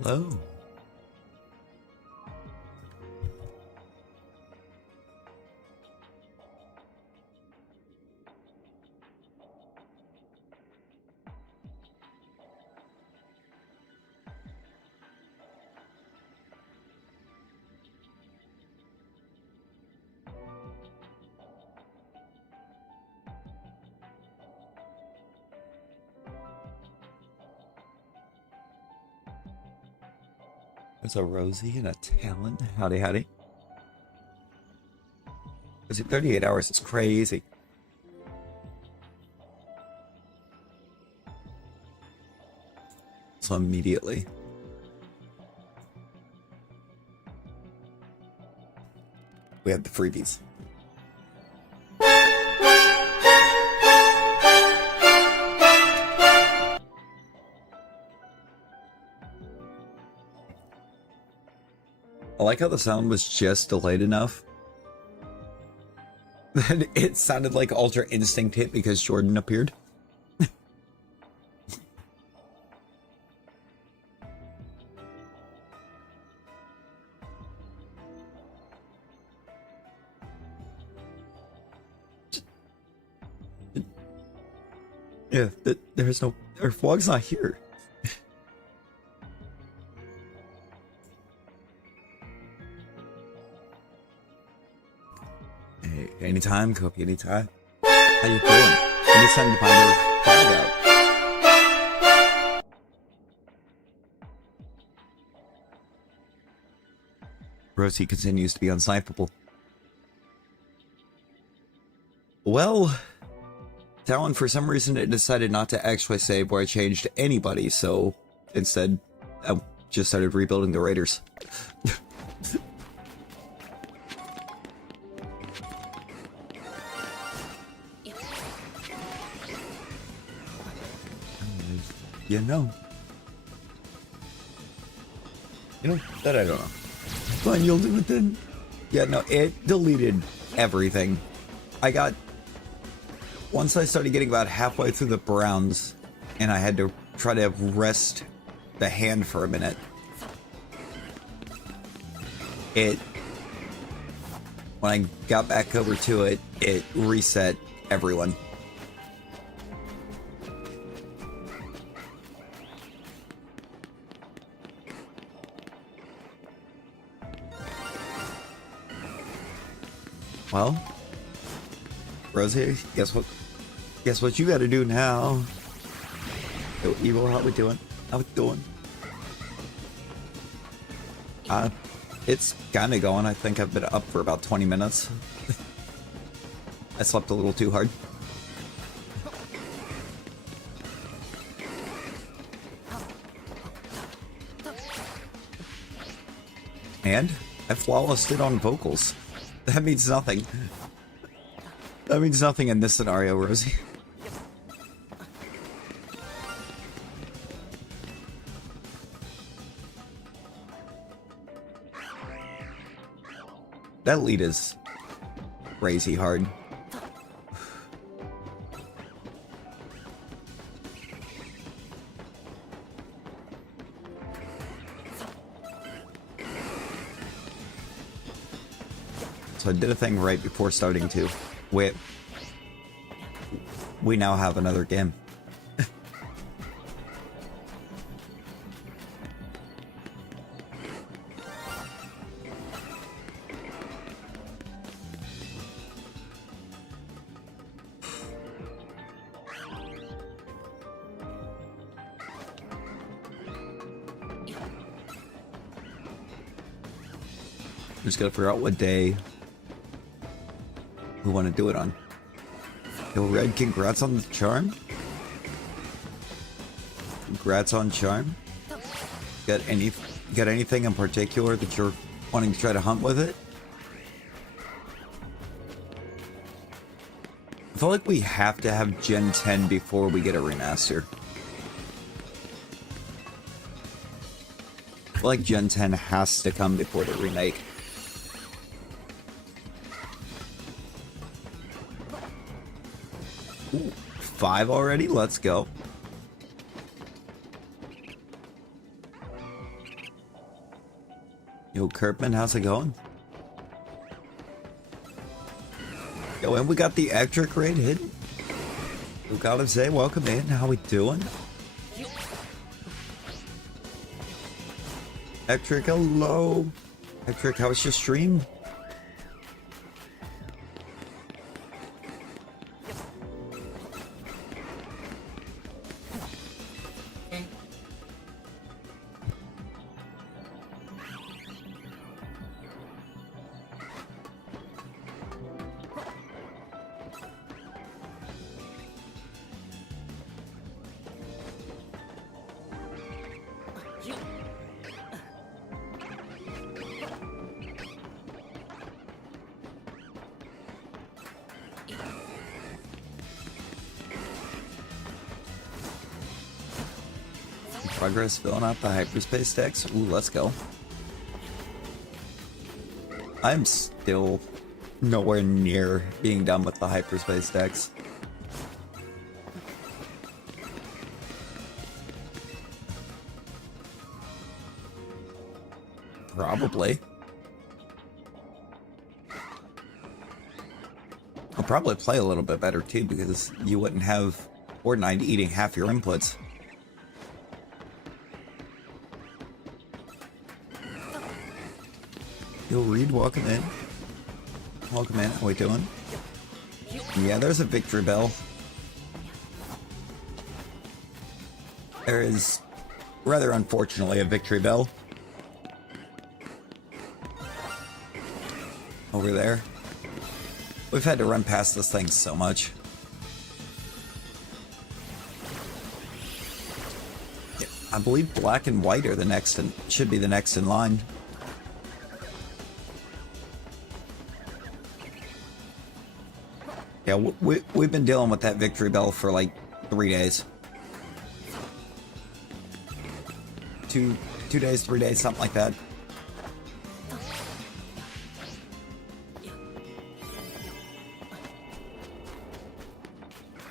Hello. There's a Rosie and a Talon. Howdy, howdy. Was it 38 hours? It's crazy. So immediately. We have the freebies. I like how the sound was just delayed enough that it sounded like Ultra Instinct hit because Jordan appeared. Yeah, there's no... Vlog's not here. Hey, anytime, Copy, anytime. How you doing? Anytime to find out. Rosie continues to be unsnipeable. Well, Talon, for some reason, it decided not to actually save where I changed anybody, so instead, I just started rebuilding the Raiders. You know, that I don't know. Fine, you'll do it then. Yeah, no, it deleted everything. Once I started getting about halfway through the Browns, and I had to try to rest the hand for a minute, when I got back over to it, it reset everyone. Well, Rosie, guess what you gotta do now? Yo, Evil, how we doing? How we doing? It's kinda going. I think I've been up for about 20 minutes. I slept a little too hard. And I flawlessed it on vocals. That means nothing. That means nothing in this scenario, Rosie. That lead is crazy hard. So I did a thing right before starting to. We now have another game. Just gotta figure out what day we want to do it on. Yo, Red, congrats on the charm. Congrats on charm. Got anything in particular that you're wanting to try to hunt with it? I feel like we have to have Gen 10 before we get a remaster. I feel like Gen 10 has to come before the remake. Ooh, 5 already? Let's go. Yo, Kirkman, how's it going? Yo, and we got the Ectric raid hidden. We gotta say, welcome in. How we doing? Ectric, hello. Ectric, how was your stream? Progress filling out the hyperspace decks. Ooh, let's go. I'm still nowhere near being done with the hyperspace decks. Probably. I'll probably play a little bit better too, because you wouldn't have Fortnite eating half your inputs. Yo, Reed, welcome in. Welcome in. How we doing? Yeah, there's a victory bell. There is, rather unfortunately, a victory bell. Over there. We've had to run past this thing so much. Yeah, I believe black and white are the next and should be the next in line. Yeah, we've been dealing with that victory bell for like 3 days. 2 days, 3 days, something like that.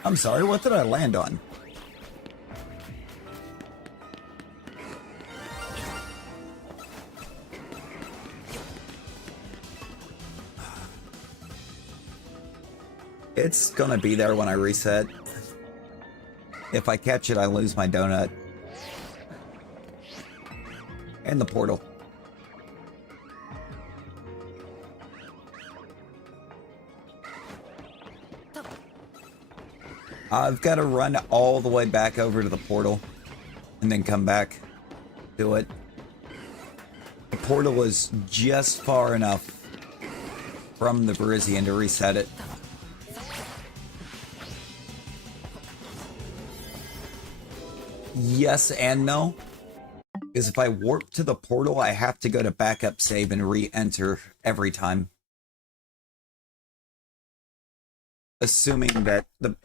I'm sorry, what did I land on? It's gonna be there when I reset. If I catch it, I lose my donut. And the portal. I've got to run all the way back over to the portal and then come back to it. The portal is just far enough from the Virizion to reset it. Yes and no. Because if I warp to the portal, I have to go to backup save and re-enter every time. Assuming that the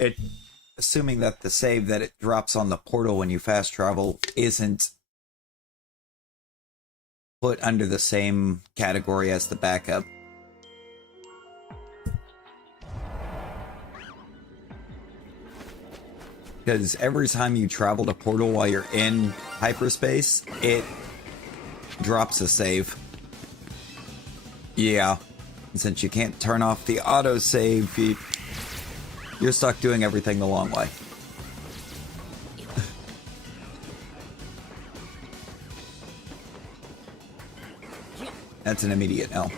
save that it drops on the portal when you fast travel isn't put under the same category as the backup. Because every time you travel to portal while you're in hyperspace, it drops a save. Yeah. And since you can't turn off the autosave, you're stuck doing everything the long way. That's an immediate no.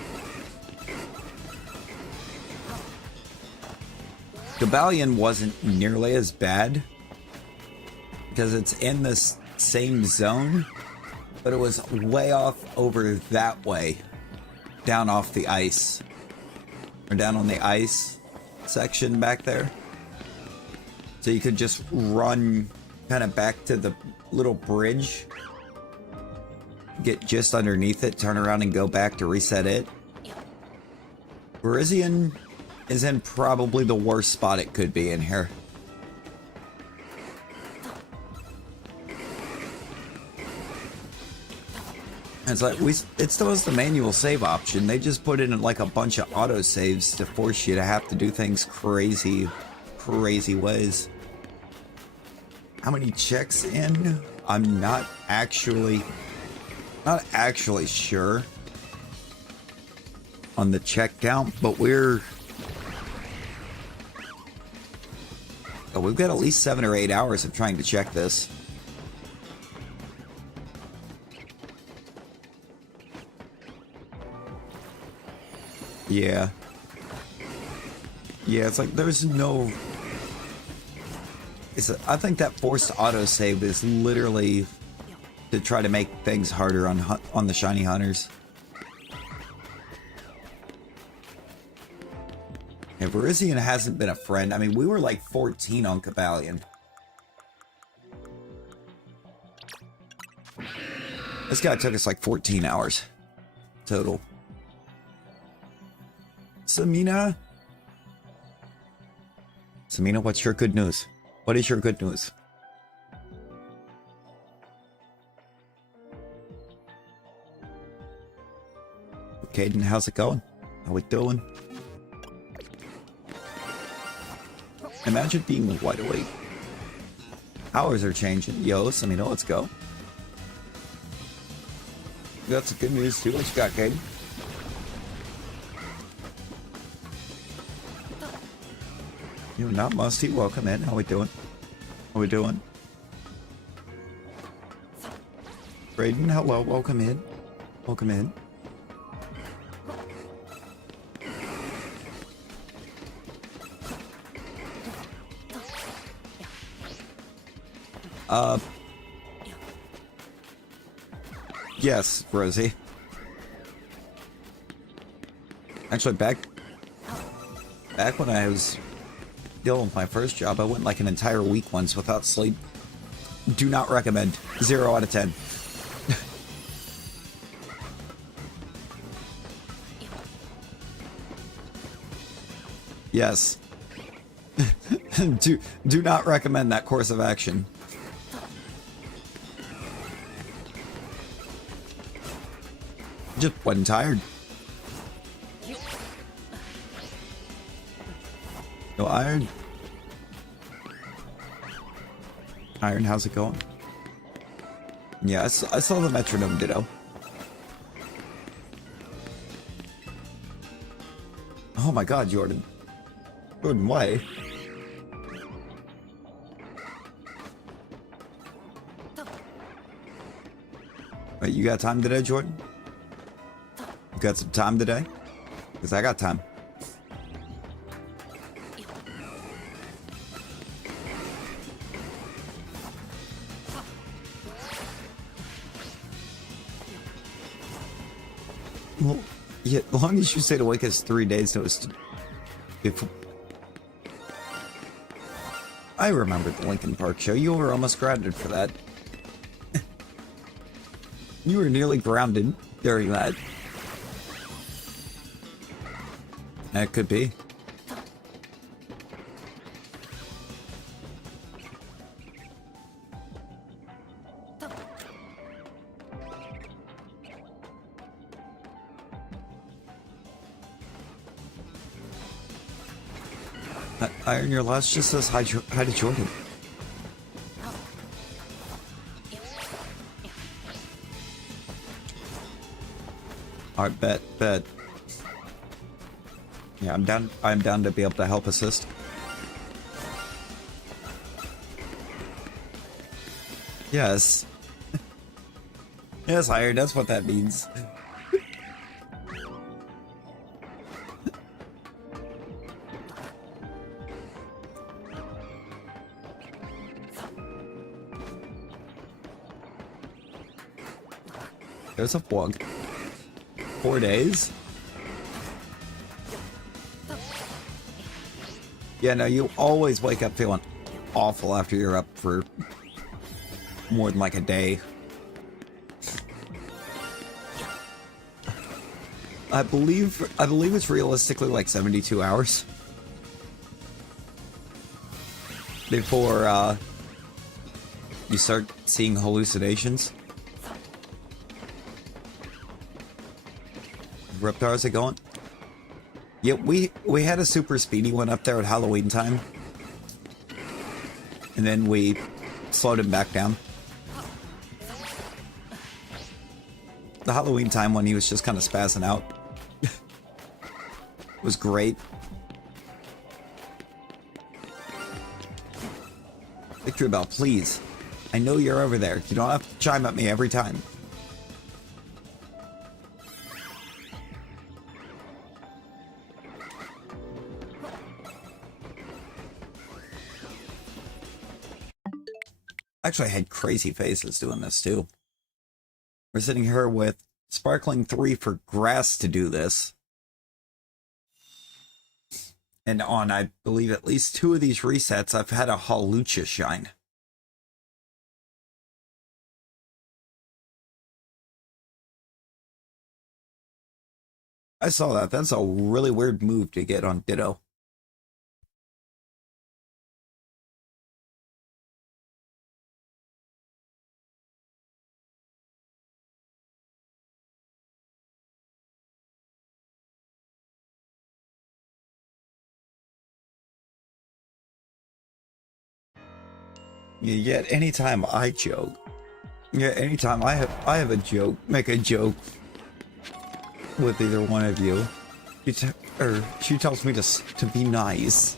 Gabalion wasn't nearly as bad because it's in this same zone, but it was way off over that way, down off the ice, or down on the ice section back there. So you could just run kind of back to the little bridge, get just underneath it, turn around and go back to reset it. Virizion is in probably the worst spot it could be in here. It's like it still has the manual save option. They just put in like a bunch of auto saves to force you to have to do things crazy ways. How many checks in? I'm not actually sure. on the check count, but we've got at least 7 or 8 hours of trying to check this. Yeah. Yeah, it's like there's no... I think that forced autosave is literally to try to make things harder on the shiny hunters. Yeah, Virizion hasn't been a friend. I mean, we were like 14 on Cabalion. This guy took us like 14 hours total. Samina, what's your good news? What is your good news? Caden, how's it going? How we doing? Imagine being wide awake. Hours are changing. Yo, Samina, let's go. You got some good news too. What you got, Caden? You're not musty. Welcome in. How we doing? How we doing? Brayden, hello. Welcome in. Welcome in. Yes, Rosie. Actually, back when I was dealing with my first job, I went like an entire week once without sleep. Do not recommend. 0 out of 10. Yes. do not recommend that course of action. Just wasn't tired. No, Iron. Iron, how's it going? Yeah, I saw the metronome ditto. Oh my god, Jordan. Jordan, why? Wait, you got time today, Jordan? You got some time today? Because I got time. Well, yeah, as long as you stayed awake as 3 days notice. I remember the Linkin Park show. You were almost grounded for that. You were nearly grounded during that. That could be. Iron, your last just says hi to Jordan. Alright, bet. Yeah, I'm down to be able to help assist. Yes. Yes, Iron, that's what that means. There's a bug. 4 days? Yeah, no, you always wake up feeling awful after you're up for more than like a day. I believe it's realistically like 72 hours before you start seeing hallucinations. Reptar, how's it going? Yeah, we had a super speedy one up there at Halloween time. And then we slowed him back down. The Halloween time one, he was just kind of spazzing out. was great. Victory Bell, please. I know you're over there. You don't have to chime at me every time. Actually, I had crazy faces doing this too. We're sitting here with Sparkling 3 for grass to do this. And on, I believe, at least 2 of these resets, I've had a Hawlucha shine. I saw that. That's a really weird move to get on Ditto. Yet anytime I joke, anytime I have a joke, make a joke with either one of you, she tells me to be nice.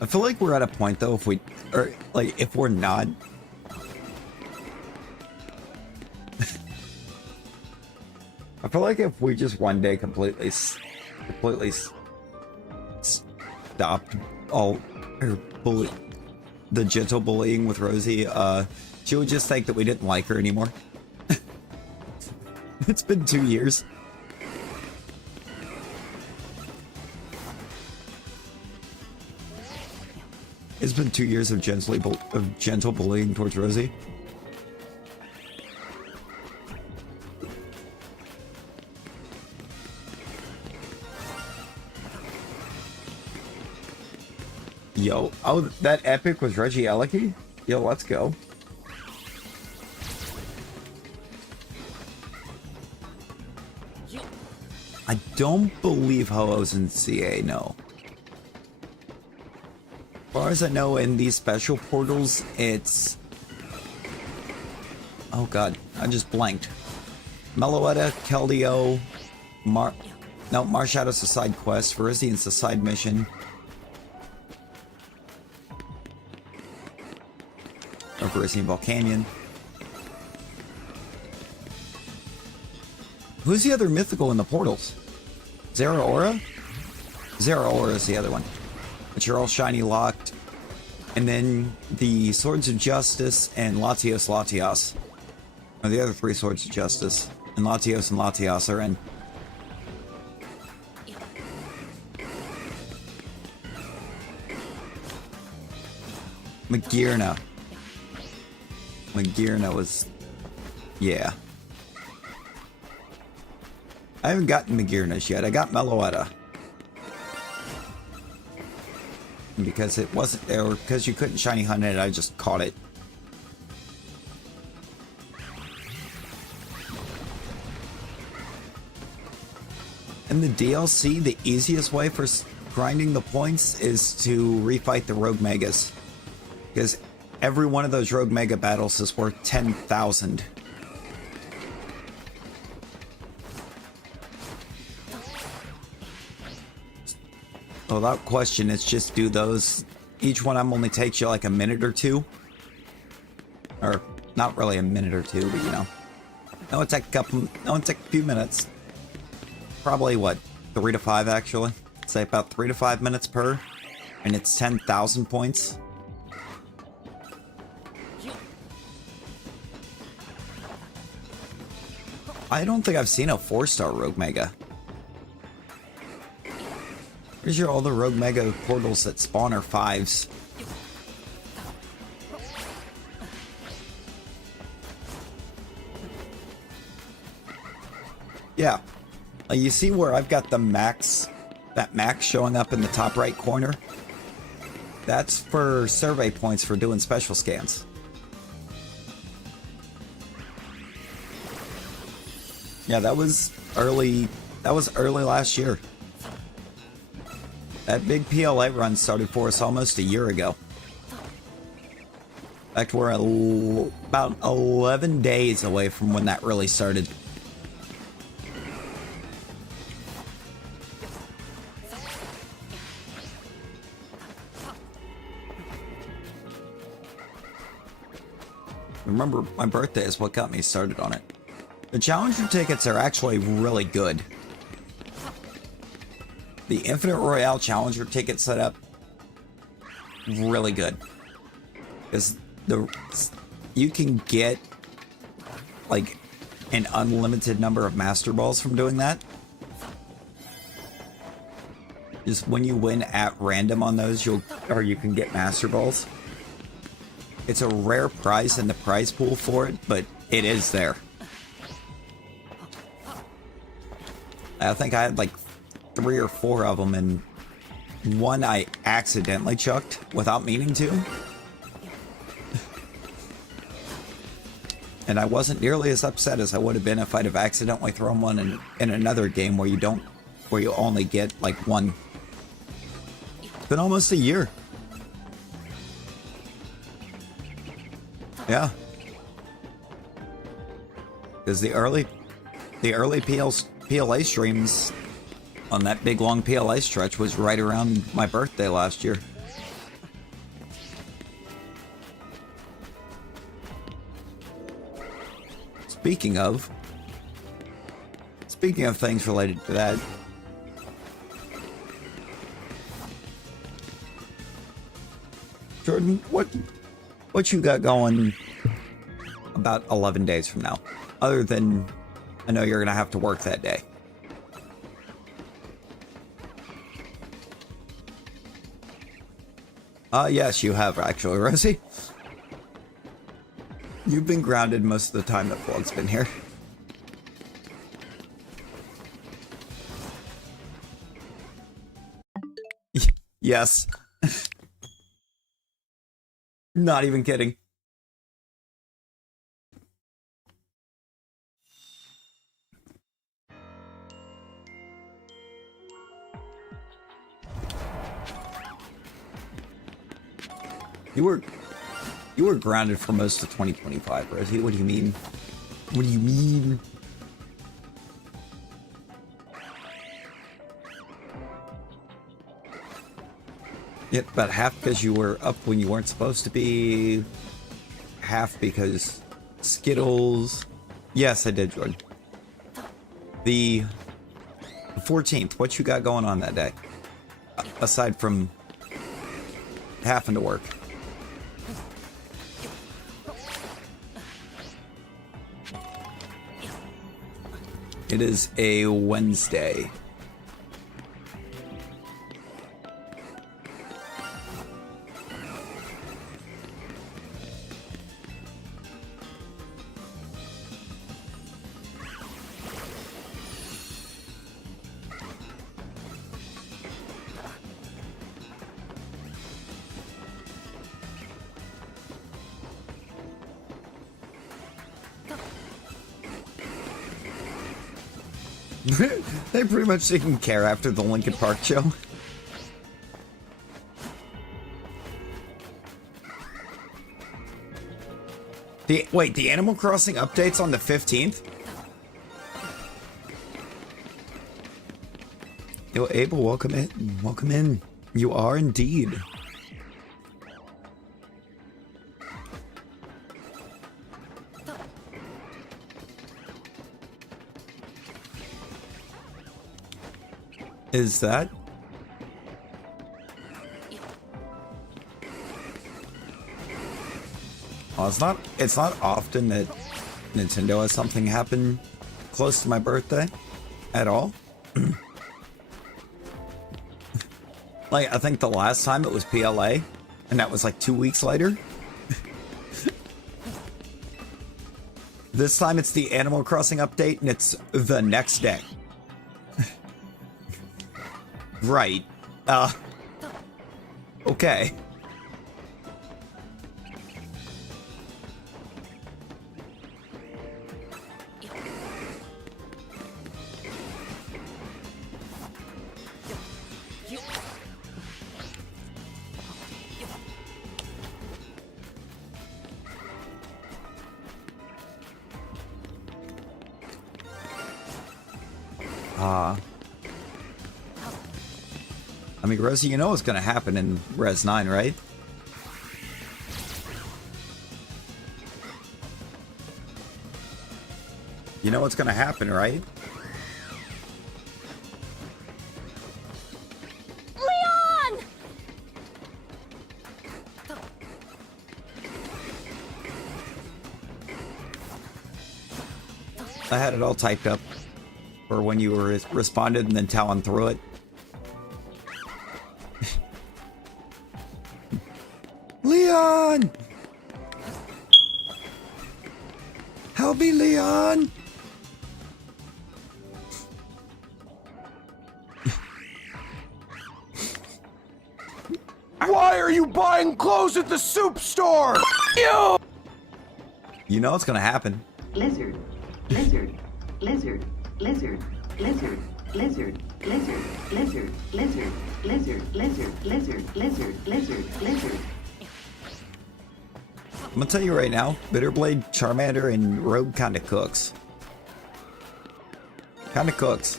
I feel like we're at a point though, if we're not, I feel like if we just one day completely stopped all her the gentle bullying with Rosie, she would just think that we didn't like her anymore. It's been 2 years. It's been 2 years of gentle bullying towards Rosie. Yo, oh, that epic was Reggie Ellicky? Yo, let's go. I don't believe Ho-Oh's in CA, no. As far as I know, in these special portals, it's... Oh god, I just blanked. Meloetta, Keldeo, Marshadow's a side quest, Virizion's a side mission. Or Virizion Volcanion. Who's the other mythical in the portals? Zeraora? Zeraora is the other one. Which are all shiny locked. And then the Swords of Justice and Latios are the other 3 Swords of Justice. And Latios are in. Magearna. Magearna was... Yeah. I haven't gotten Magearna's yet. I got Meloetta. Because it wasn't there, or because you couldn't shiny hunt it, I just caught it. In the DLC, the easiest way for grinding the points is to refight the Rogue Megas. Because every one of those Rogue Mega battles is worth 10,000. Without question, it's just do those. Each one of them only takes you like a minute or 2. Or, not really a minute or 2, but you know. No, it take a few minutes. Probably, what, 3 to 5 actually? Say about 3 to 5 minutes per. And it's 10,000 points. I don't think I've seen a 4-star Rogue Mega. Pretty sure all the Rogue Mega portals that spawn are 5s. Yeah. You see where I've got the max, that max showing up in the top right corner? That's for survey points for doing special scans. Yeah, that was early last year. That big PLA run started for us almost a year ago. In fact, we're about 11 days away from when that really started. Remember, my birthday is what got me started on it. The Challenger tickets are actually really good. The Infinite Royale Challenger ticket setup, really good. Because you can get like an unlimited number of Master Balls from doing that. Just when you win at random on those, you can get Master Balls. It's a rare prize in the prize pool for it, but it is there. I think I had like 3 or 4 of them, and one I accidentally chucked without meaning to. And I wasn't nearly as upset as I would have been if I'd have accidentally thrown one in another game where you only get like one. It's been almost a year. Yeah. Because the early PLA streams on that big long PLA stretch was right around my birthday last year. Speaking of things related to that, Jordan, what you got going about 11 days from now? Other than, I know you're gonna have to work that day. Yes, you have actually, Rosie. You've been grounded most of the time that Vlog's been here. Yes. Not even kidding. You were grounded for most of 2025, Rosie. What do you mean? What do you mean? Yep, about half because you were up when you weren't supposed to be. Half because Skittles. Yes, I did, Jordan. The 14th, what you got going on that day? Aside from having to work. It is a Wednesday. They pretty much didn't care after the Linkin Park show. Wait, the Animal Crossing update's on the 15th? Yo, Abel, welcome in. Welcome in. You are indeed. Is that? Oh, it's not often that Nintendo has something happen close to my birthday at all. Like, I think the last time it was PLA, and that was like 2 weeks later. This time it's the Animal Crossing update, and it's the next day. Right. Okay. I mean, Rosie, you know what's gonna happen in Res 9, right? You know what's gonna happen, right? Leon! I had it all typed up for when you were responded and then Talon threw it. Leon! Help me, Leon! Why are you buying clothes at the soup store? You! You know what's gonna happen. Lizard, lizard, lizard, lizard, lizard, lizard, lizard, lizard, lizard, lizard, lizard, lizard, lizard, lizard, lizard. I'm gonna tell you right now, Bitterblade, Charmander, and Rogue kinda cooks. Kinda cooks.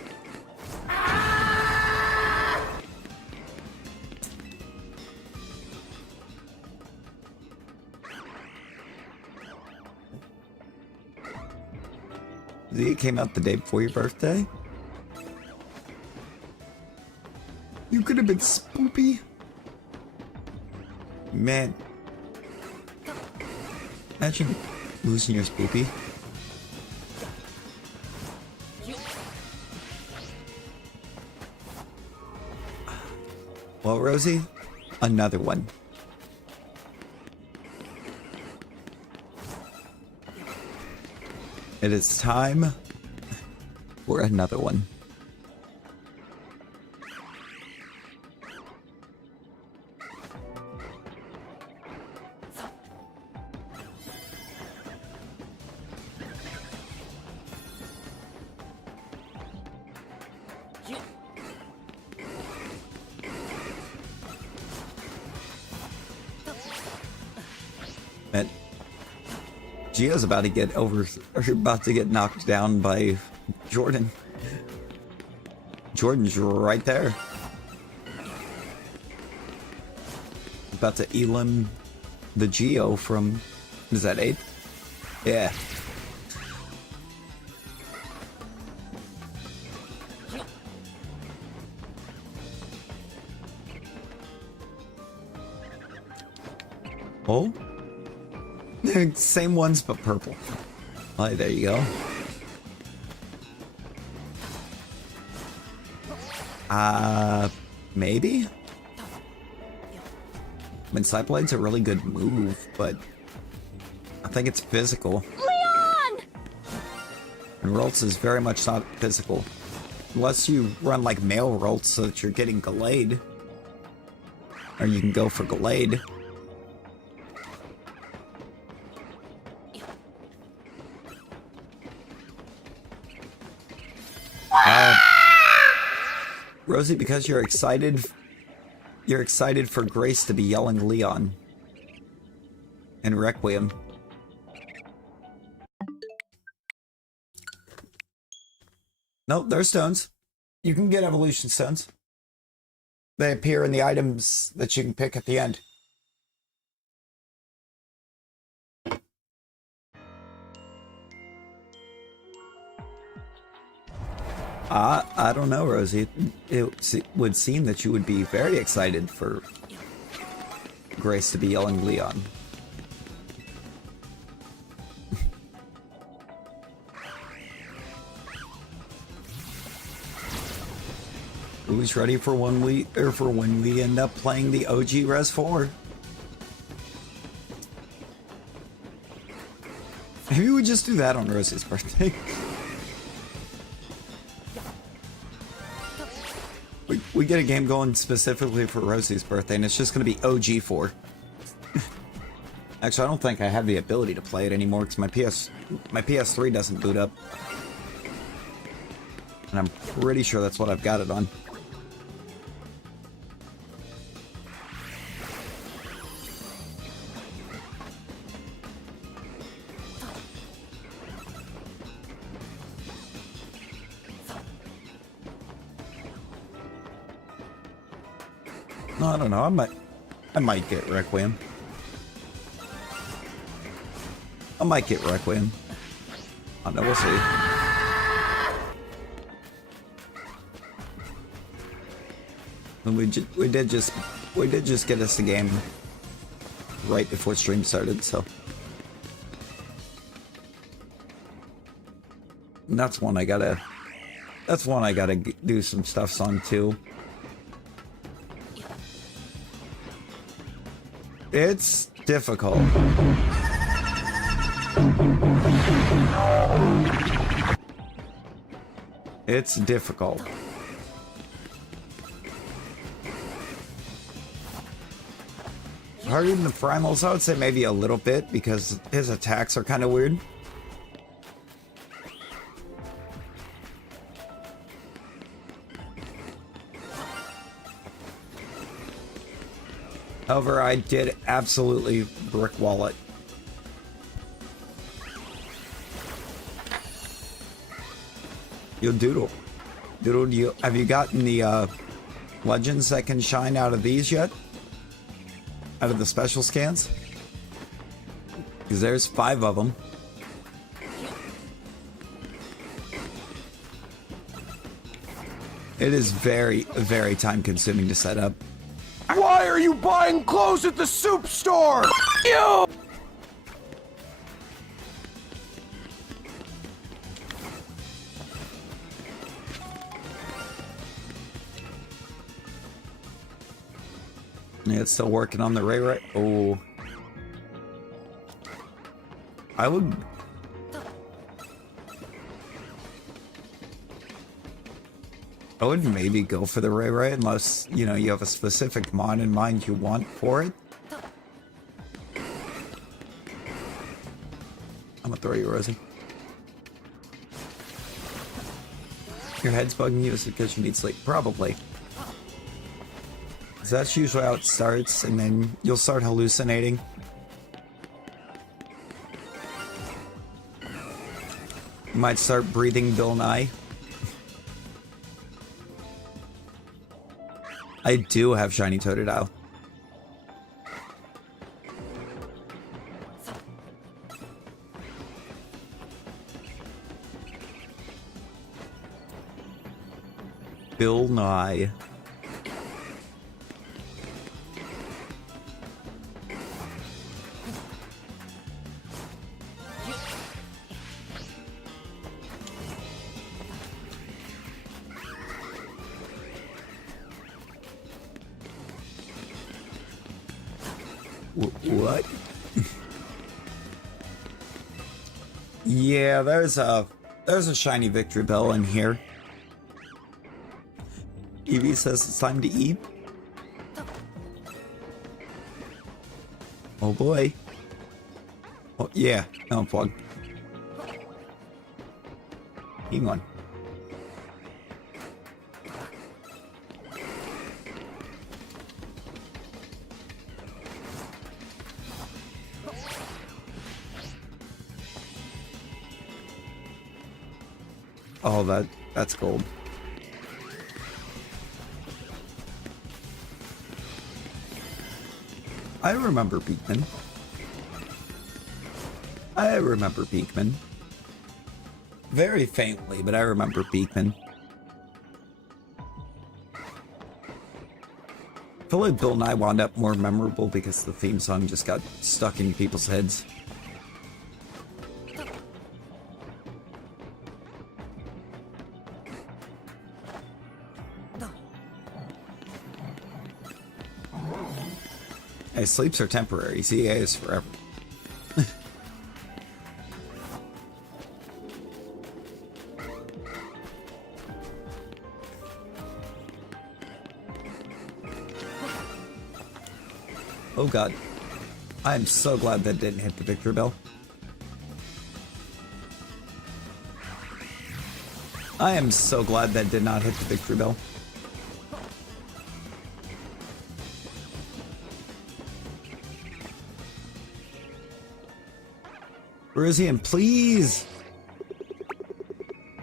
It came out the day before your birthday? You could have been spoopy. Man. Imagine losing your spoopy. Well, Rosie, another one. It is time for another one. Man, Gio's about to get knocked down by Jordan. Jordan's right there. About to elim the Geo from, is that 8? Yeah. Oh? Same ones, but purple. Oh, there you go. Maybe? I mean, Psyblade's a really good move, but I think it's physical. Leon! And Roltz is very much not physical. Unless you run like male Roltz so that you're getting Gallade. Or you can go for Gallade. Rosie, because you're excited for Grace to be yelling Leon. And Requiem. Nope, they're stones. You can get evolution stones. They appear in the items that you can pick at the end. I don't know, Rosie. It would seem that you would be very excited for Grace to be yelling Leon. Who's ready for when we end up playing the OG Res 4? Maybe we just do that on Rosie's birthday. We get a game going specifically for Rosie's birthday, and it's just going to be OG4. Actually, I don't think I have the ability to play it anymore because my PS3 doesn't boot up. And I'm pretty sure that's what I've got it on. No, I don't know. I might get Requiem. I might get Requiem. I don't know. We'll see. And we did just get us the game right before stream started, so. And that's one I gotta do some stuffs on too. It's difficult. It's difficult. Harder than the Primals, I would say maybe a little bit because his attacks are kind of weird. However, I did absolutely brick wall it. Yo, Doodle. Doodle, have you gotten the legends that can shine out of these yet? Out of the special scans? Because there's 5 of them. It is very, very time consuming to set up. Why are you buying clothes at the soup store? You! Yeah, it's still working on the Ray. Oh. I would maybe go for the Ray unless, you know, you have a specific mod in mind you want for it. I'm gonna throw you, Rosie. Your head's bugging you, is it because you need sleep? Probably. So that's usually how it starts, and then you'll start hallucinating. You might start breathing Bill Nye. I do have Shiny Totodile. Bill Nye. What? Yeah, there's a shiny victory bell in here. Evie says it's time to eat. Oh boy. Oh yeah, unplug. Hang on. Oh, that's gold. I remember Beekman. I remember Beekman. Very faintly, but I remember Beekman. I feel like Bill Nye wound up more memorable because the theme song just got stuck in people's heads. Hey, sleeps are temporary. CA is forever. Oh god. I am so glad that didn't hit the victory bell. I am so glad that did not hit the victory bell. Virizion, please!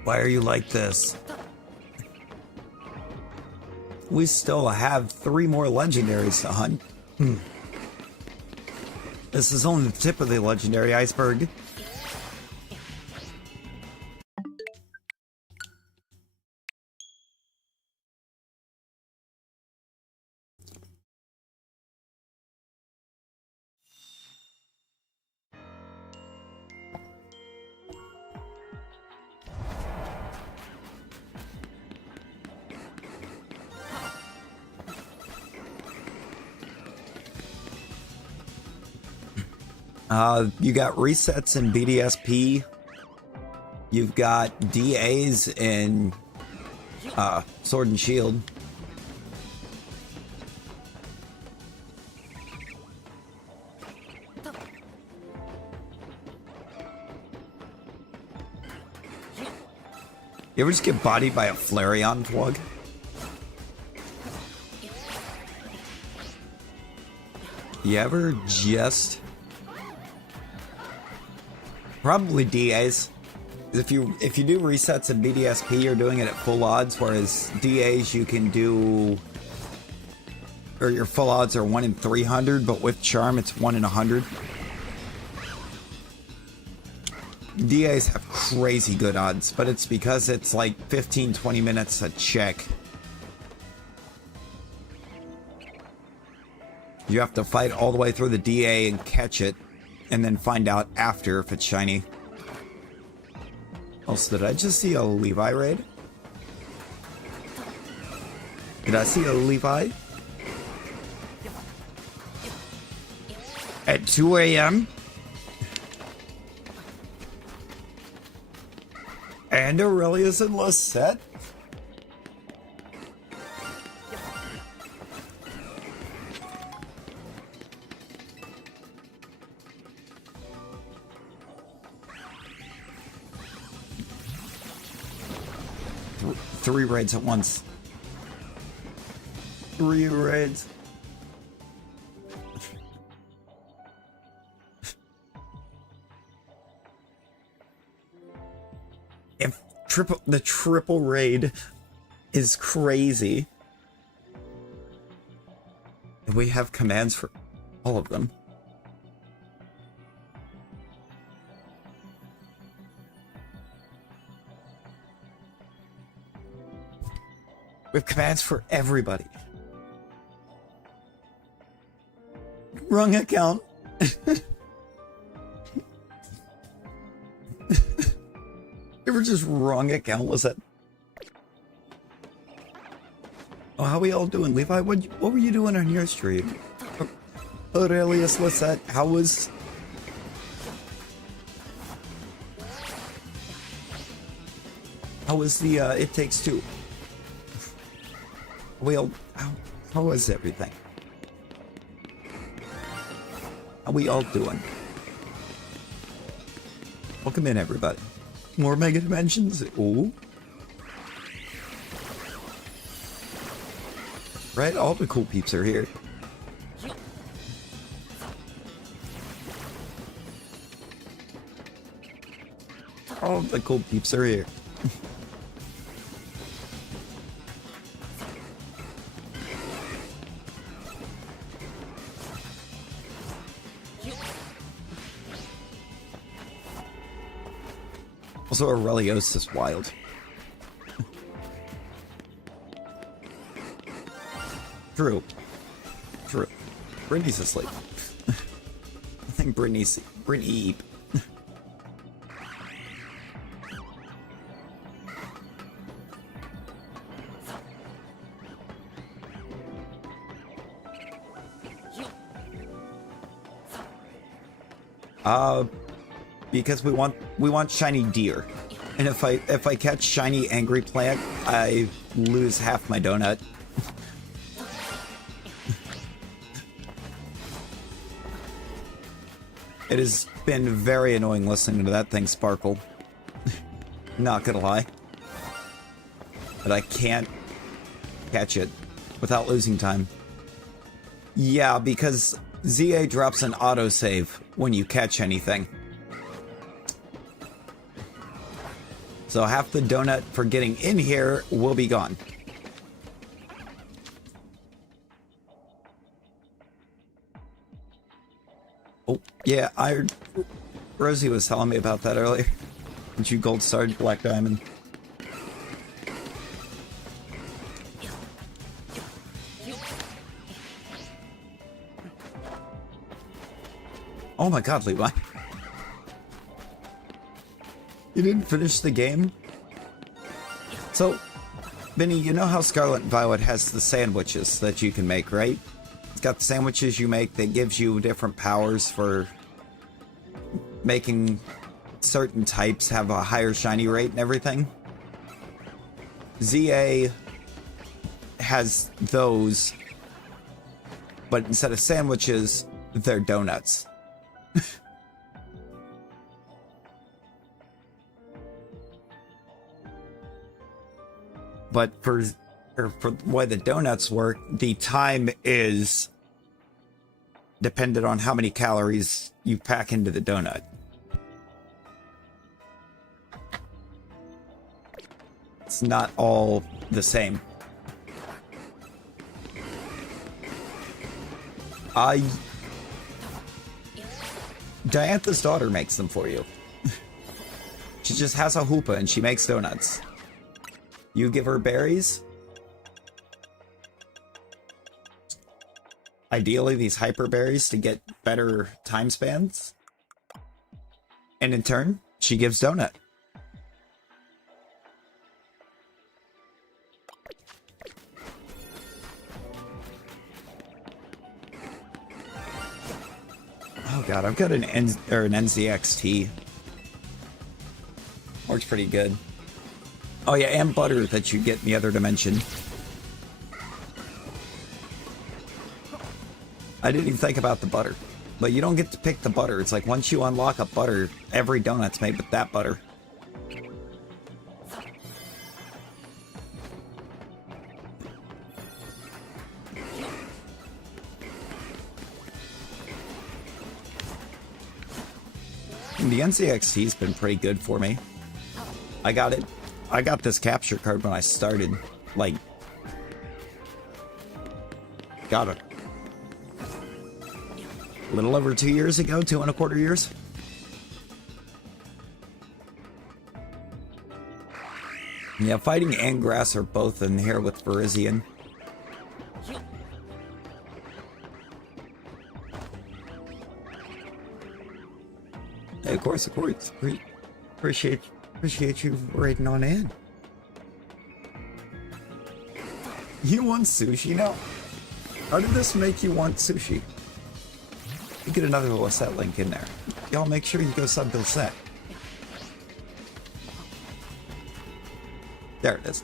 Why are you like this? We still have 3 more legendaries to hunt. This is only the tip of the legendary iceberg. You got resets in BDSP. You've got DAs in Sword and Shield. You ever just get bodied by a Flareon plug? You ever just... Probably DAs. If you do resets in BDSP, you're doing it at full odds, whereas DAs you can do, or your full odds are 1 in 300, but with charm it's 1 in 100. DAs have crazy good odds, but it's because it's like 15-20 minutes a check. You have to fight all the way through the DA and catch it, and then find out after if it's shiny. Also, did I just see a Levi raid? Did I see a Levi? At 2 a.m.? And Aurelius and Lisette? Three raids at once. 3 raids. If the triple raid is crazy. And we have commands for all of them. We have commands for everybody. Wrong account. Ever just wrong account? Was that? Oh, how we all doing, Levi? What were you doing on your stream? Aurelius, Lisette, how was? How was the It Takes Two? How was everything? How we all doing? Welcome in, everybody. More Mega Dimensions. Ooh. Right, all the cool peeps are here. All the cool peeps are here. Also, Aurelios is wild. True. True. Brittany's asleep. I think Brittany. Because we want shiny deer. And if I catch shiny angry plant, I lose half my donut. It has been very annoying listening to that thing sparkle. Not gonna lie. But I can't catch it without losing time. Yeah, because ZA drops an autosave when you catch anything. So half the donut for getting in here will be gone. Oh, yeah, Rosie was telling me about that earlier. And you gold starred Black Diamond. Oh my god, Levi. You didn't finish the game? So, Vinny, you know how Scarlet and Violet has the sandwiches that you can make, right? It's got the sandwiches you make that gives you different powers for making certain types have a higher shiny rate and everything. ZA has those, but instead of sandwiches, they're donuts. But for the way the donuts work, the time is dependent on how many calories you pack into the donut. It's not all the same. Diantha's daughter makes them for you. She just has a hoopah and she makes donuts. You give her berries. Ideally, these hyper berries to get better time spans. And in turn, she gives donut. Oh god, I've got an NZXT. Works pretty good. Oh yeah, and butter that you get in the other dimension. I didn't even think about the butter. But you don't get to pick the butter. It's like once you unlock a butter, every donut's made with that butter. And the NCXT's been pretty good for me. I got this capture card when I started, like, got it a little over 2 years ago, 2.25 years. Yeah, fighting and grass are both in here with Virizion. Hey, of course. Appreciate you raiding on in. You want sushi now? How did this make you want sushi? You get another Lisette link in there. Y'all make sure you go sub to Lisette. There it is.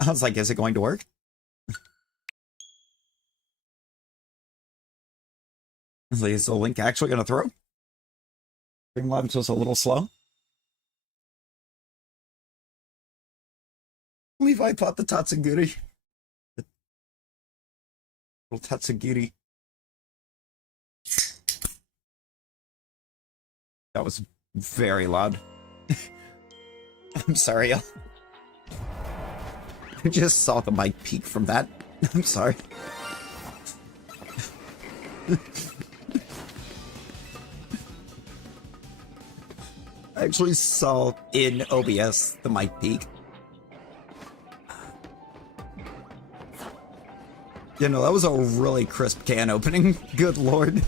I was like, is it going to work? Is the link actually going to throw? Streamlabs was a little slow. Levi bought the Tatsugiri. The little Tatsugiri. That was very loud. I'm sorry, y'all. I just saw the mic peak from that. I'm sorry. I actually saw in OBS the mic peak. You know, that was a really crisp can opening. Good lord.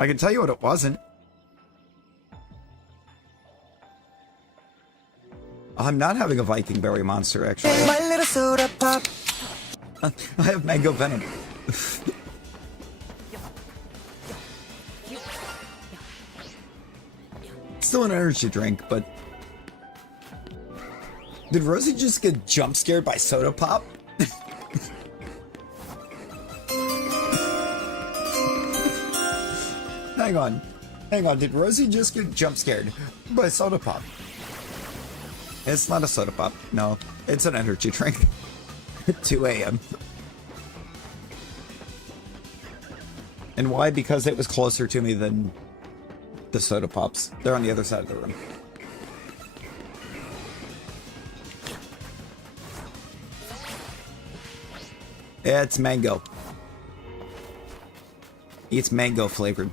I can tell you what it wasn't. I'm not having a Viking berry monster, actually. My little soda pop. I have mango venom. Still an energy drink, but... Did Rosie just get jump scared by soda pop? Hang on. Hang on, did Rosie just get jump scared by soda pop? It's not a soda pop. No, it's an energy drink. 2 a.m. And why? Because it was closer to me than the soda pops. They're on the other side of the room. Yeah, it's mango. It's mango flavored.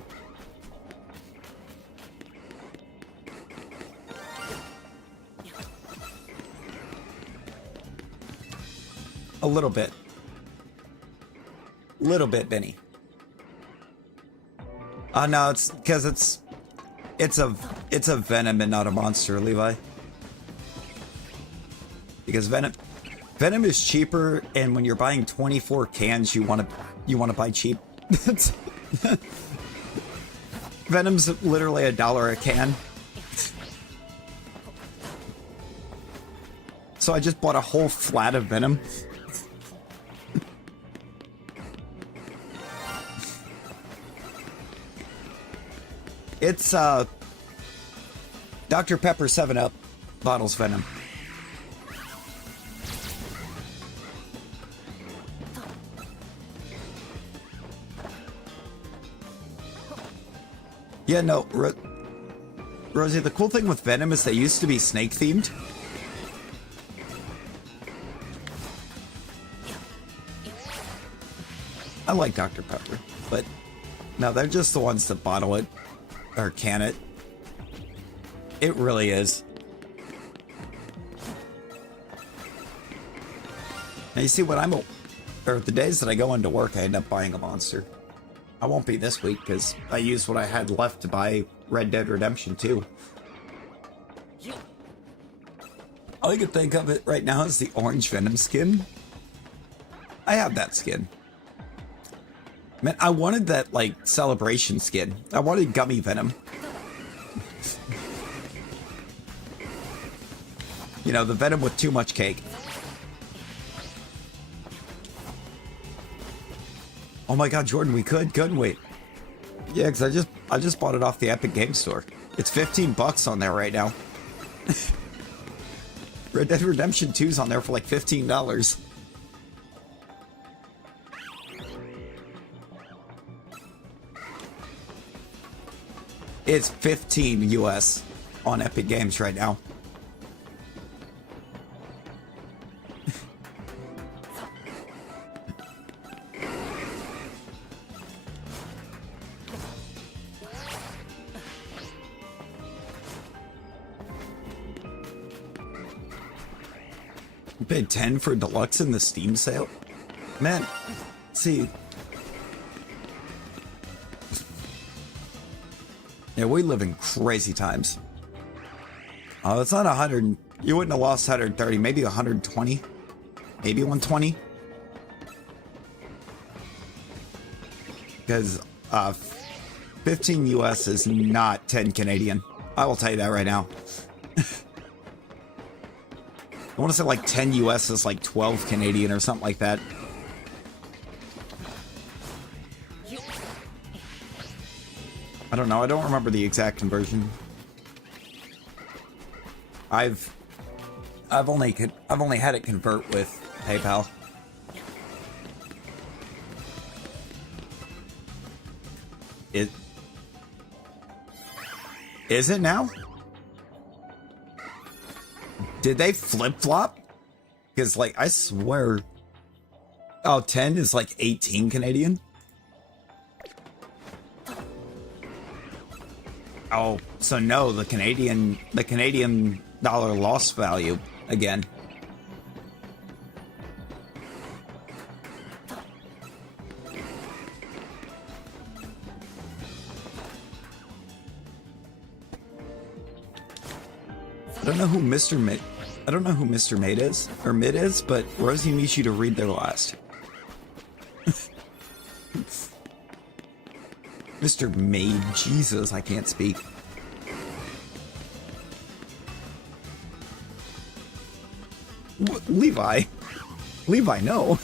A little bit. Little bit, Benny. No, it's because it's a venom and not a monster, Levi. Because venom is cheaper, and when you're buying 24 cans, you want to buy cheap. Venom's literally $1 a can. So I just bought a whole flat of venom. It's Dr. Pepper 7-Up bottles venom. Yeah, no, Rosie, the cool thing with Venom is they used to be snake themed. I like Dr. Pepper, but no, they're just the ones that bottle it or can it. It really is. Now you see what or the days that I go into work, I end up buying a monster. I won't be this week because I used what I had left to buy Red Dead Redemption 2. All I can think of it right now is the orange Venom skin. I have that skin. Man, I wanted that, like, celebration skin. I wanted gummy Venom. You know, the Venom with too much cake. Oh my god, Jordan, we couldn't we? Yeah, because I just bought it off the Epic Game Store. It's $15 on there right now. Red Dead Redemption 2's on there for like $15. It's 15 US on Epic Games right now. You paid 10 for deluxe in the Steam sale? Man, see. Yeah, we live in crazy times. Oh, it's not 100. You wouldn't have lost 130, maybe 120. Maybe 120. Because 15 US is not 10 Canadian. I will tell you that right now. I want to say like 10 US is like 12 Canadian or something like that. I don't know. I don't remember the exact conversion. I've only had it convert with PayPal. Is it now? Did they flip-flop? Because, like, I swear... Oh, 10 is, like, 18 Canadian? Oh, so no, the Canadian dollar lost value again. I don't know who Mr. Mate is, or Mid is, but Rosie needs you to read their last. Mr. Maid, Jesus, I can't speak. Levi, no.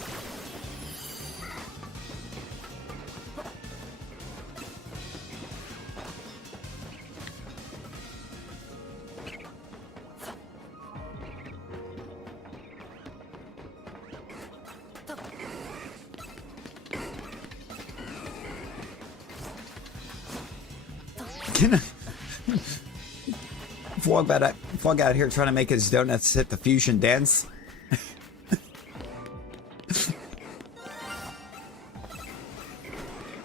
Vlog out here trying to make his donuts hit the fusion dance.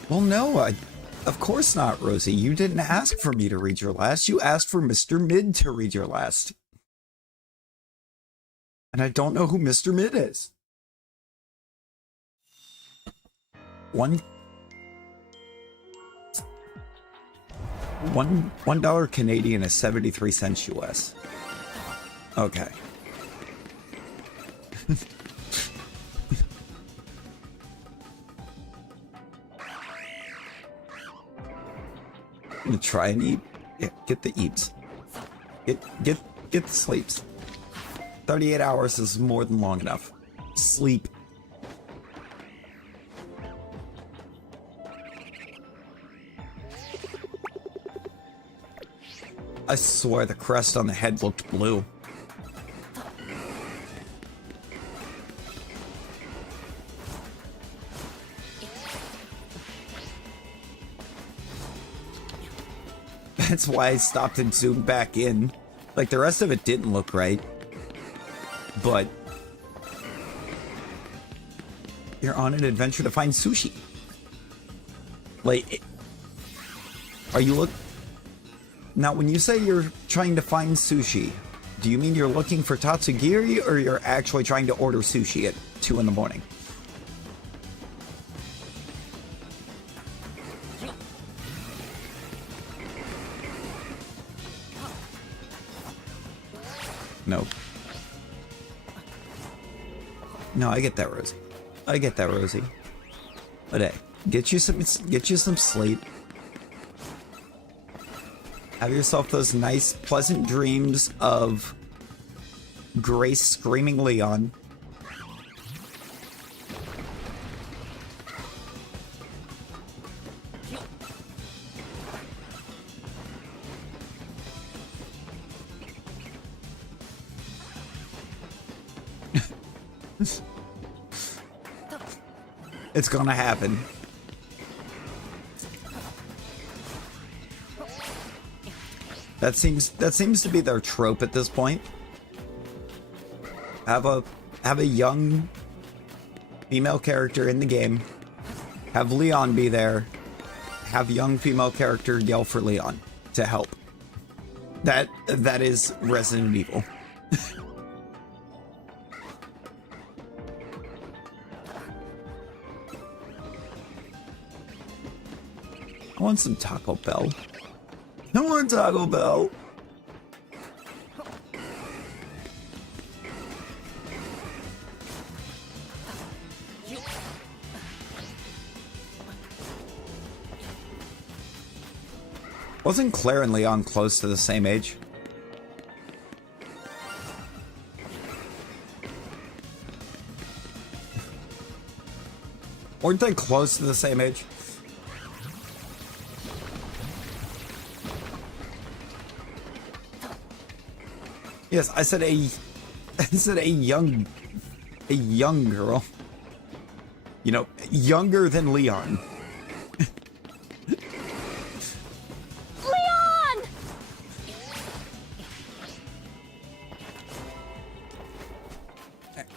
Well, no, of course not, Rosie. You didn't ask for me to read your last. You asked for Mr. Mid to read your last. And I don't know who Mr. Mid is. $1 Canadian is 73 cents US. Okay. I'm gonna try and eat. Yeah, get the eats. Get the sleeps. 38 hours is more than long enough. Sleep. I swear the crest on the head looked blue. That's why I stopped and zoomed back in. Like, the rest of it didn't look right. But you're on an adventure to find sushi. Like, are you look... Now, when you say you're trying to find sushi, do you mean you're looking for tatsugiri, or you're actually trying to order sushi at 2 in the morning? Nope. No, I get that, Rosie. I get that, Rosie. But hey, get you some sleep. Have yourself those nice, pleasant dreams of Grace screaming Leon. It's gonna happen. That seems to be their trope at this point. Have a young female character in the game. Have Leon be there. Have young female character yell for Leon to help. That is Resident Evil. I want some Taco Bell. I want Taco Bell. Wasn't Claire and Leon close to the same age? Weren't they close to the same age? Yes, I said a young girl. You know, younger than Leon. Leon!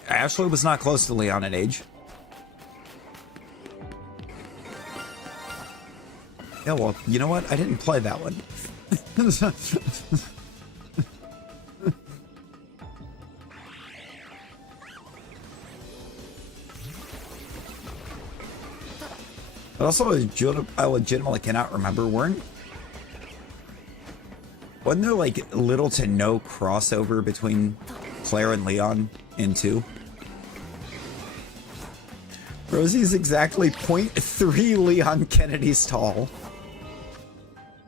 Ashley was not close to Leon in age. Yeah, well, you know what? I didn't play that one. But also, I legitimately cannot remember. Wasn't there like little to no crossover between Claire and Leon in 2? Rosie's exactly 0.3 Leon Kennedy's tall.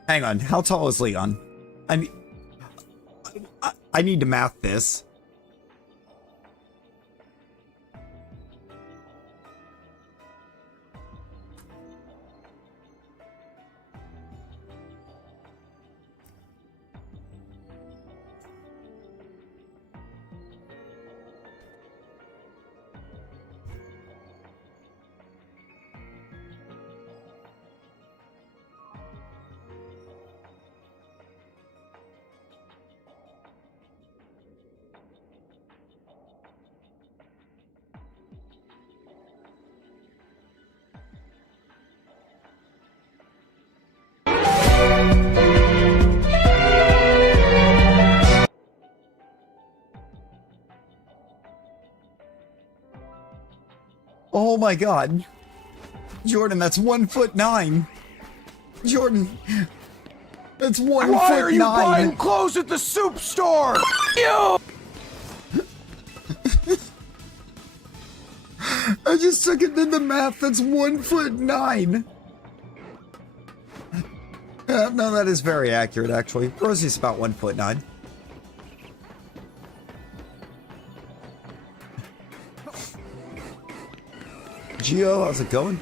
Hang on, how tall is Leon? I need to math this. Oh my god. Jordan, that's 1'9". Jordan, that's 1'9". Why are you buying clothes at the soup store? You! I just took it in the math. That's 1'9". No, that is very accurate, actually. Rosie's about 1'9". Gio, how's it going?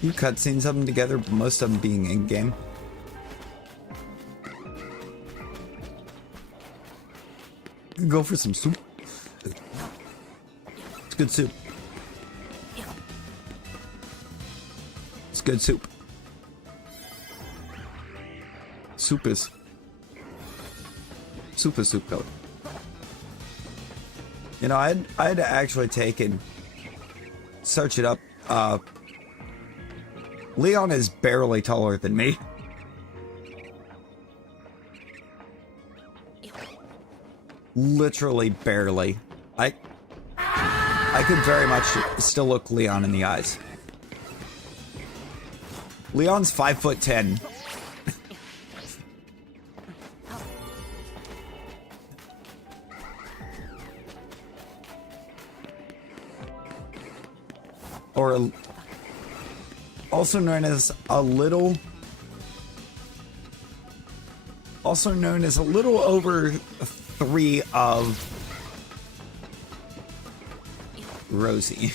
You cutscenes of them together, but most of them being in-game. Go for some soup. It's good soup. It's good soup. Soup is soup code. You know, I had to actually take and search it up. Leon is barely taller than me. Literally barely. I could very much still look Leon in the eyes. Leon's 5'10". Or also known as a little over 3 of Rosie.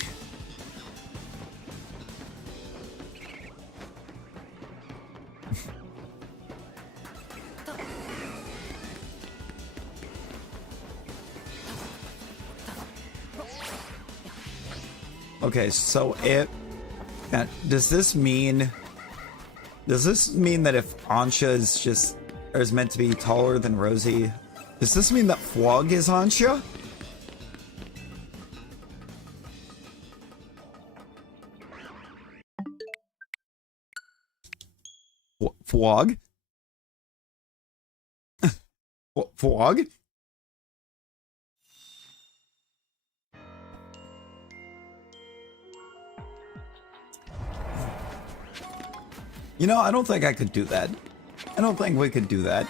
Okay, so does this mean that if Ansha is meant to be taller than Rosie, does this mean that Fwog is Ansha? Fwog? Fwog? You know, I don't think I could do that. I don't think we could do that.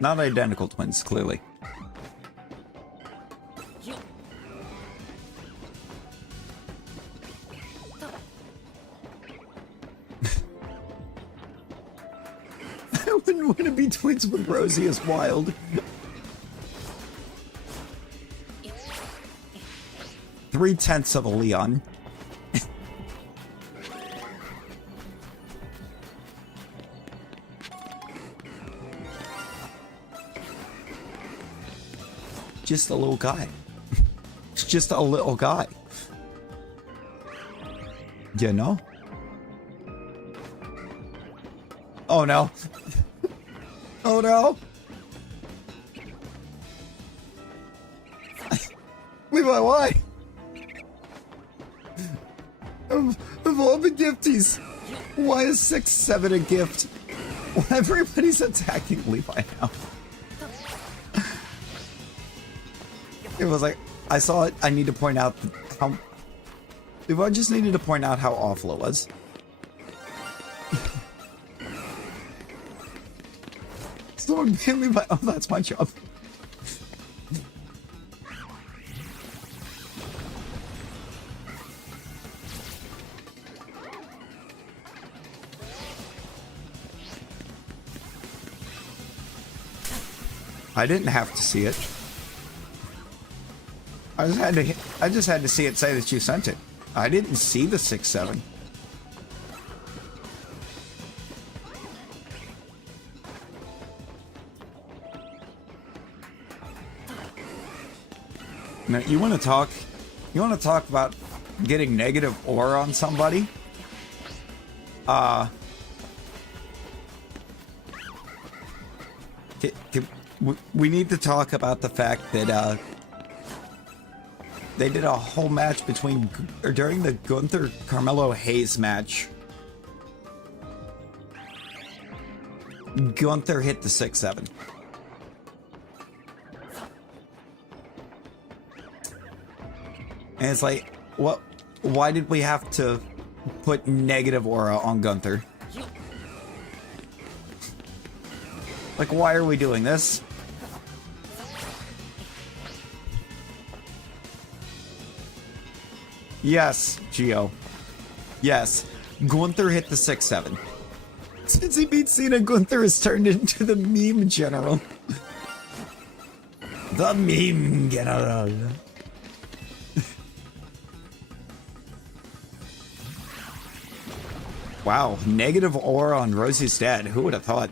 Not identical twins, clearly. I wouldn't want to be twins with Rosie is wild. 3/10 of a Leon. Just a little guy. It's just a little guy. You know? Oh no. Oh no. Levi, why? Of all the gifties, why is 6-7 a gift? Everybody's attacking Levi now. It was like, I saw it, I need to point out how... Levi just needed to point out how awful it was. Someone ban Levi, oh that's my job. I didn't have to see it. I just had to see it say that you sent it. I didn't see the 6-7. Now, you want to talk about getting negative aura on somebody? We need to talk about the fact that they did a whole match during the Gunther Carmelo Hayes match. Gunther hit the 6-7. And it's like, what? Why did we have to put negative aura on Gunther? Like, why are we doing this? Yes, Geo. Yes. Gunther hit the 6-7. Since he beat Cena, Gunther has turned into the meme general. The meme general. Wow, negative aura on Rosie's dad. Who would have thought?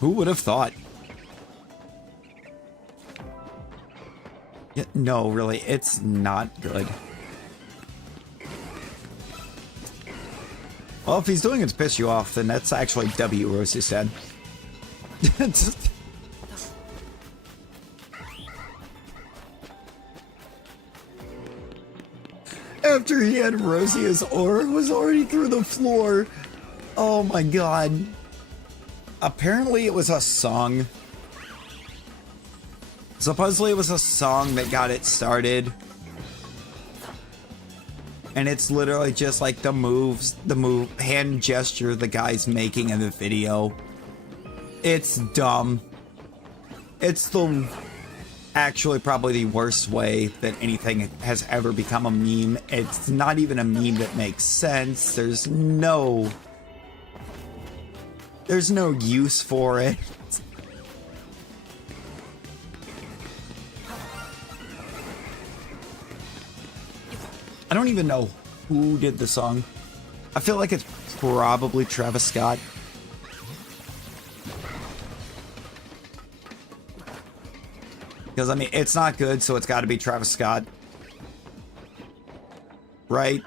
Who would have thought? Yeah, no, really, it's not good. Well, if he's doing it to piss you off, then that's actually W, Rosie said. After he had Rosie, his aura was already through the floor. Oh my god. Apparently it was a song. Supposedly it was a song that got it started. And it's literally just like the hand gesture the guy's making in the video. It's dumb. It's actually probably the worst way that anything has ever become a meme. It's not even a meme that makes sense. There's no use for it. I don't even know who did the song. I feel like it's probably Travis Scott. Because, I mean, it's not good, so it's got to be Travis Scott. Right?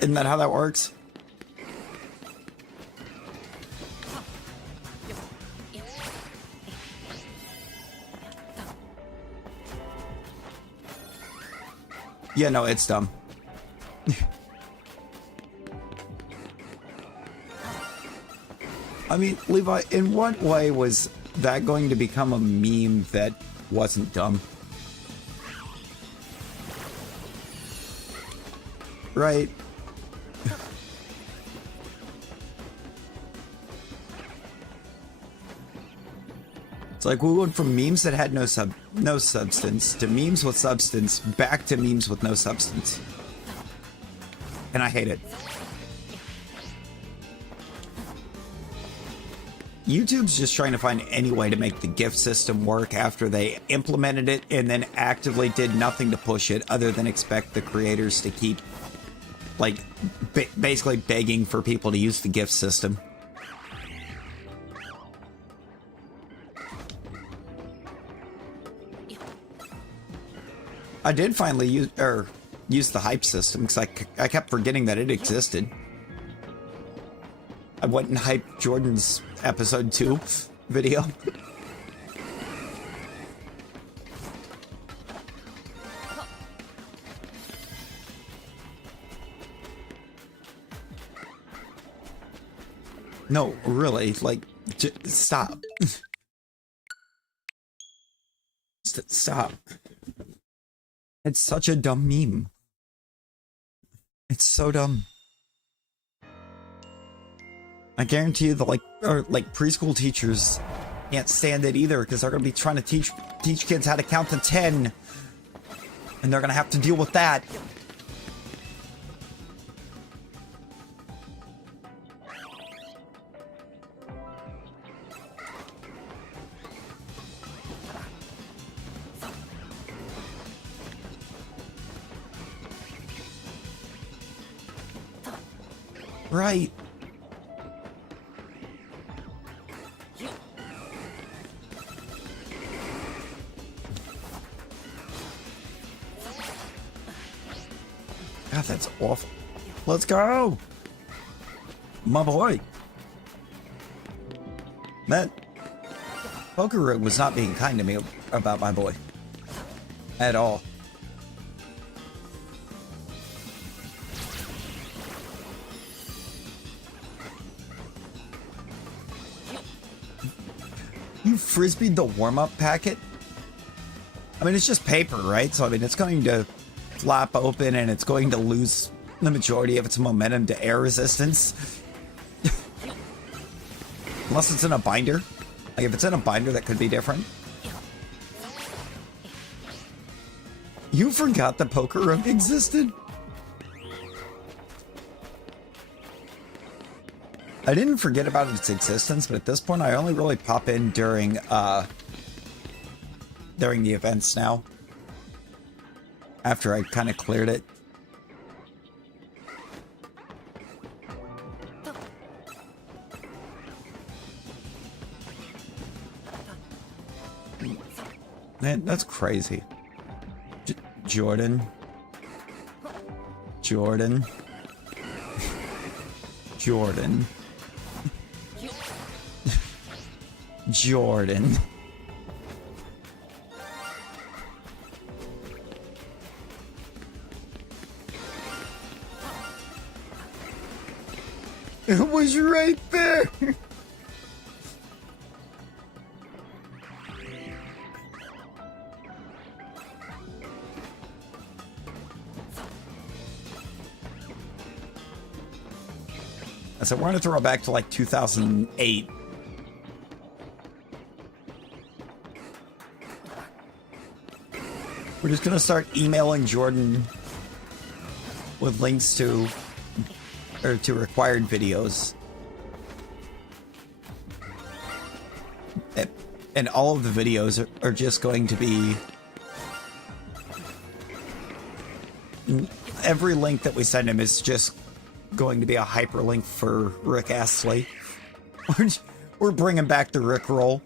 Isn't that how that works? Yeah, no, it's dumb. I mean, Levi, in what way was that going to become a meme that wasn't dumb? Right? It's like we went from memes that had no substance to memes with substance back to memes with no substance. And I hate it. YouTube's just trying to find any way to make the gift system work after they implemented it and then actively did nothing to push it other than expect the creators to keep, like, basically begging for people to use the gift system. I did finally use the hype system because I kept forgetting that it existed. I went and hyped Jordan's episode 2 video. No, really, like, stop. Stop. It's such a dumb meme. It's so dumb. I guarantee you the preschool teachers can't stand it either because they're gonna be trying to teach kids how to count to 10. And they're gonna have to deal with that. Right. God, that's awful. Let's go. My boy. That Poker was not being kind to me about my boy. At all. You frisbeed the warm-up packet? I mean, it's just paper, right? So, I mean, it's going to flap open and it's going to lose the majority of its momentum to air resistance. Unless it's in a binder. Like, if it's in a binder, that could be different. You forgot the poker room existed? I didn't forget about its existence, but at this point, I only really pop in during the events now. After I kind of cleared it. Man, that's crazy. Jordan. Jordan. Jordan. Jordan. It was right there. So we're gonna throw it back to like 2008. We're just gonna start emailing Jordan with links to required videos. And all of the videos are just going to be every link that we send him is just going to be a hyperlink for Rick Astley. We're bringing back the Rick roll.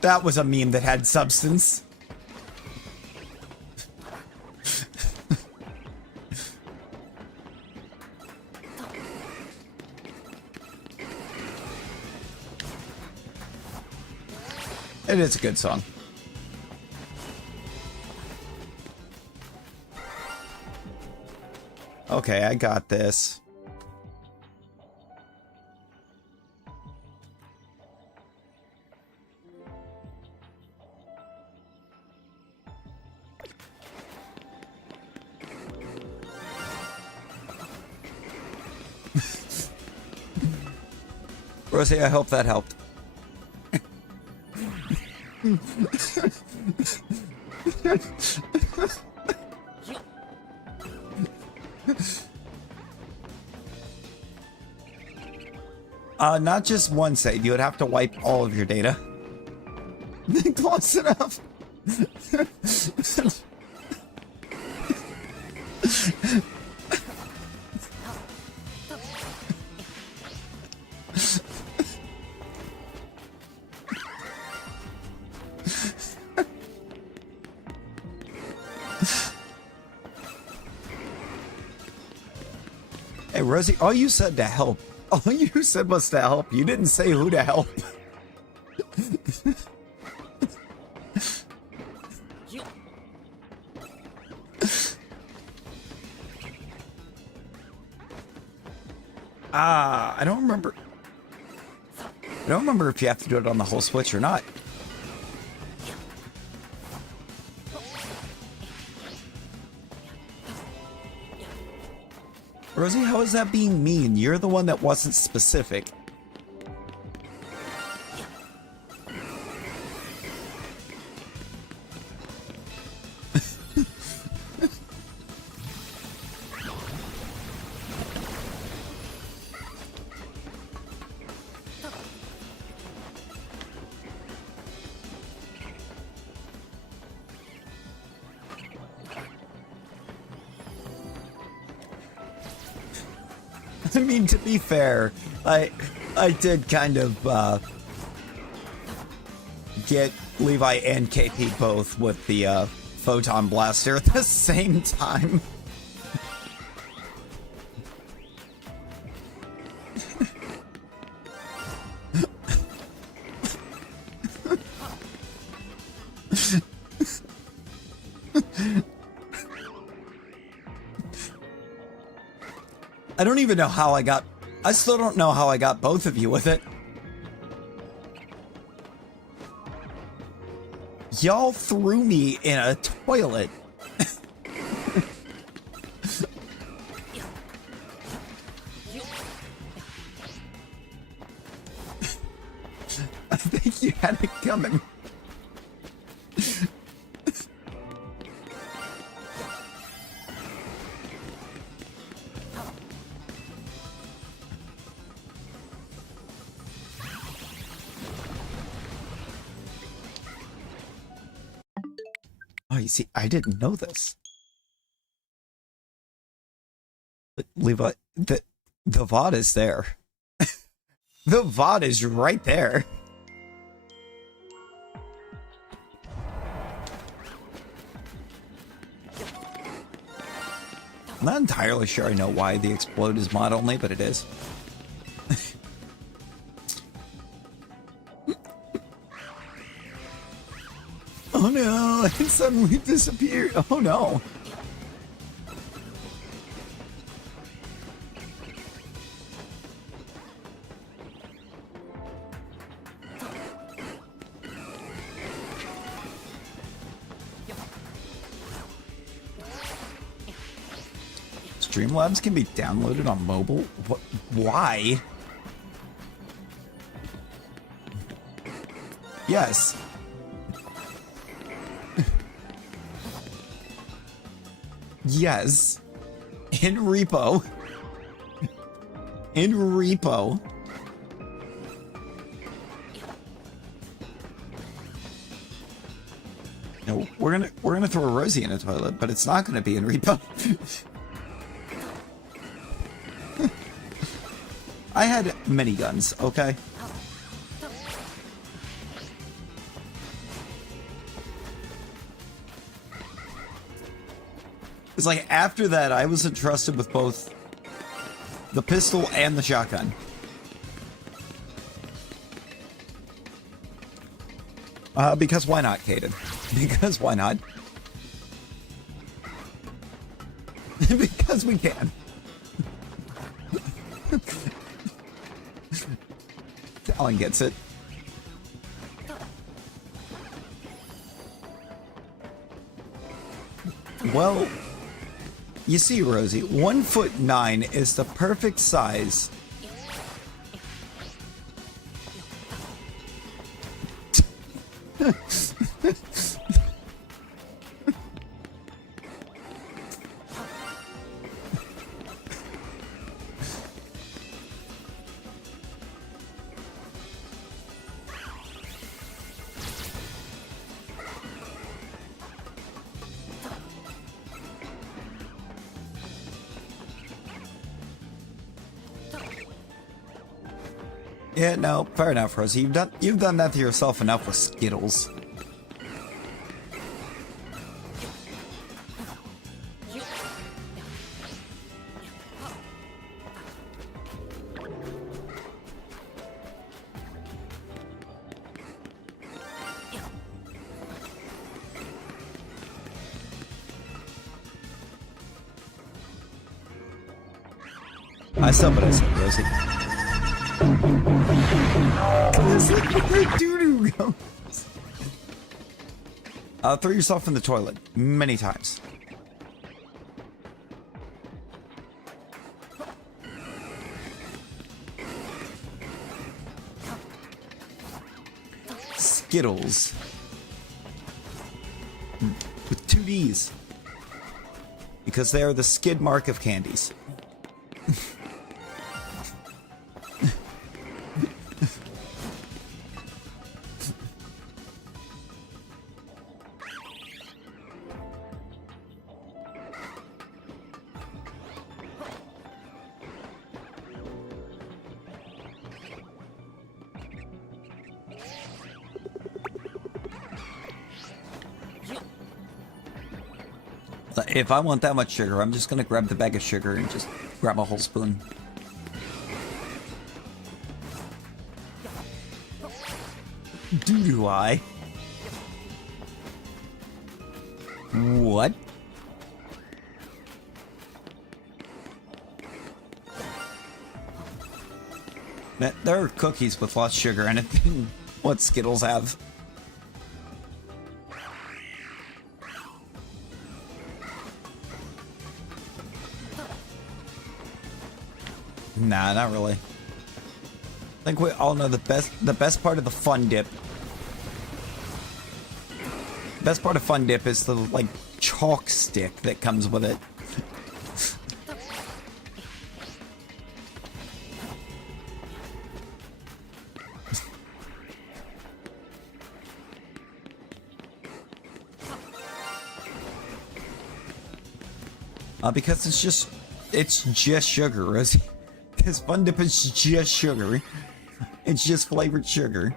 That was a meme that had substance. It is a good song. Okay, I got this. Rosie, I hope that helped. Not just one save. You would have to wipe all of your data. Close enough. Hey, Rosie, all you said to help. All you said was to help. You didn't say who to help. I don't remember. I don't remember if you have to do it on the whole Switch or not. Rosie, how is that being mean? You're the one that wasn't specific. I mean, to be fair, I did kind of get Levi and KP both with the photon blaster at the same time. I don't even know how I still don't know how I got both of you with it. Y'all threw me in a toilet. I think you had it coming. Oh, you see, I didn't know this. But Levi, the VOD is there. The VOD is right there. I'm not entirely sure I know why the explode is mod only, but it is. Oh no, it suddenly disappeared. Oh no. Streamlabs can be downloaded on mobile? What? Why? Yes. Yes. In repo. In repo. No, we're gonna throw Rosie in a toilet, but it's not gonna be in repo. I had miniguns, okay? It's like after that, I was entrusted with both the pistol and the shotgun. Because why not, Caden? Because why not? Because we can. Alan gets it. Well, you see, Rosie, 1'9" is the perfect size. Yeah, no, fair enough, Rosie. You've done that to yourself enough with Skittles. I saw what I said, Rosie. This is where doo-doo goes. Throw yourself in the toilet many times. Skittles. With 2 Ds. Because they are the skid mark of candies. If I want that much sugar, I'm just gonna grab the bag of sugar and just grab a whole spoon. Do I? What? There are cookies with lots of sugar in it than what Skittles have. Nah, not really. I think we all know the best part of the fun dip. Best part of fun dip is the like chalk stick that comes with it. Because it's just sugar, Rosie. Because fun dip is just sugar. It's just flavored sugar.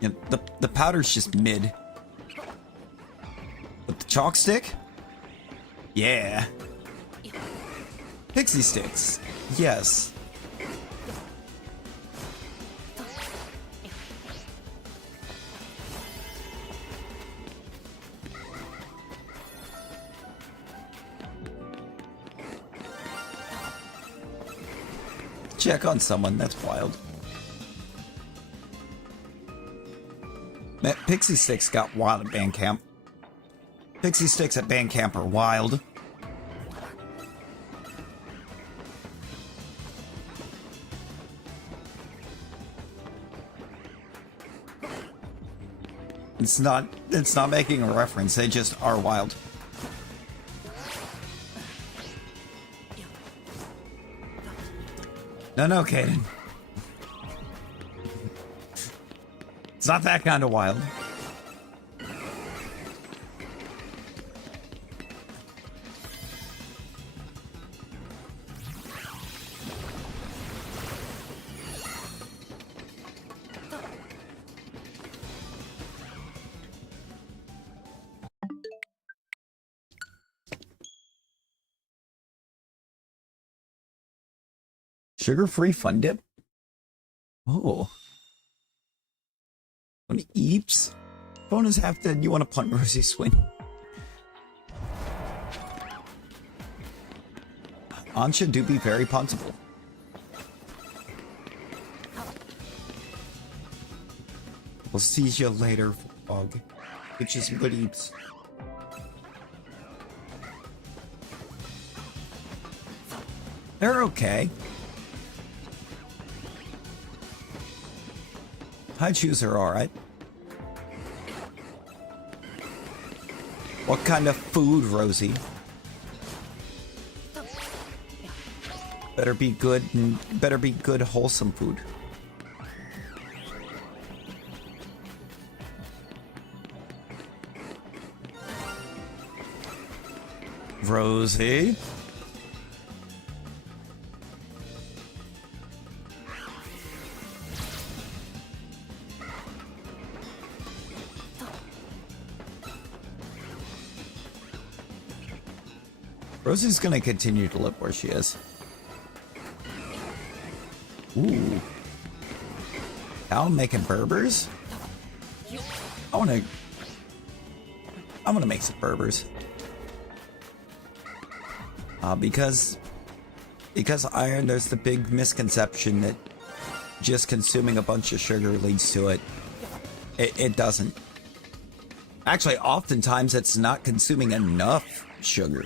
You know, the powder's just mid. But the chalk stick? Yeah. Pixie sticks. Yes. Check on someone, that's wild. Man, Pixie Sticks got wild at band camp. Pixie Sticks at band camp are wild. It's not making a reference, they just are wild. No, Kaden. It's not that kind of wild. Sugar-free fun dip? Oh. On Eeps? Phone is half dead. You want to punt Rosie Swing? Ansha do be very puntable. We'll see you later, Fog. Get you some good Eeps. They're okay. High chews are alright. What kind of food, Rosie? Better be good wholesome food. Rosie? Rosie's gonna continue to live where she is. Ooh. Now I'm making Berbers? I'm gonna make some Berbers. Because iron, there's the big misconception that just consuming a bunch of sugar leads to it. It doesn't. Actually, oftentimes it's not consuming enough sugar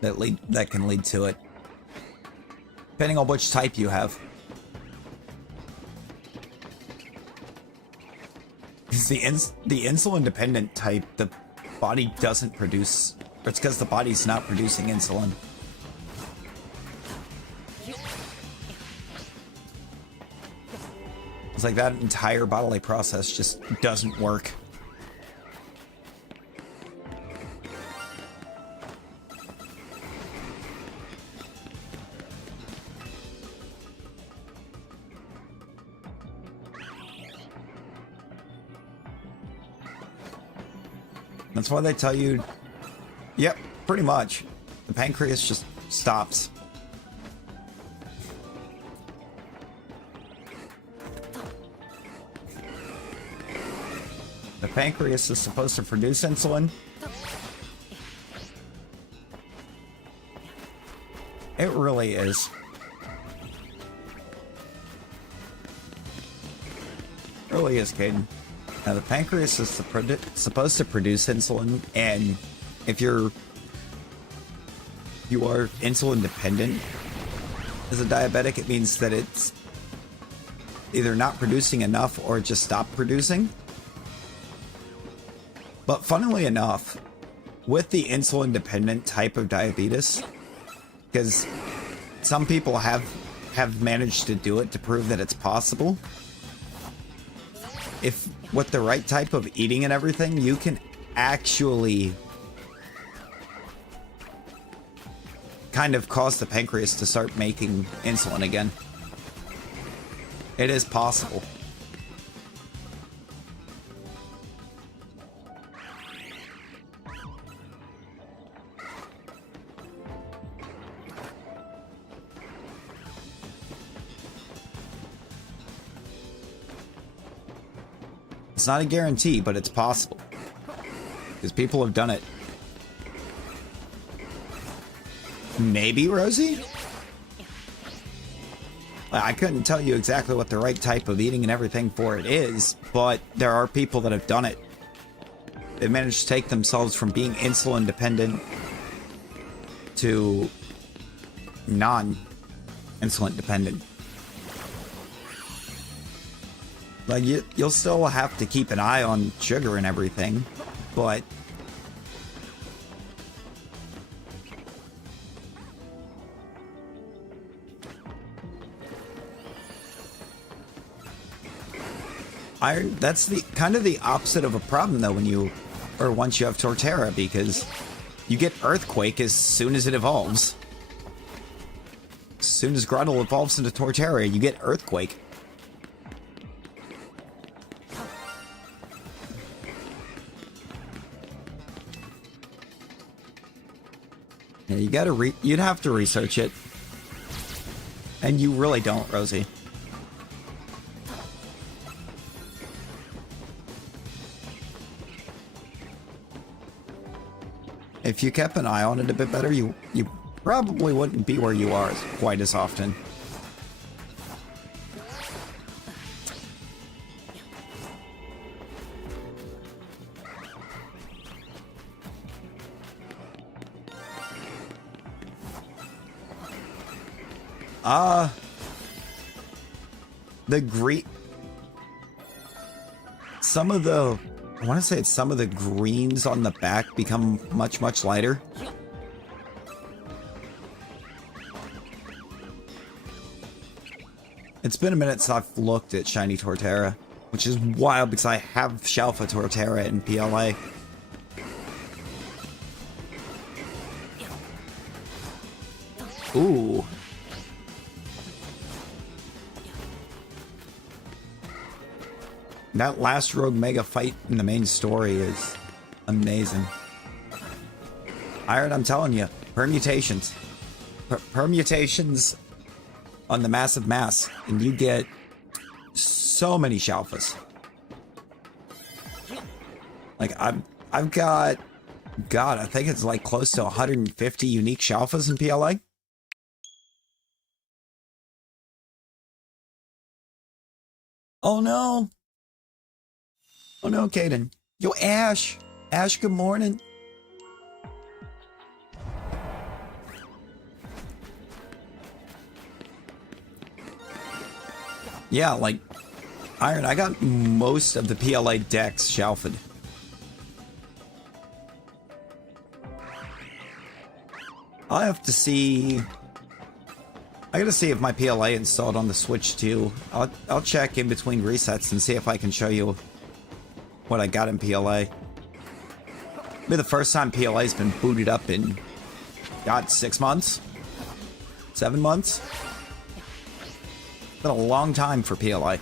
that can lead to it, depending on which type you have. Because the insulin dependent type, the body doesn't produce, or it's because the body's not producing insulin. It's like that entire bodily process just doesn't work. That's why they tell you, yep, pretty much. The pancreas just stops. The pancreas is supposed to produce insulin. It really is. It really is, Caden. Now, the pancreas is supposed to produce insulin, and if you are insulin dependent as a diabetic, it means that it's either not producing enough or just stopped producing. But funnily enough, with the insulin dependent type of diabetes, because some people have managed to do it to prove that it's possible, if with the right type of eating and everything, you can actually kind of cause the pancreas to start making insulin again. It is possible. It's not a guarantee, but it's possible. Because people have done it. Maybe, Rosie? I couldn't tell you exactly what the right type of eating and everything for it is, but there are people that have done it. They managed to take themselves from being insulin dependent to non-insulin dependent. Like, you'll still have to keep an eye on sugar and everything, but that's the kind of the opposite of a problem though once you have Torterra, because you get Earthquake as soon as it evolves. As soon as Grottle evolves into Torterra, you get Earthquake. Yeah, you'd have to research it. And you really don't, Rosie. If you kept an eye on it a bit better, you probably wouldn't be where you are quite as often. I want to say some of the greens on the back become much, much lighter. It's been a minute since I've looked at Shiny Torterra, which is wild because I have Shalfa Torterra in PLA. Ooh. That last Rogue Mega fight in the main story is amazing. Iron, I'm telling you, permutations. Permutations on the massive mass, and you get so many Shalfas. Like, I've got, God, I think it's like close to 150 unique Shalfas in PLA. Oh no. Oh no, Caden. Yo, Ash. Ash, good morning. Yeah, like, Iron, I got most of the PLA decks shelfed. I'll have to see... I gotta see if my PLA installed on the Switch too. I'll check in between resets and see if I can show you what I got in PLA. Be the first time PLA's been booted up in, God, 6 months? 7 months? Been a long time for PLA.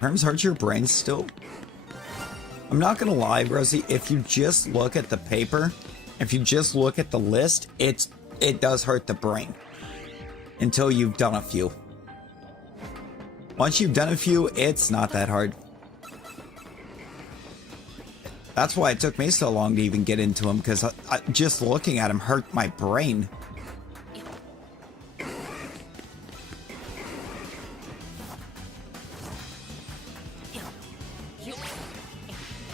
Herms hurts your brain still? I'm not gonna lie, Rosie, if you just look at the paper, if you just look at the list, it does hurt the brain. Until you've done a few. Once you've done a few, it's not that hard. That's why it took me so long to even get into them, because just looking at them hurt my brain.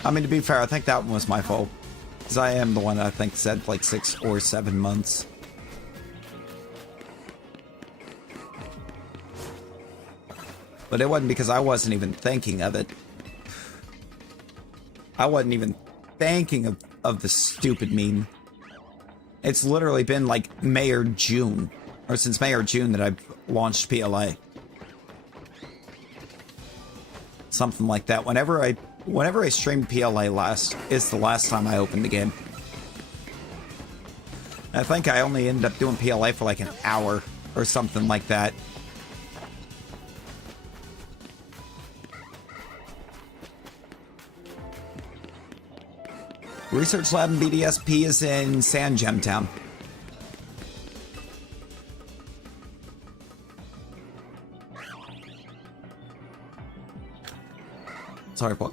I mean, to be fair, I think that one was my fault. Because I am the one that I think said like 6 or 7 months. But it wasn't because I wasn't even thinking of it. I wasn't even thinking of the stupid meme. It's literally been like May or June. Or since May or June that I've launched PLA. Something like that. Whenever I streamed PLA last, is the last time I opened the game. I think I only ended up doing PLA for like an hour or something like that. Research Lab in BDSP is in San Gemtown. Sorry, what?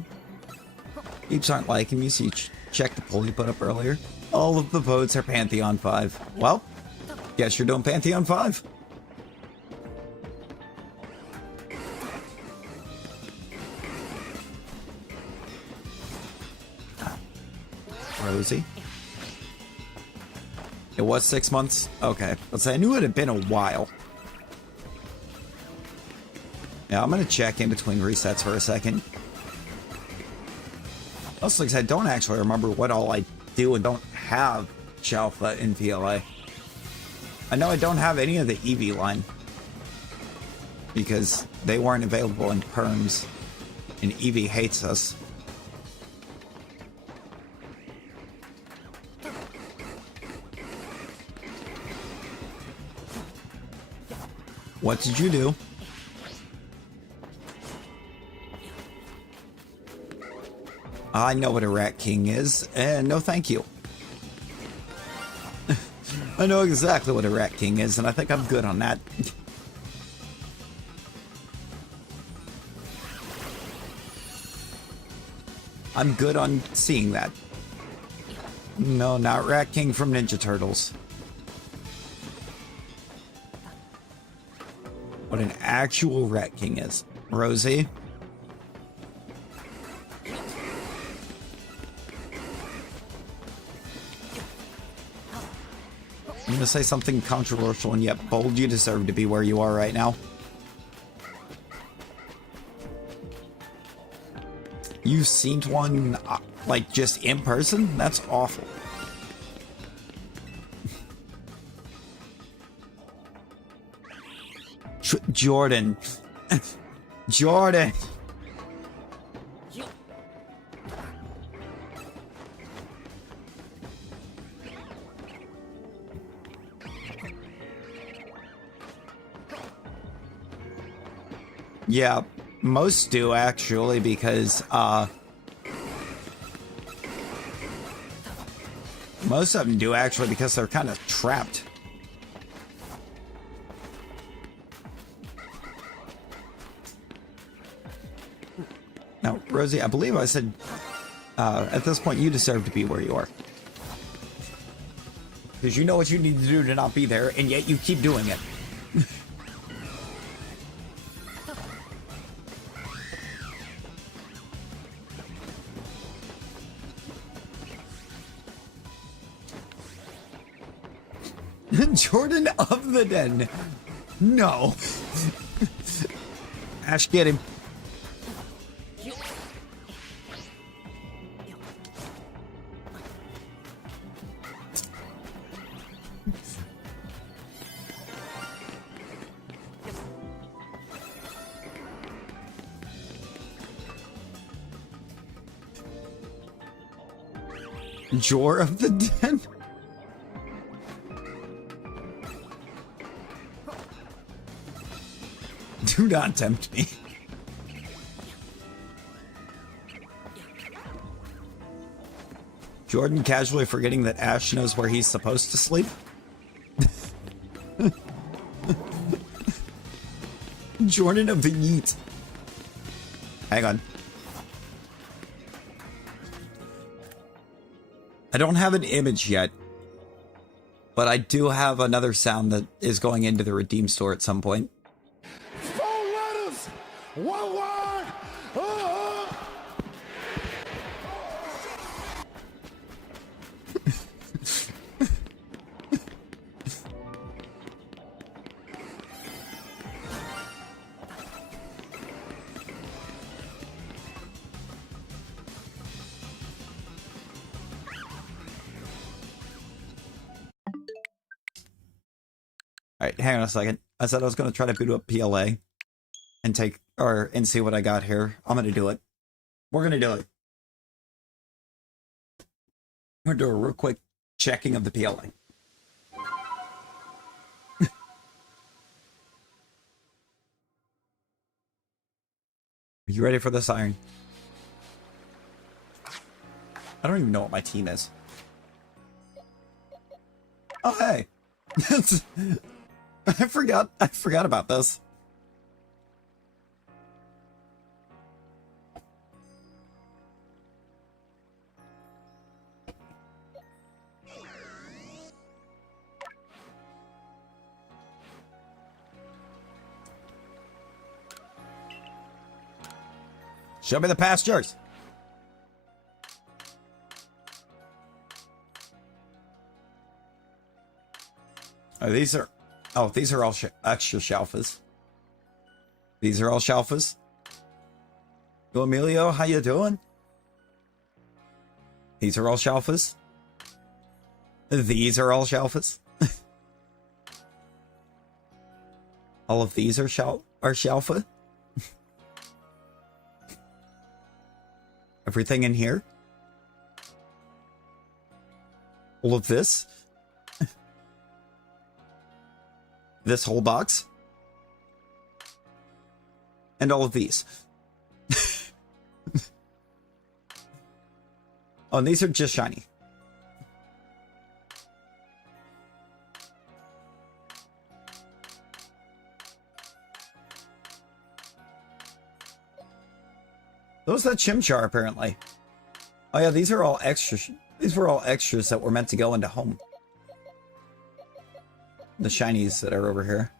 Each aren't liking you, so you check the poll you put up earlier. All of the votes are Pantheon 5. Well, guess you're doing Pantheon 5. Rosie. It was 6 months? Okay. Let's say I knew it had been a while. Yeah, I'm gonna check in between resets for a second. Also, like I don't actually remember what all I do and don't have Chalfa in PLA. I know I don't have any of the EV line. Because they weren't available in perms. And EV hates us. What did you do? I know what a Rat King is, and no thank you. I know exactly what a Rat King is, and I think I'm good on that. I'm good on seeing that. No, not Rat King from Ninja Turtles. What an actual Rat King is. Rosie? I'm gonna say something controversial and yet bold. You deserve to be where you are right now. You've seen one, like, just in person? That's awful. Jordan. Jordan. Yeah, most do actually, because most of them do actually because they're kind of trapped. Now, Rosie, I believe I said at this point you deserve to be where you are. Because you know what you need to do to not be there, and yet you keep doing it. Jordan of the Den. No. Ash, get him. Jor of the Den? Do not tempt me. Jordan casually forgetting that Ash knows where he's supposed to sleep. Jordan of the Yeet. Hang on. I don't have an image yet, but I do have another sound that is going into the Redeem store at some point. 4 letters, 1 word. right, hang on a second. I said I was gonna try to boot up PLA and and see what I got here. I'm gonna do it. We're gonna do it. I'm gonna do a real quick checking of the PLA. Are you ready for this, Iron? I don't even know what my team is. Oh, hey. I forgot about this. Show me the pastures. Oh, these are all extra shelfers. These are all shelfers. Yo, Emilio, how you doing? These are all shelfers. These are all shelfers. All of these are shelfer. Everything in here. All of this. This whole box. And all of these. Oh, and these are just shiny. Those that chimchar, apparently. Oh yeah, these are all extras. These were all extras that were meant to go into home. The shinies that are over here.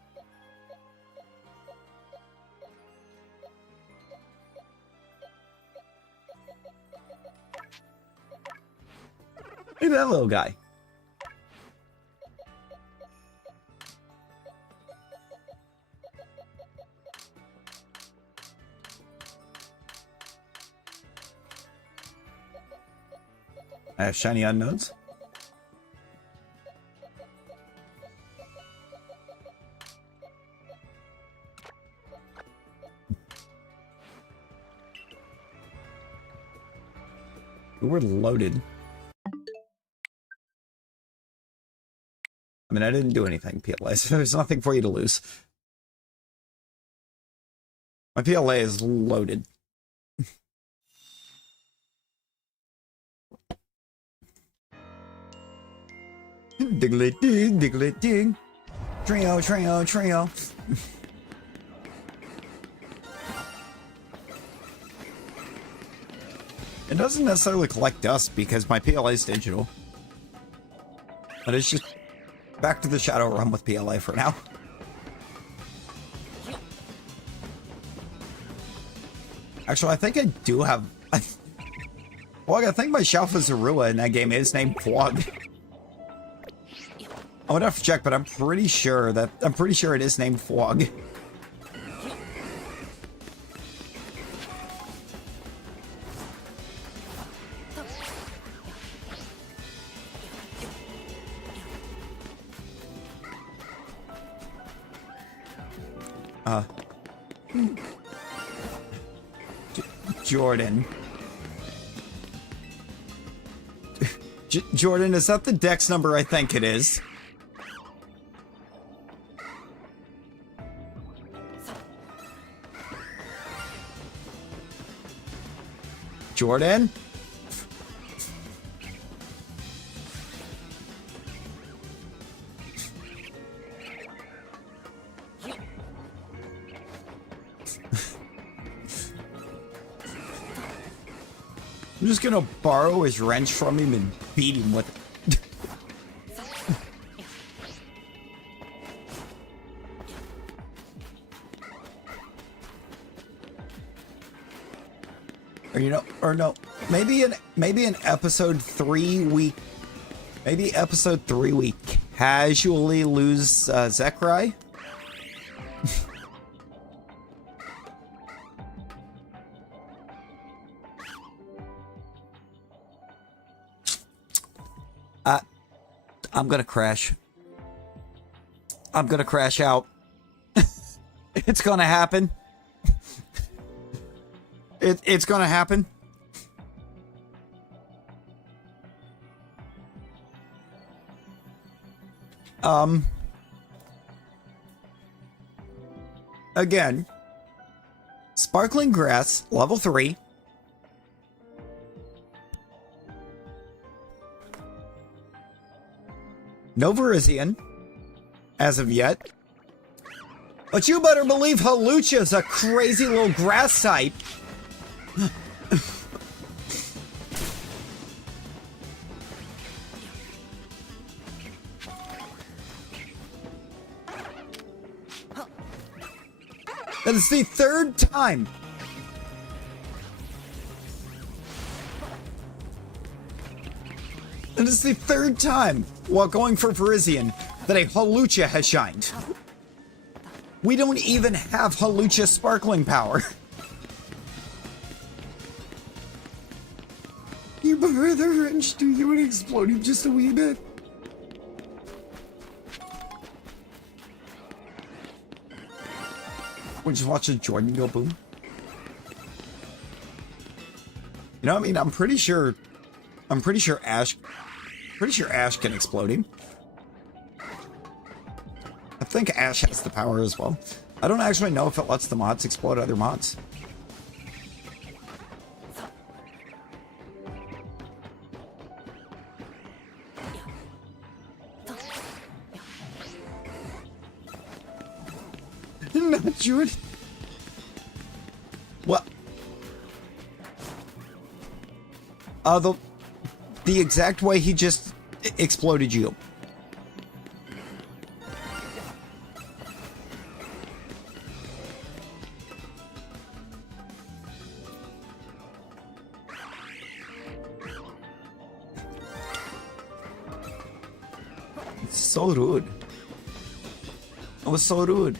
Look at that little guy. I have shiny unknowns. We're loaded. I mean, I didn't do anything, PLA, so there's nothing for you to lose. My PLA is loaded. Diggly dig, diggly dig. Trio, trio, trio. It doesn't necessarily collect dust because my PLA is digital. But it's just back to the Shadow Run with PLA for now. Actually, I think I do have... Well, I think my Shelf of Zorua in that game is named Quag. I would have to check, but I'm pretty sure it is named Fwog. Jordan. Jordan, is that the dex number I think it is? Jordan? I'm just gonna borrow his wrench from him and beat him with it. Or no, maybe in episode 3 we casually lose Zekrai. I'm gonna crash. I'm gonna crash out. It's gonna happen. It's gonna happen. Again, Sparkling Grass, level 3. No Virizion, as of yet. But you better believe Halucha's a crazy little grass type. That is the third time. That is the third time while going for Virizion that a Halucha has shined. We don't even have Halucha sparkling power. You prefer the wrench to you and exploding just a wee bit. We just watch Jordan go boom. You know what I mean? I'm pretty sure Ash can explode him. I think Ash has the power as well. I don't actually know if it lets the mods explode other mods. Not Jordan. What? The exact way he just exploded you. It's so rude. It was so rude.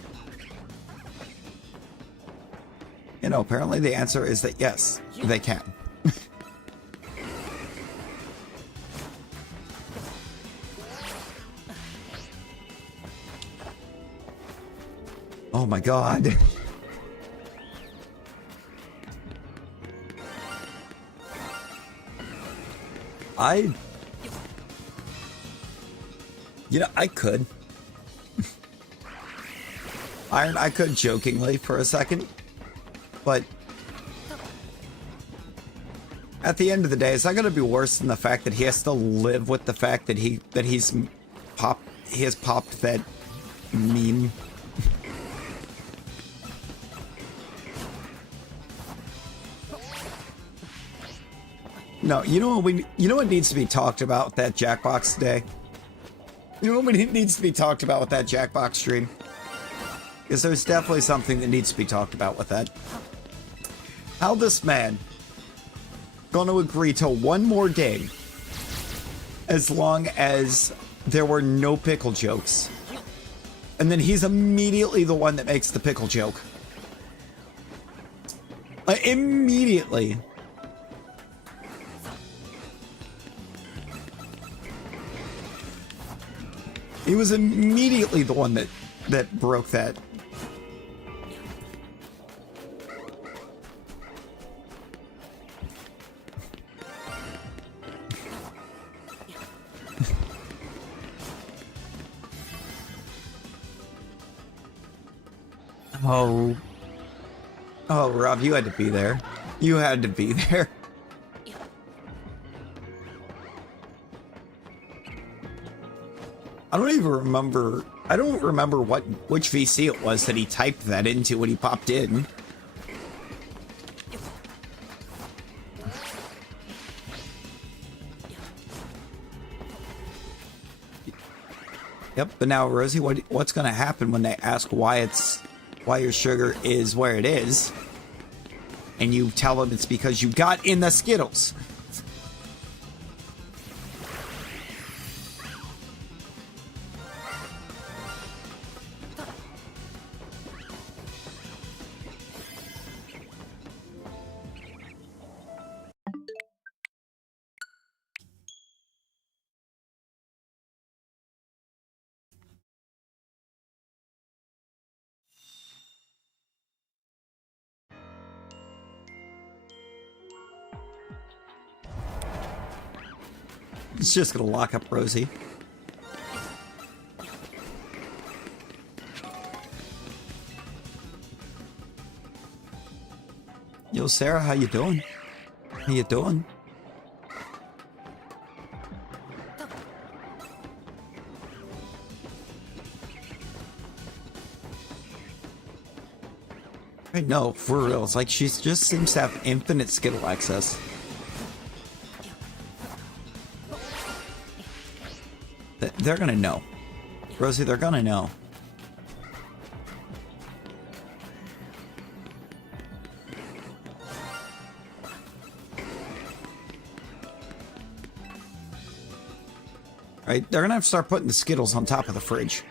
You know, apparently the answer is that yes, they can. Oh my god. You know, I could. Iron, I could jokingly for a second. But at the end of the day, it's not going to be worse than the fact that he has to live with the fact that he has popped that meme. No, you know what needs to be talked about with that Jackbox today? You know what needs to be talked about with that Jackbox stream? Because there's definitely something that needs to be talked about with that. How this man gonna agree to one more game as long as there were no pickle jokes. And then he's immediately the one that makes the pickle joke. Immediately. He was immediately the one that broke that. Oh, Rob, you had to be there. You had to be there. I don't even remember. I don't remember which VC it was that he typed that into when he popped in. Yep, but now Rosie, what's going to happen when they ask why your sugar is where it is, and you tell them it's because you got in the Skittles? It's just gonna lock up Rosie. Yo, Sarah, how you doing? How you doing? I know, for real. It's like she just seems to have infinite Skittle access. They're gonna know. Rosie, they're gonna know. Right? They're gonna have to start putting the Skittles on top of the fridge.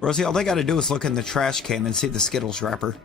Rosie, all they gotta do is look in the trash can and see the Skittles wrapper.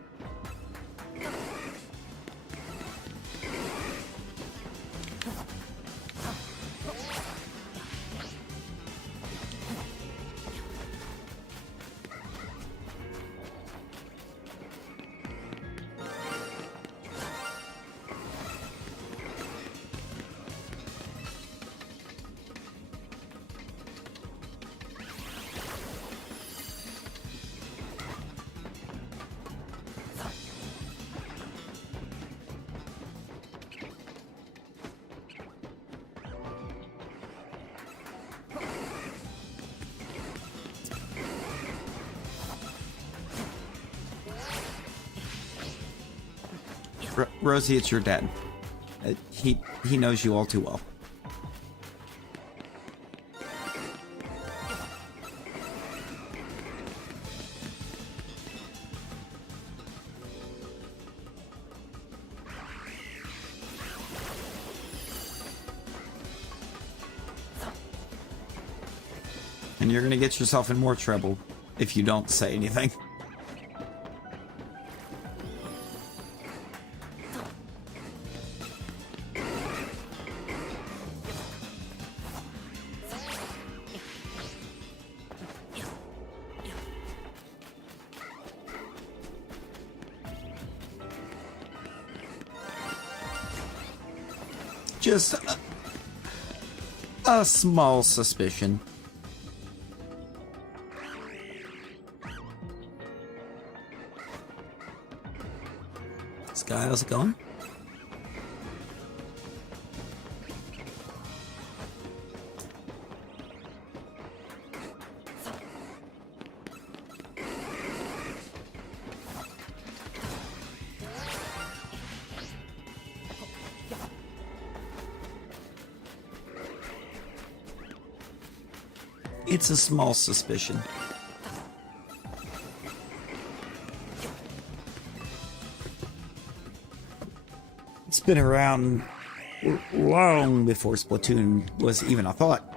Rosie, it's your dad. He knows you all too well. And you're gonna get yourself in more trouble if you don't say anything. Just a small suspicion. Sky, how's it going? It's a small suspicion. It's been around long before Splatoon was even a thought.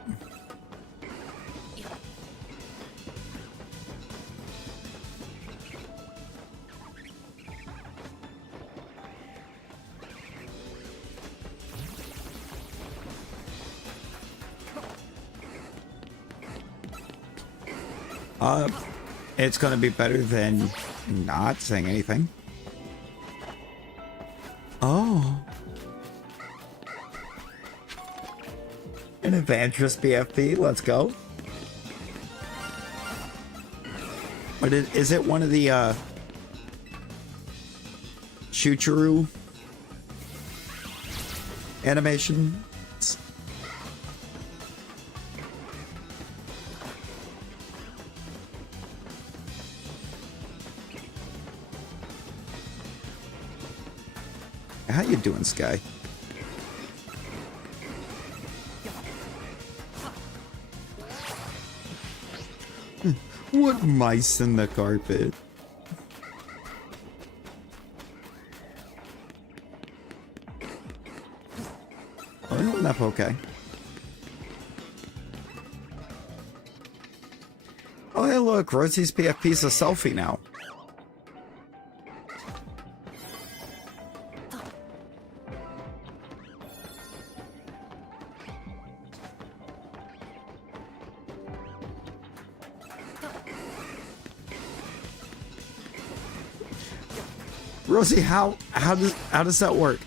It's gonna be better than not saying anything. Oh. An Adventurous BFP, let's go. But is it one of the Shoochuru animations? How you doing, Sky? What mice in the carpet? Oh, you're holding up okay. Oh, hey, look, Rosie's PFP's a selfie now. Rosie, how does that work?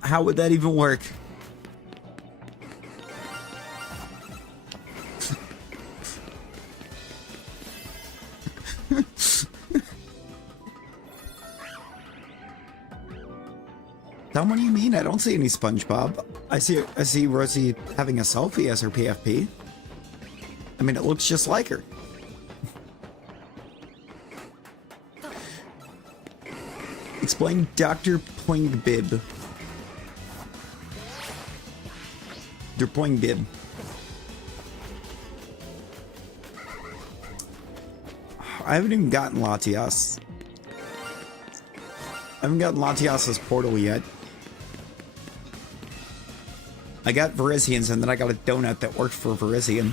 How would that even work? Tom, what do you mean? I don't see any SpongeBob. I see Rosie having a selfie as her PFP. I mean, it looks just like her. Explain Dr. Poingbib. Dr. Poingbib. I haven't even gotten Latias. I haven't gotten Latias's portal yet. I got Virizion's and then I got a donut that worked for Virizion.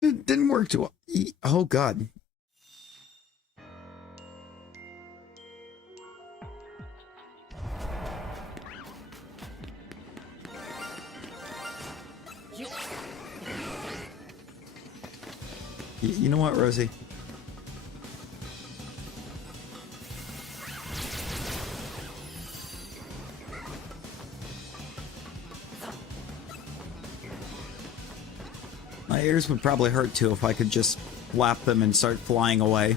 It didn't work too well. Oh god. You know what, Rosie? My ears would probably hurt too if I could just flap them and start flying away.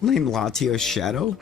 Named Latio's Shadow?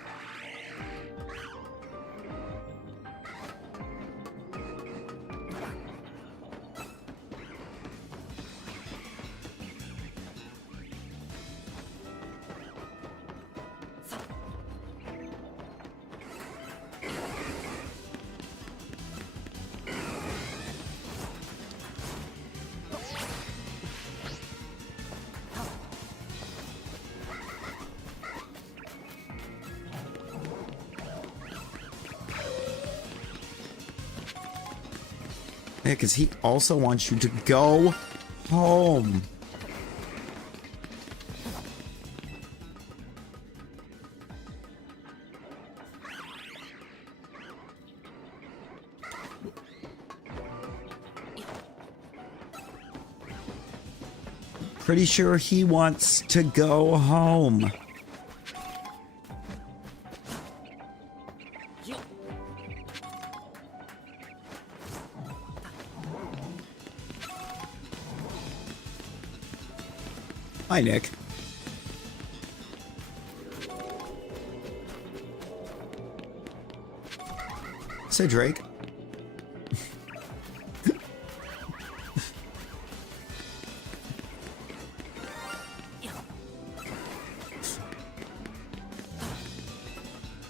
Yeah, because he also wants you to go home. Pretty sure he wants to go home. Hi, Nick. Say, Drake.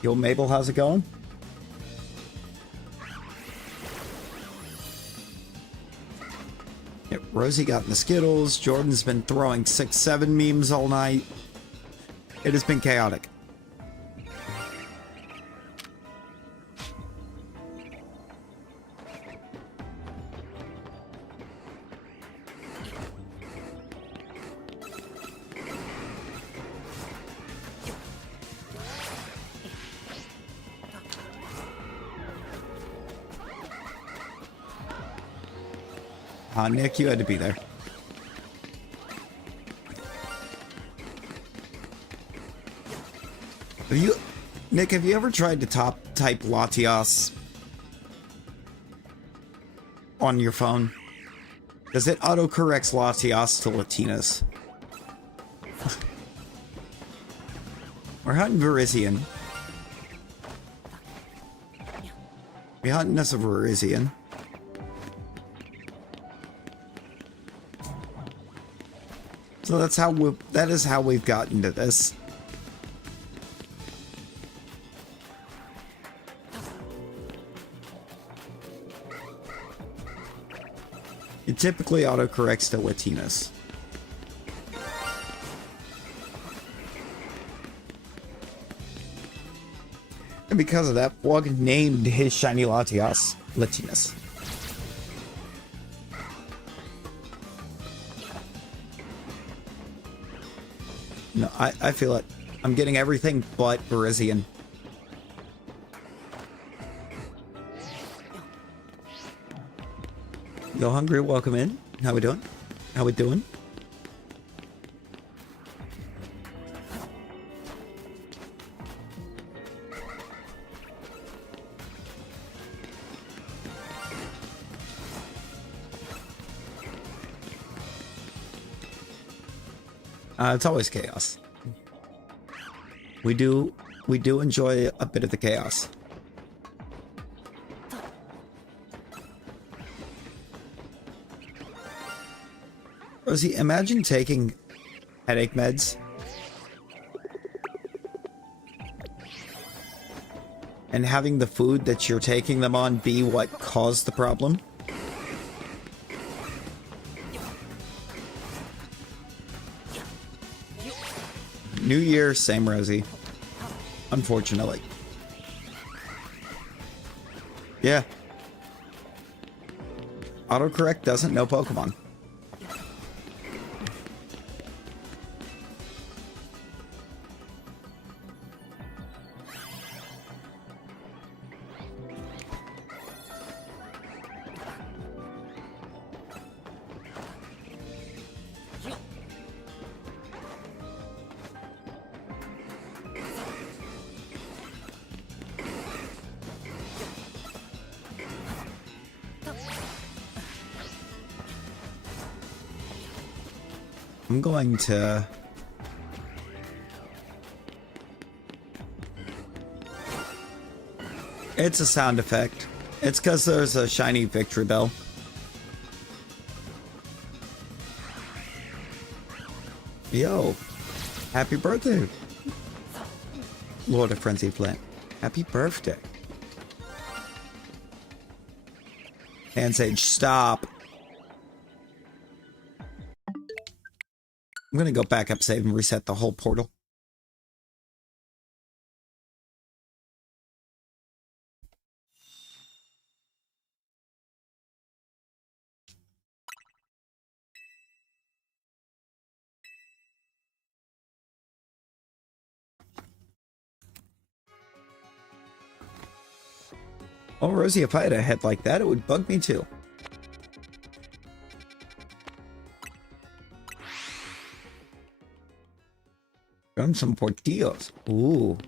Yo, Mabel, how's it going? Yep, Rosie got in the Skittles. Jordan's been throwing 6-7 memes all night. It has been chaotic. Nick, you had to be there. Nick, have you ever tried to type Latias on your phone? Does it autocorrects Latias to Latinas? We're hunting Virizion. We're hunting us a Virizion. So that is how we've gotten to this. It typically autocorrects to Latinas. And because of that, Plug named his shiny Latias Latinas. No, I feel it. I'm getting everything but Virizion. Yo, Hungry, welcome in. How we doing? How we doing? It's always chaos. We do enjoy a bit of the chaos. Rosie, imagine taking headache meds and having the food that you're taking them on be what caused the problem. New year, same Rosie. Unfortunately. Yeah. Autocorrect doesn't know Pokemon. I'm going to... It's a sound effect. It's because there's a shiny victory bell. Yo, happy birthday, Lord of Frenzy Flint. Happy birthday. And Sage, stop. I'm gonna go back up, save, and reset the whole portal. Oh, Rosie, if I had a head like that, it would bug me too. Done some portillos. Ooh.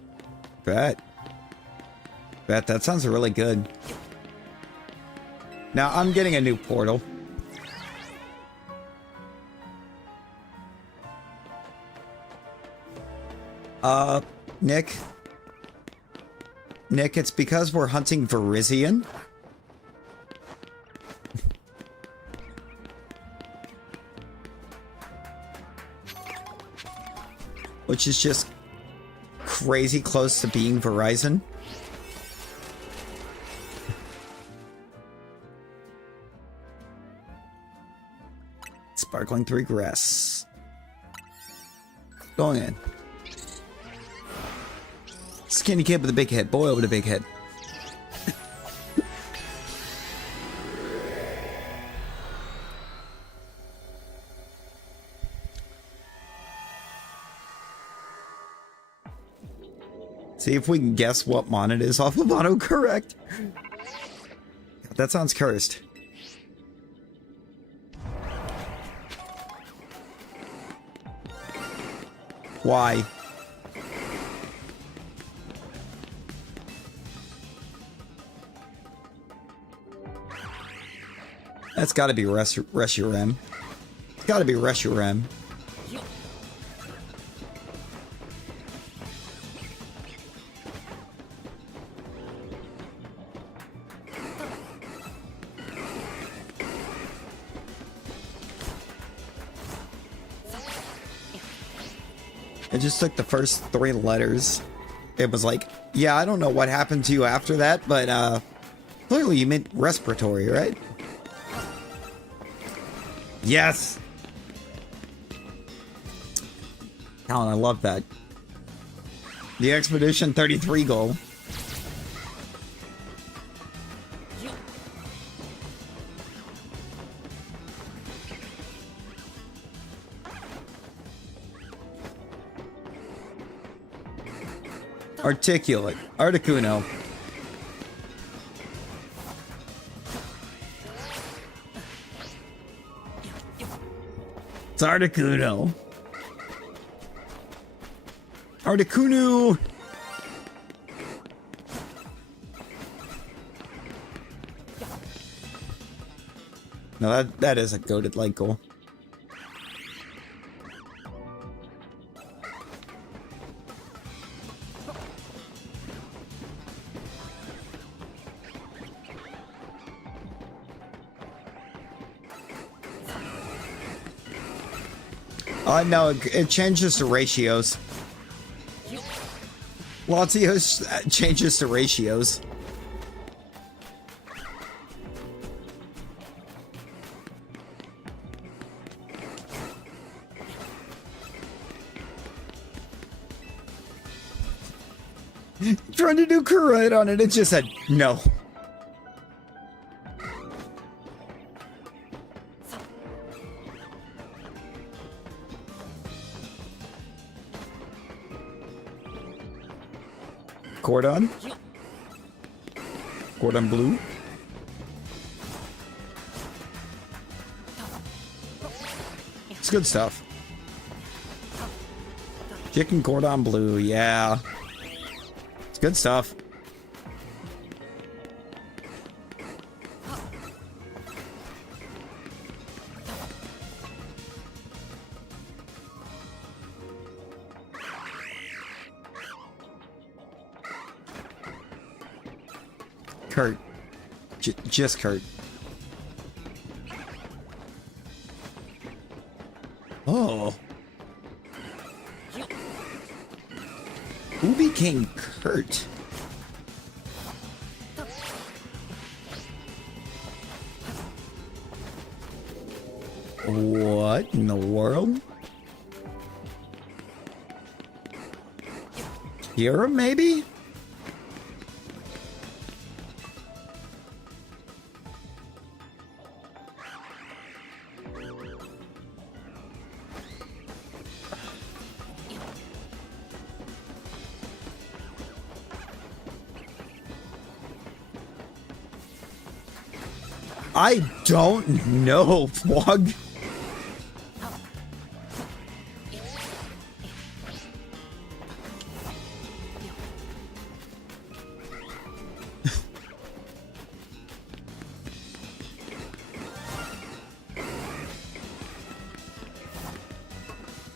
Bet. That sounds really good. Now, I'm getting a new portal. Nick. Nick, it's because we're hunting Virizion. Which is just crazy close to being Verizon. Sparkling 3 grass. Going in. Skinny kid with a big head. Boy with a big head. See if we can guess what mon it is off of autocorrect. That sounds cursed. Why? That's gotta be Reshiram. It's gotta be Reshiram. It just took the first 3 letters. It was like, yeah, I don't know what happened to you after that, but clearly you meant respiratory, right? Yes! Alan, I love that. The Expedition 33 goal. Articulate. Articuno. It's Articuno. Articuno. No, that is a goated light goal. No, it changes the ratios. Latios changes the ratios. Trying to do correct on it, it just said no. Cordon? Cordon bleu? It's good stuff. Chicken cordon bleu, yeah. It's good stuff. Kurt. Just Kurt. Oh. Who became Kurt? What in the world? Kira, maybe? I don't know, Flog.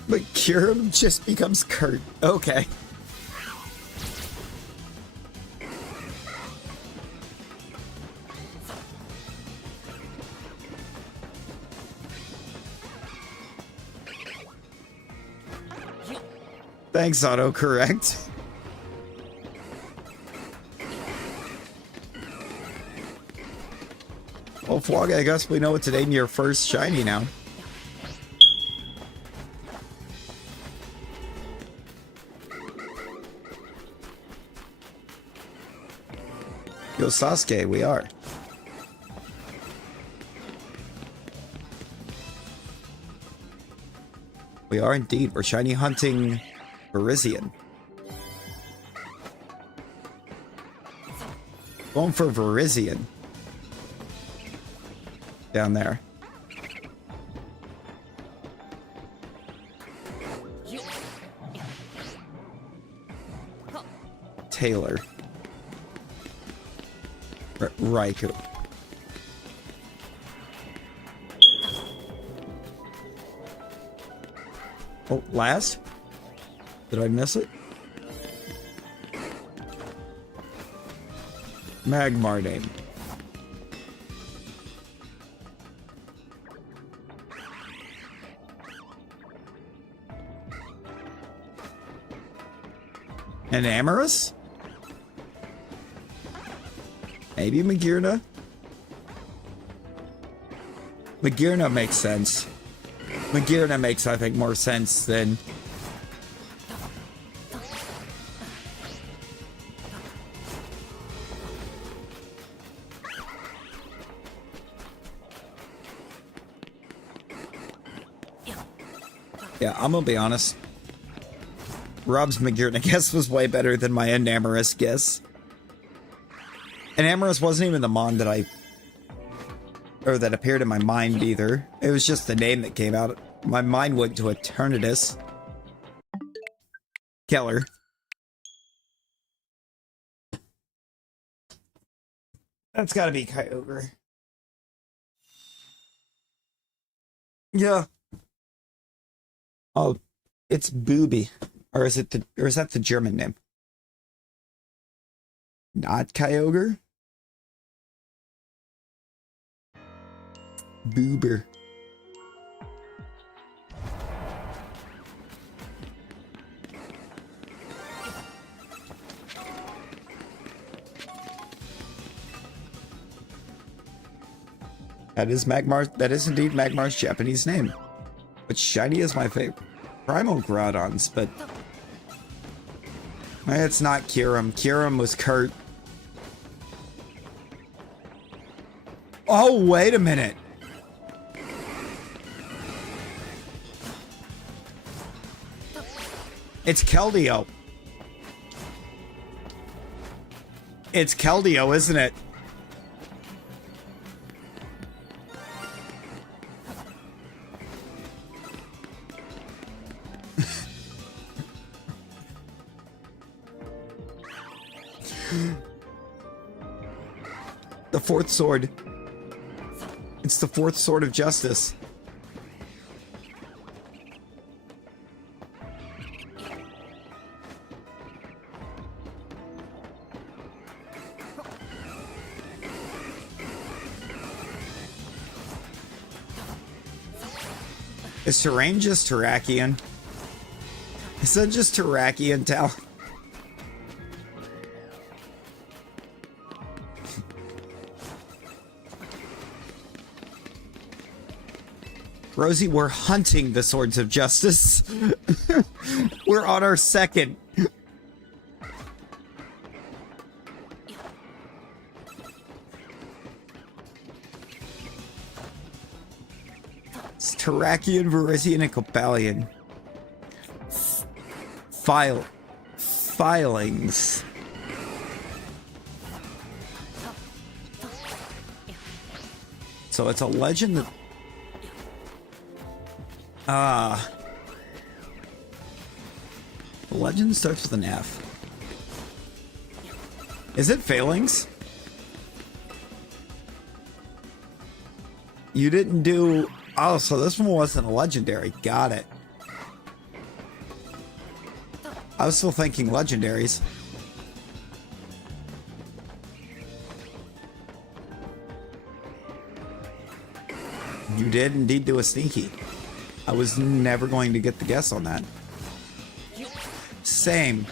But Kira just becomes Kurt. Okay. Thanks, autocorrect. Well, Flog, I guess we know what to name your first shiny now. Yo, Sasuke, we are. We are indeed. We're shiny hunting Virizion. Going for Virizion. Down there. Taylor. Raikou. Oh, last? Did I miss it? Magmar name. An Amorous? Maybe Magirna? Magirna makes sense. Magirna makes, I think, more sense than... Yeah, I'm gonna be honest. Rob's Magirna guess was way better than my Enamorous guess. Enamorous wasn't even the Mon that I... or that appeared in my mind either. It was just the name that came out. My mind went to Eternatus. Keller. That's gotta be Kyogre. Yeah. Oh, it's Booby. Or is that the German name? Not Kyogre? Boober. That is Magmar. That is indeed Magmar's Japanese name. But shiny is my favorite. Primal Groudons, but it's not Kyurem. Kyurem was Kurt. Oh, wait a minute. It's Keldeo. It's Keldeo, isn't it? The fourth sword. It's the fourth sword of justice. Is Terrain just Terrakion? Is that just Terrakion Tal? Rosie, we're hunting the swords of justice. We're on our second. It's Terrakion, Virizion, and Copalion. Filings. So it's a legend that... The legend starts with an F. Is it Failings? You didn't do... Oh, so this one wasn't a legendary. Got it. I was still thinking legendaries. You did indeed do a sneaky. I was never going to get the guess on that. Same.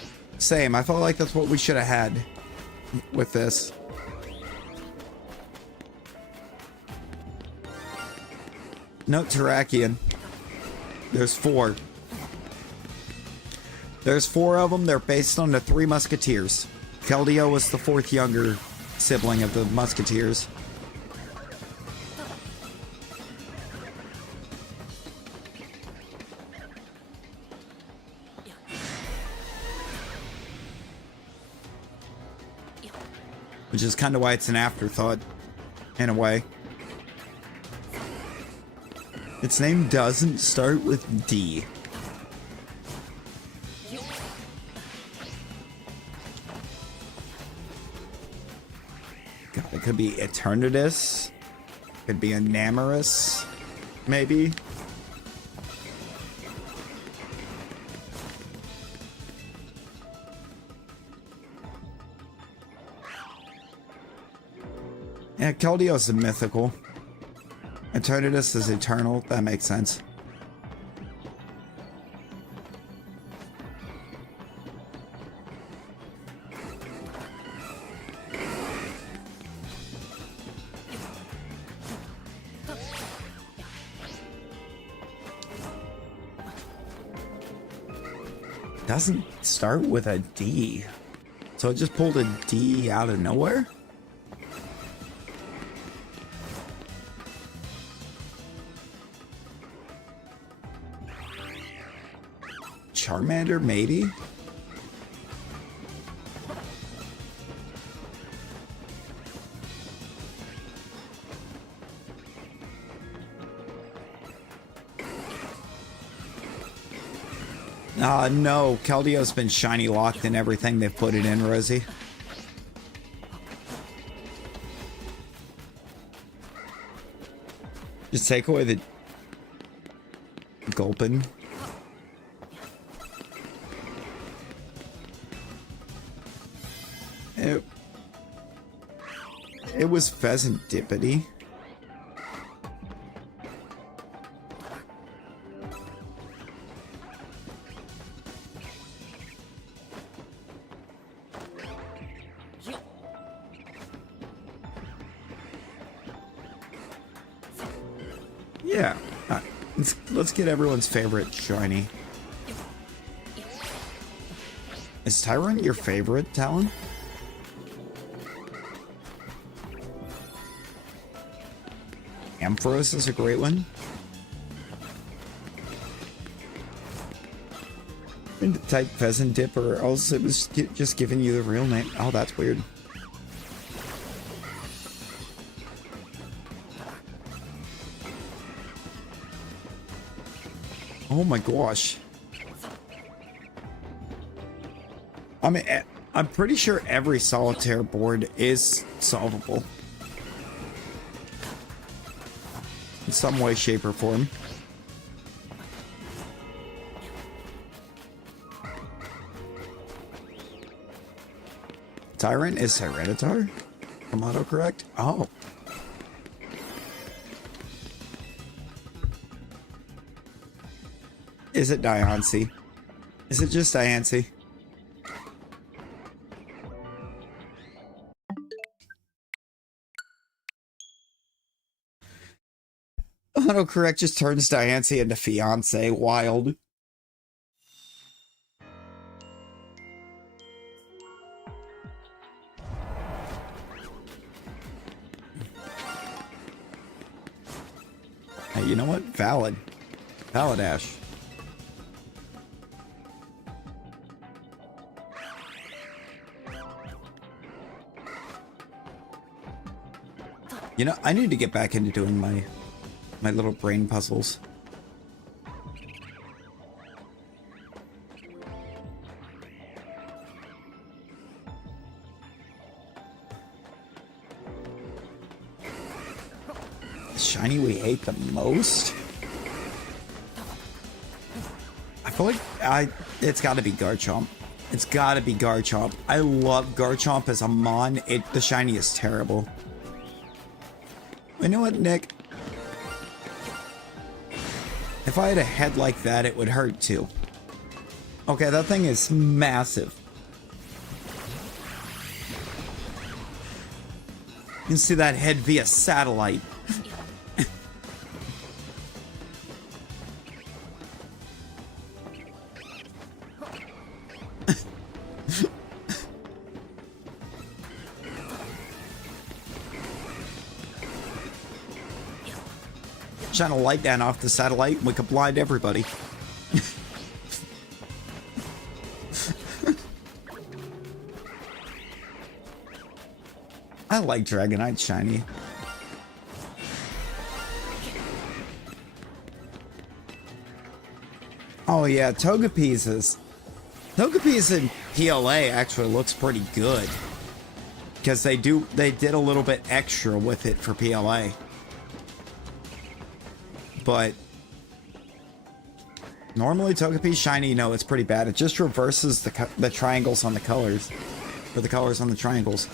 I felt like that's what we should have had with this. No, Terrakion. There's four. There's four of them. They're based on the Three Musketeers. Keldeo was the fourth younger sibling of the Musketeers. Which is kind of why it's an afterthought, in a way. Its name doesn't start with D. God, it could be Eternatus. Could be Enamorous, maybe. Yeah, Keldeo's a mythical. Eternatus is eternal. That makes sense. doesn't start with a D. So it just pulled a D out of nowhere? Charmander, maybe? No, Keldeo's been shiny locked in everything they've put it in, Rosie. Just take away the Gulpin. It was Pheasant Dippity. Yeah, let's get everyone's favorite shiny. Is Tyrant your favorite, Talon? Ampharos is a great one. And type Pheasant Dip, or else it was just giving you the real name. Oh, that's weird. Oh my gosh. I mean, I'm pretty sure every solitaire board is solvable. In some way, shape, or form. Tyrant is Tyranitar? From autocorrect? Oh. Is it Diancie? Is it just Diancie? Autocorrect just turns Diancie into fiance. Wild. Hey, you know what? Valid. Valid, Ash. You know, I need to get back into doing my little brain puzzles. Shiny we hate the most? I feel like it's gotta be Garchomp. It's gotta be Garchomp. I love Garchomp as a mon. The shiny is terrible. You know what, Nick? If I had a head like that, it would hurt too. Okay, that thing is massive. You can see that head via satellite. Shine a light down off the satellite and we could blind everybody. I like Dragonite shiny. Oh yeah, Togepi's in PLA actually looks pretty good. Because they did a little bit extra with it for PLA. But normally Togepi shiny, no, it's pretty bad. It just reverses the triangles on the colors, or the colors on the triangles.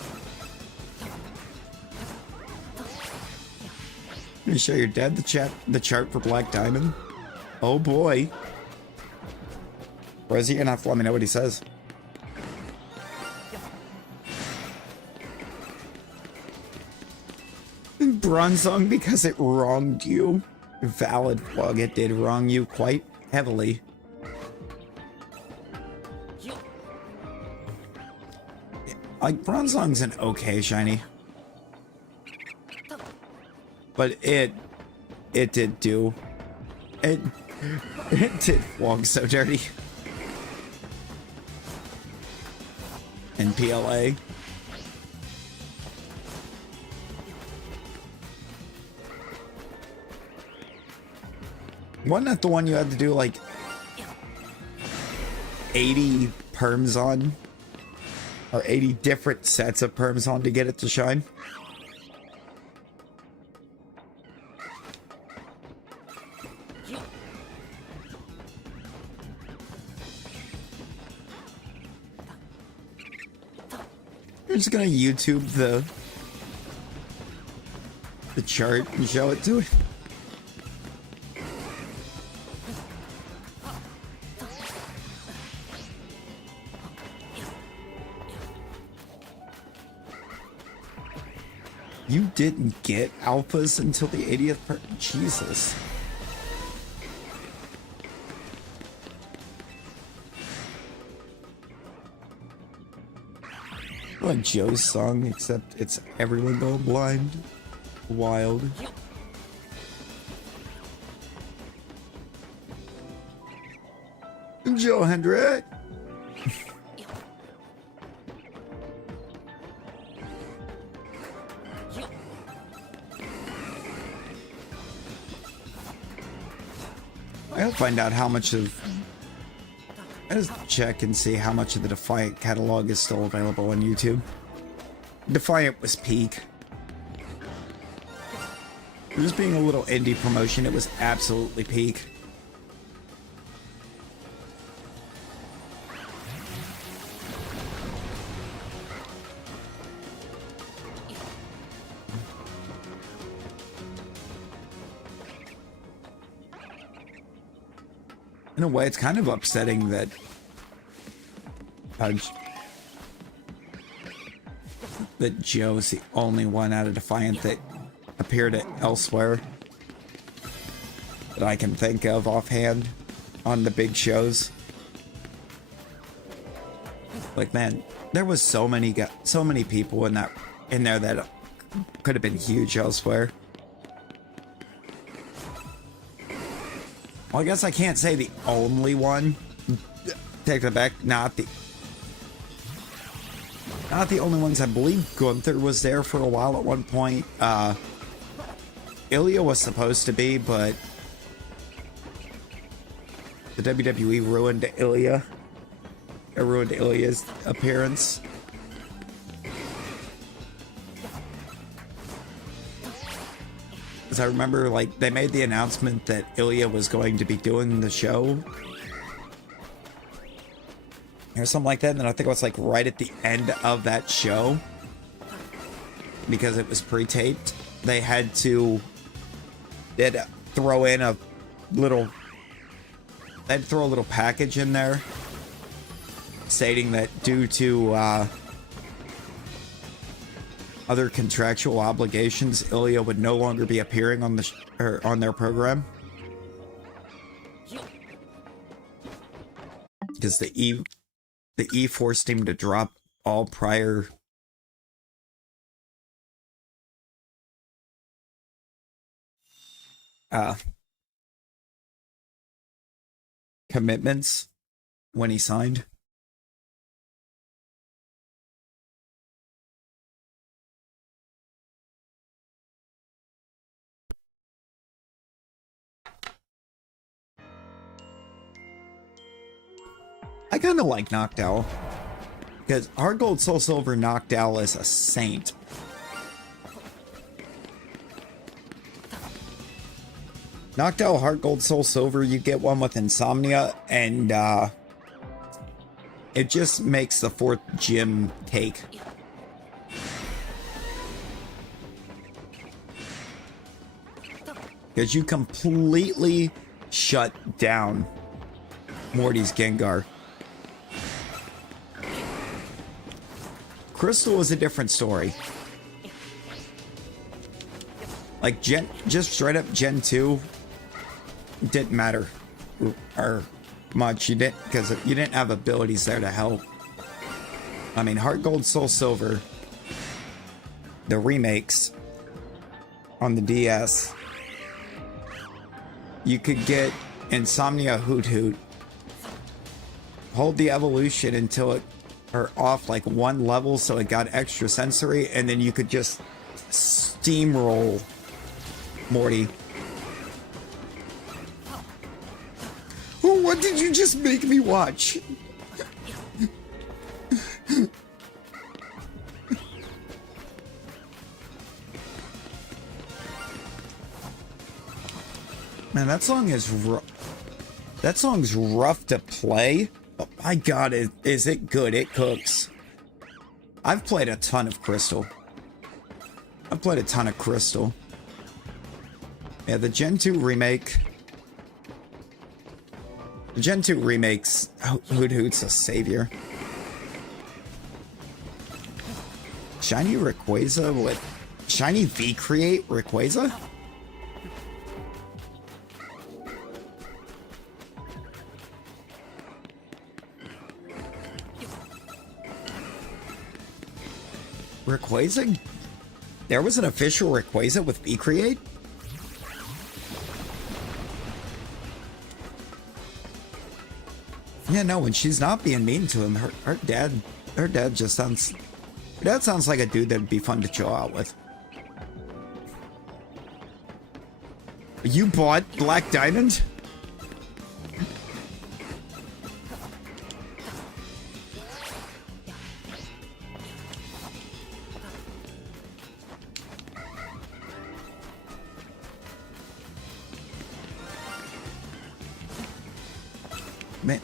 You show your dad the chart for Black Diamond? Oh boy. Rosie, you're gonna have to let me know what he says. Bronzong because it wronged you. Valid plug, it did wrong you quite heavily. Like, Bronze Song's an okay shiny. But it did do... It did Wong so dirty. In PLA. Wasn't that the one you had to do like 80 perms on? Or 80 different sets of perms on to get it to shine? You're just gonna YouTube the chart and show it to it. You didn't get alphas until the 80th part? Jesus. Like Joe's song, except it's everyone going blind. Wild. Joe Hendrick. I gotta find out how much of... I just check and see how much of the Defiant catalog is still available on YouTube. Defiant was peak. Just being a little indie promotion, it was absolutely peak. In a way, it's kind of upsetting that that Joe's the only one out of Defiant that appeared at elsewhere that I can think of offhand on the big shows. Like, man, there was so many people in there that could have been huge elsewhere. Well, I guess I can't say the only one. Take that back. Not the only ones. I believe Gunther was there for a while at one point. Ilya was supposed to be, but the WWE ruined Ilya. It ruined Ilya's appearance. Because I remember, like, they made the announcement that Ilya was going to be doing the show. Or something like that. And then I think it was, like, right at the end of that show. Because it was pre-taped. They had to... They'd throw in a little... They'd throw a little package in there. Stating that due to, other contractual obligations, Ilya would no longer be appearing on the on their program because the E forced him to drop all prior commitments when he signed. I kind of like Noctowl, because Heart Gold Soul Silver Noctowl is a saint. Noctowl Heart Gold Soul Silver, you get one with Insomnia, and it just makes the fourth gym take. Because you completely shut down Morty's Gengar. Crystal was a different story. Like, just straight up Gen 2 didn't matter or much. You didn't, because you didn't have abilities there to help. I mean, Heart Gold, Soul Silver, the remakes on the DS. You could get Insomnia Hoot Hoot, hold the evolution until it, or off like one level so it got extra sensory, and then you could just steamroll Morty. Oh, what did you just make me watch? Man, that song is that song's rough to play, but my god, is it good. It cooks. I've played a ton of Crystal. Yeah, the Gen 2 remake. The Gen 2 remakes Hoot Hoot's a savior. Shiny Rayquaza with Shiny V-Create Rayquaza? Rayquaza? There was an official Rayquaza with V-Create? Yeah, no, when she's not being mean to him, her dad just sounds... Her dad sounds like a dude that'd be fun to chill out with. You bought Black Diamond? Man,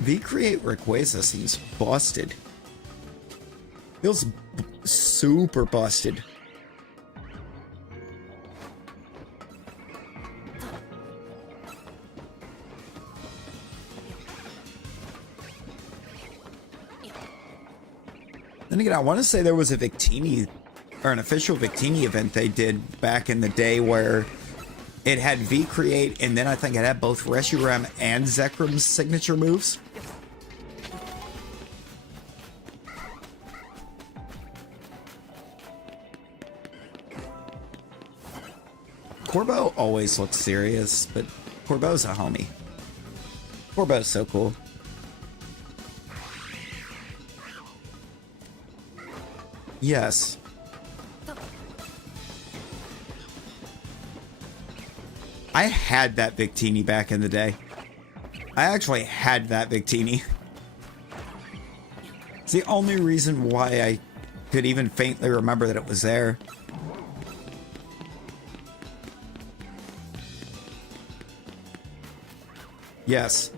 V-Create Rayquaza seems busted. Feels super busted. Then again, I want to say there was a Victini, or an official Victini event they did back in the day where it had V-Create, and then I think it had both Reshiram and Zekrum's signature moves. Corbo always looks serious, but Corbo's a homie. Corbo's so cool. Yes. I had that Victini back in the day. I actually had that Victini. It's the only reason why I could even faintly remember that it was there. Yes.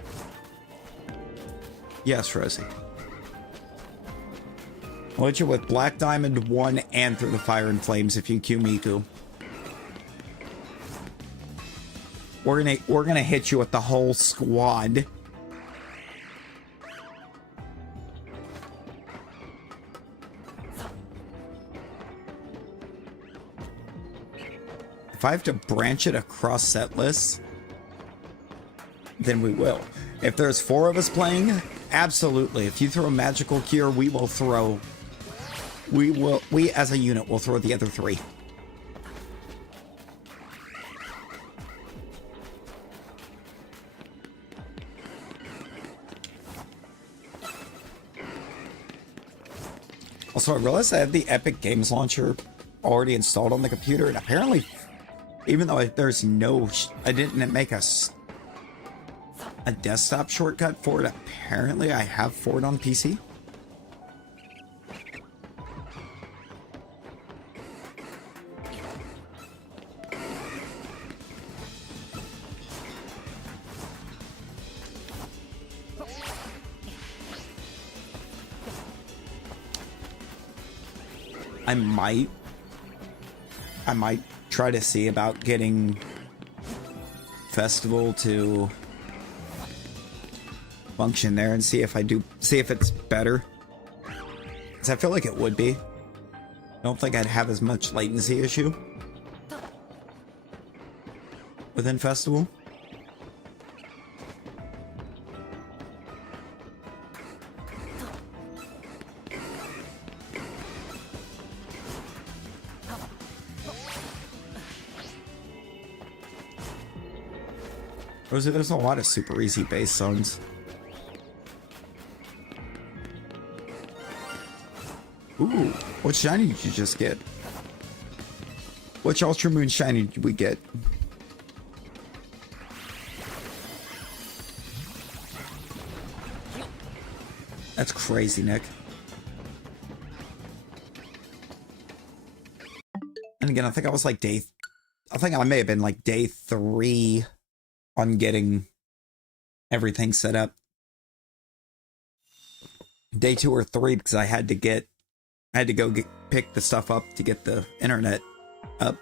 Yes, Rosie. I'll hit you with Black Diamond 1 and Through the Fire and Flames if you queue Miku. We're gonna hit you with the whole squad. If I have to branch it across set lists, then we will. If there's 4 of us playing, absolutely. If you throw a magical cure, we will throw. We as a unit will throw the other 3. Also, I realized I have the Epic Games Launcher already installed on the computer, and apparently, even though there's no, I didn't make a desktop shortcut for it, apparently I have for it on PC. I might try to see about getting Festival to function there and see if it's better. Because I feel like it would be. I don't think I'd have as much latency issue within Festival. Rosie, there's a lot of super easy base zones. Ooh, what shiny did you just get? Which Ultra Moon shiny did we get? That's crazy, Nick. And again, I think I was like I think I may have been like day 3 on getting everything set up. Day 2 or 3 because I had to go pick the stuff up to get the internet up.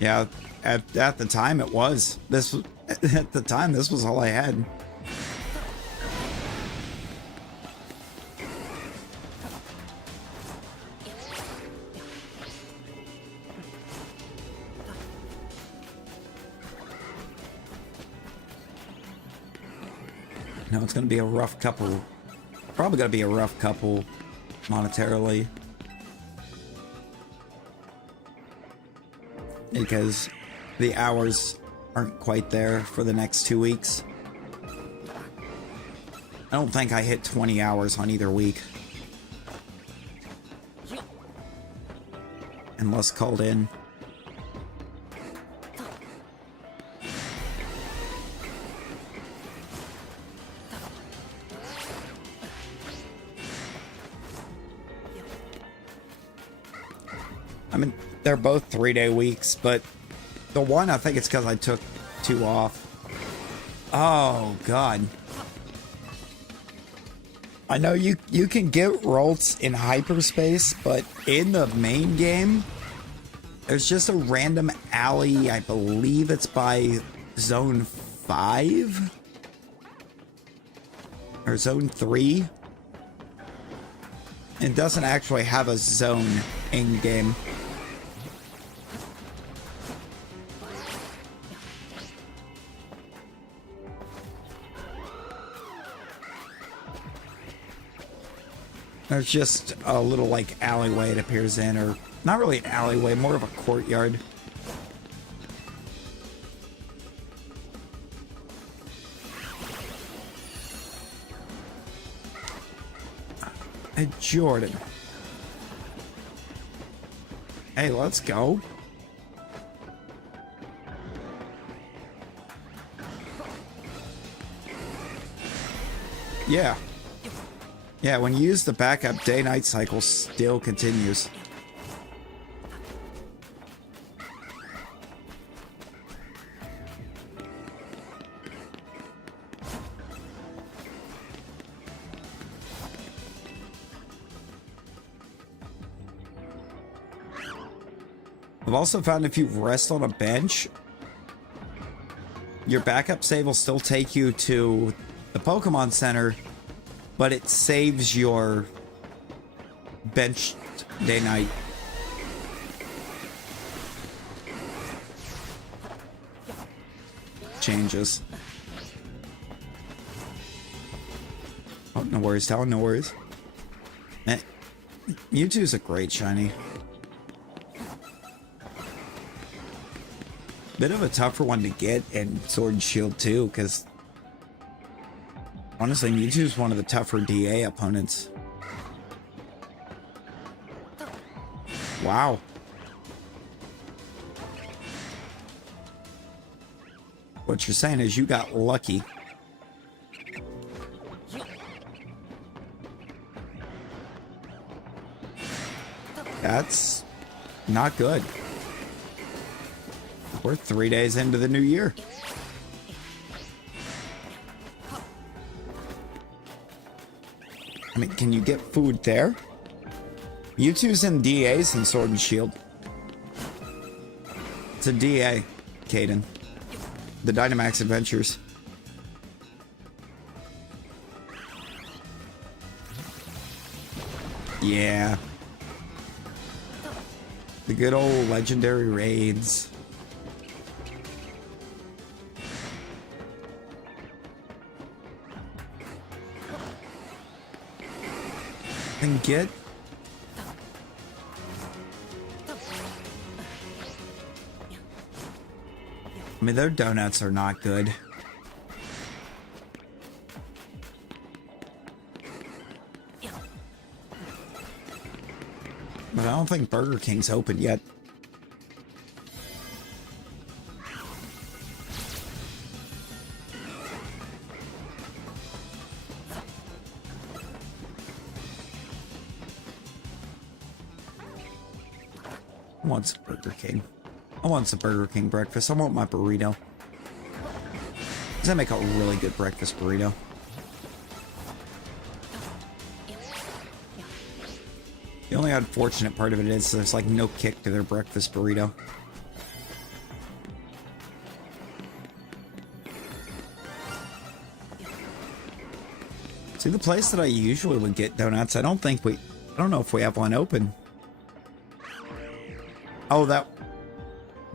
Yeah, at the time it was. At the time this was all I had. Now it's going to be a rough couple. Probably going to be a rough couple monetarily. Because the hours aren't quite there for the next 2 weeks. I don't think I hit 20 hours on either week. Unless called in. I mean, they're both 3-day weeks, but the one, I think it's because I took 2 off. Oh, God. I know you can get Rolts in hyperspace, but in the main game, there's just a random alley. I believe it's by Zone 5? Or Zone 3? It doesn't actually have a zone in-game. There's just a little, like, alleyway it appears in, or not really an alleyway, more of a courtyard. Hey, Jordan. Hey, let's go. Yeah. Yeah, when you use the backup, day-night cycle still continues. I've also found if you rest on a bench, your backup save will still take you to the Pokemon Center, but it saves your bench day-night. Changes. Oh, no worries, Talon, no worries. Man, Mewtwo's a great shiny. Bit of a tougher one to get in Sword and Shield too, because honestly, Mewtwo's one of the tougher DA opponents. Wow. What you're saying is you got lucky. That's not good. We're 3 days into the new year. I mean, can you get food there? Mewtwo's in DAs in Sword and Shield. It's a DA, Caden. The Dynamax Adventures. Yeah. The good old legendary raids. And get... I mean, their donuts are not good. But I don't think Burger King's open yet. I want some Burger King. I want some Burger King breakfast. I want my burrito. Does that make a really good breakfast burrito? The only unfortunate part of it is there's like no kick to their breakfast burrito. See, the place that I usually would get donuts, I don't know if we have one open. Oh, you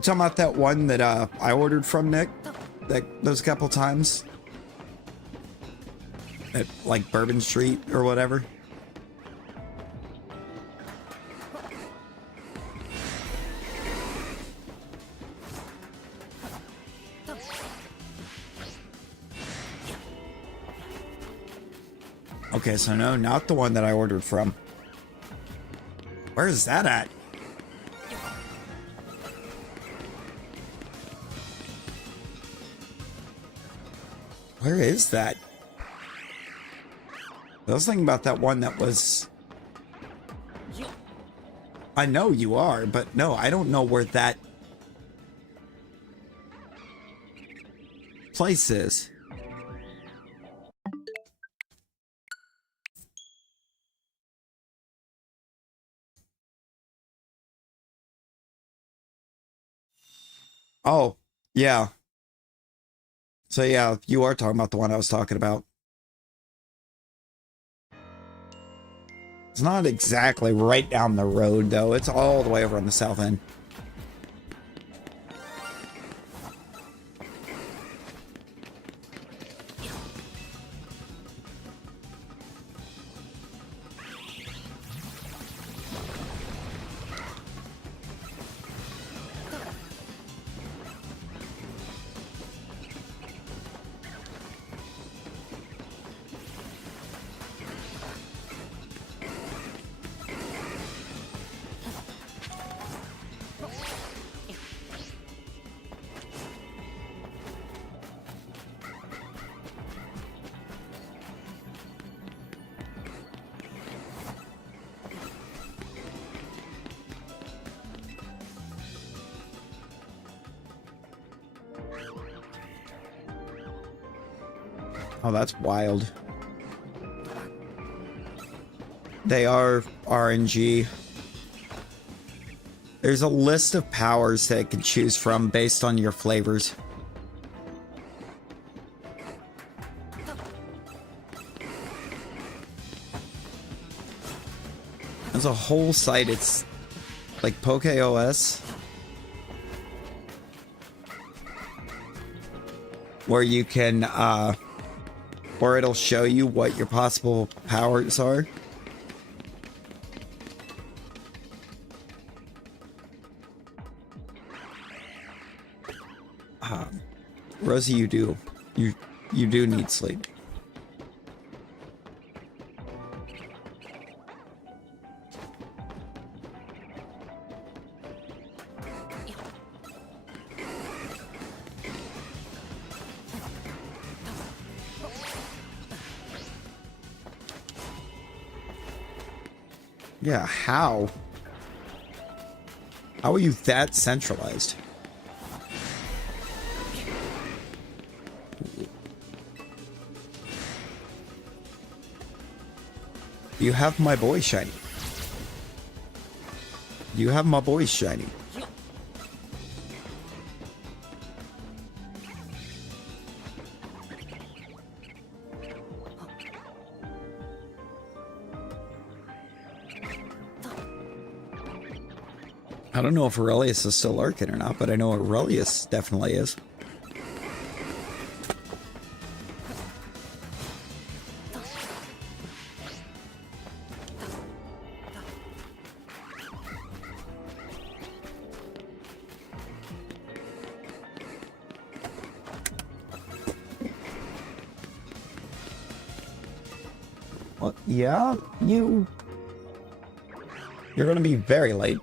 talking about that one that I ordered from Nick? Those couple times? At like Bourbon Street or whatever? Okay, so no, not the one that I ordered from. Where is that at? Where is that? I was thinking about that one that was... I know you are, but no, I don't know where that place is. Oh, yeah. So yeah, you are talking about the one I was talking about. It's not exactly right down the road, though. It's all the way over on the south end. Oh, that's wild. They are RNG. There's a list of powers that you can choose from based on your flavors. There's a whole site, it's like PokeOS, where you can, where it'll show you what your possible powers are. Rosie, you do need sleep. Yeah, how? How are you that centralized? You have my boy shiny. You have my boy shiny. I don't know if Aurelius is still lurking or not, but I know Aurelius definitely is. Well, yeah, you're gonna be very late.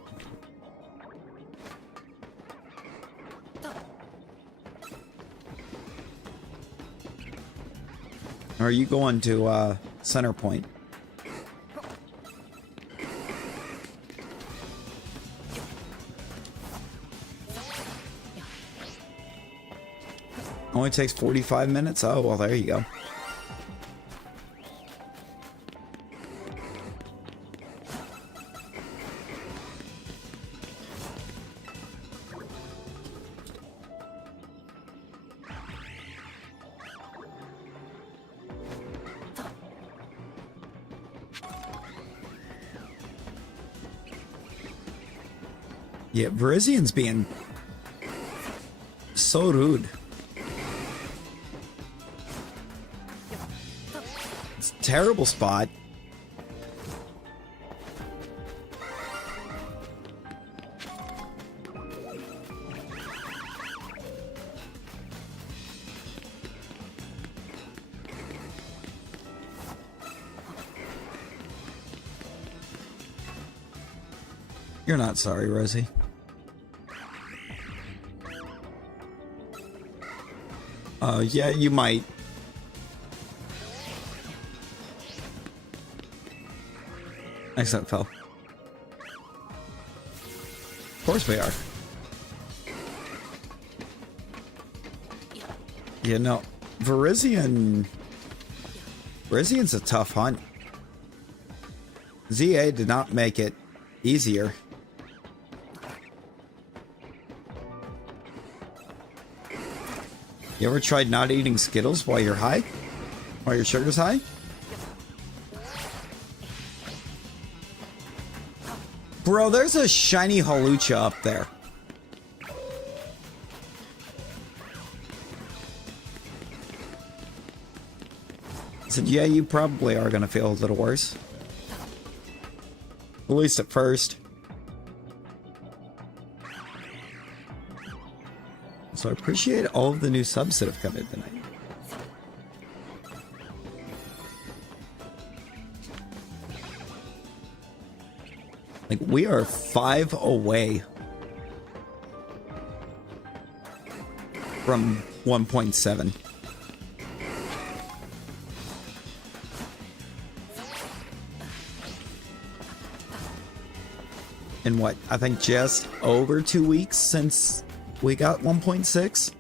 Or are you going to Center Point? Only takes 45 minutes? Oh, well, there you go. Yeah, Virizion's being so rude. It's a terrible spot. You're not sorry, Rosie. Yeah, you might. Excellent, fell. Of course we are. Yeah, no. Virizion's a tough hunt. ZA did not make it easier. You ever tried not eating Skittles while you're high? While your sugar's high? Bro, there's a shiny Halucha up there. I said, yeah, you probably are gonna feel a little worse. At least at first. So I appreciate all of the new subs that have come in tonight. Like, we are 5 away from 1.7. In what? I think just over 2 weeks since we got 1.6.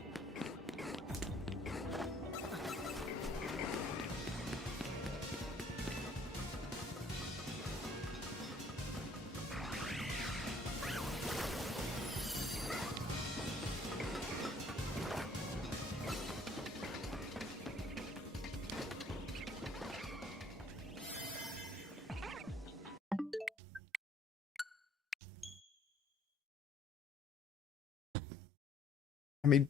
I mean,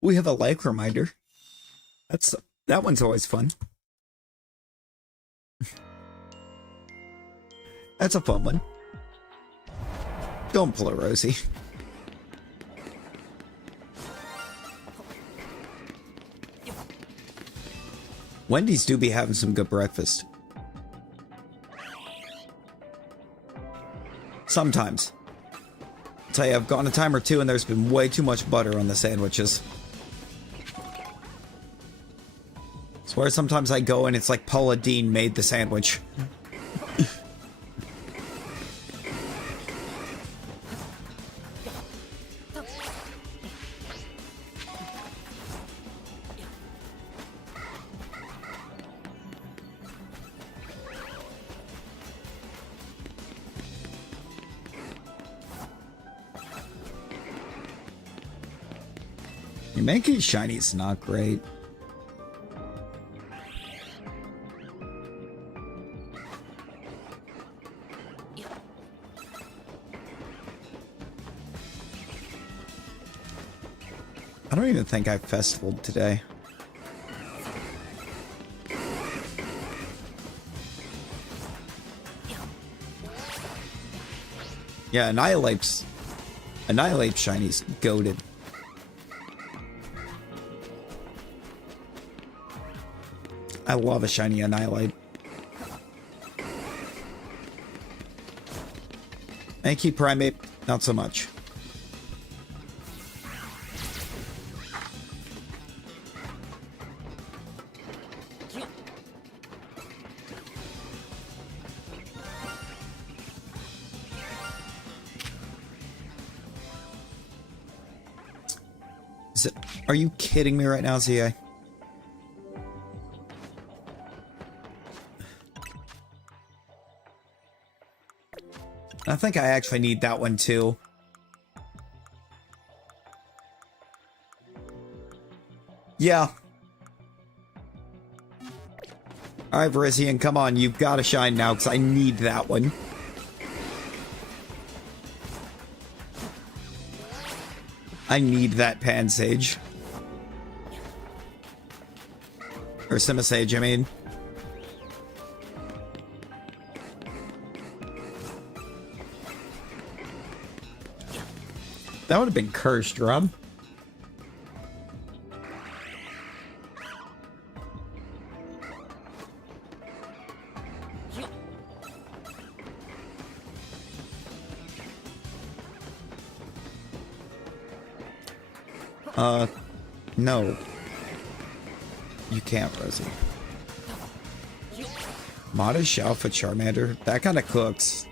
we have a like reminder. That one's always fun. That's a fun one. Don't pull a Rosie. Wendy's do be having some good breakfast. Sometimes. I'll tell you, I've gone a time or two and there's been way too much butter on the sandwiches. I swear sometimes I go and it's like Paula Deen made the sandwich. Making shini's not great. I don't even think I festivaled today. Yeah, Annihilate Shiny's goated. I love a shiny Annihilate. Thank you, Primate. Not so much. Are you kidding me right now, ZA? I think I actually need that one too. Yeah. Alright, Virizion, come on. You've got to shine now because I need that one. I need that Pansage. Or Simisage, I mean. That would have been cursed, Rob. No. You can't, Rosie. Modish Alpha Charmander? That kind of cooks.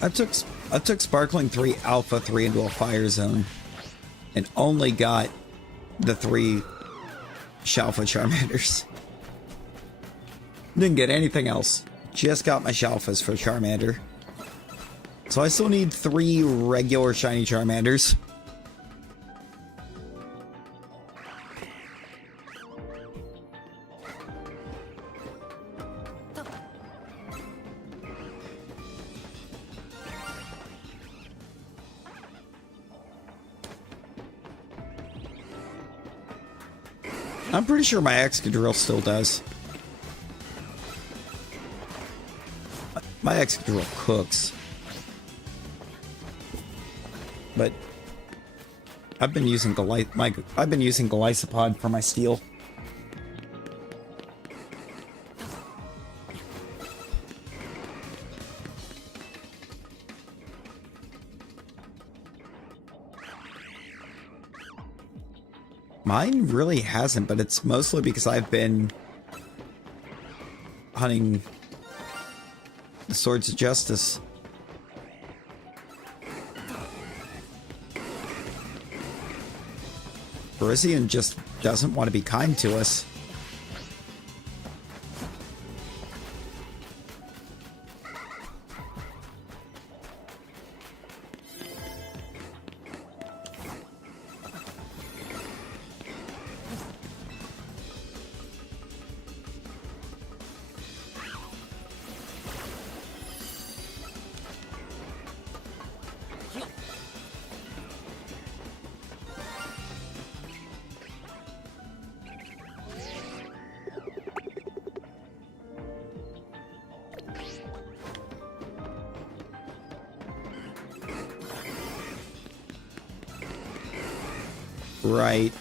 I took Sparkling 3 Alpha 3 into a Fire Zone and only got the 3 Shalfa Charmanders. Didn't get anything else. Just got my Shalfas for Charmander. So I still need 3 regular shiny Charmanders. I'm pretty sure my Excadrill still does. My Excadrill cooks. But I've been using Golisopod for my steel. Mine really hasn't, but it's mostly because I've been hunting the Swords of Justice. Virizion just doesn't want to be kind to us. Right.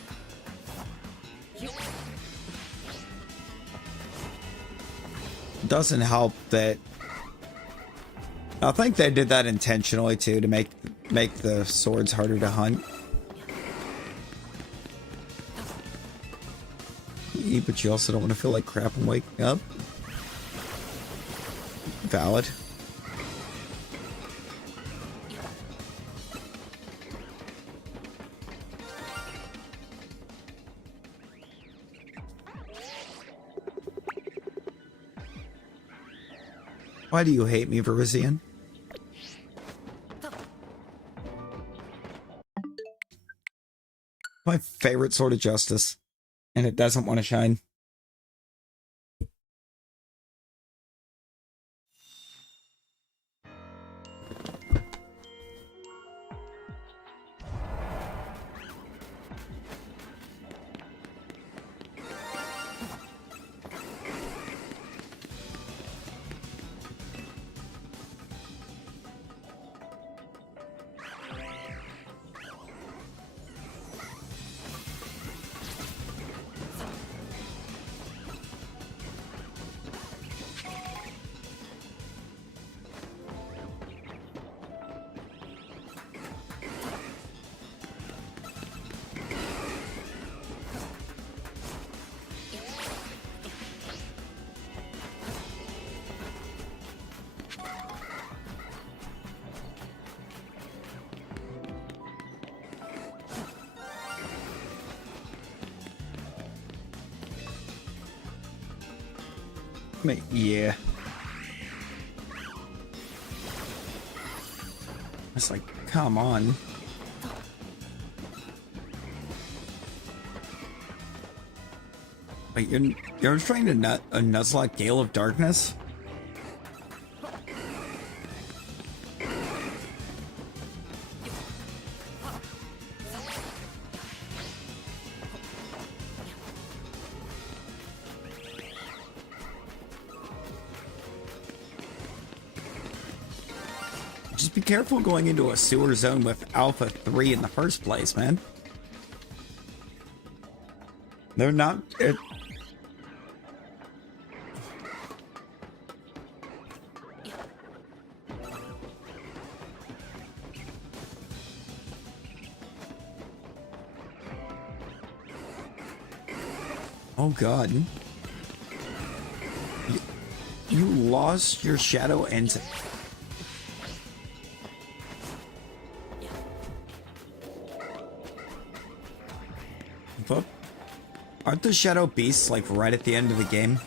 Doesn't help that I think they did that intentionally too, to make the swords harder to hunt. But you also don't want to feel like crap and waking up. Valid. Why do you hate me, Virizion? My favorite sword of justice. And it doesn't want to shine. Yeah. It's like, come on. Wait, you're trying to Nuzlocke Gale of Darkness? Just be careful going into a sewer zone with Alpha 3 in the first place, man. They're not... Oh god. You lost your shadow and... But aren't the shadow beasts like right at the end of the game?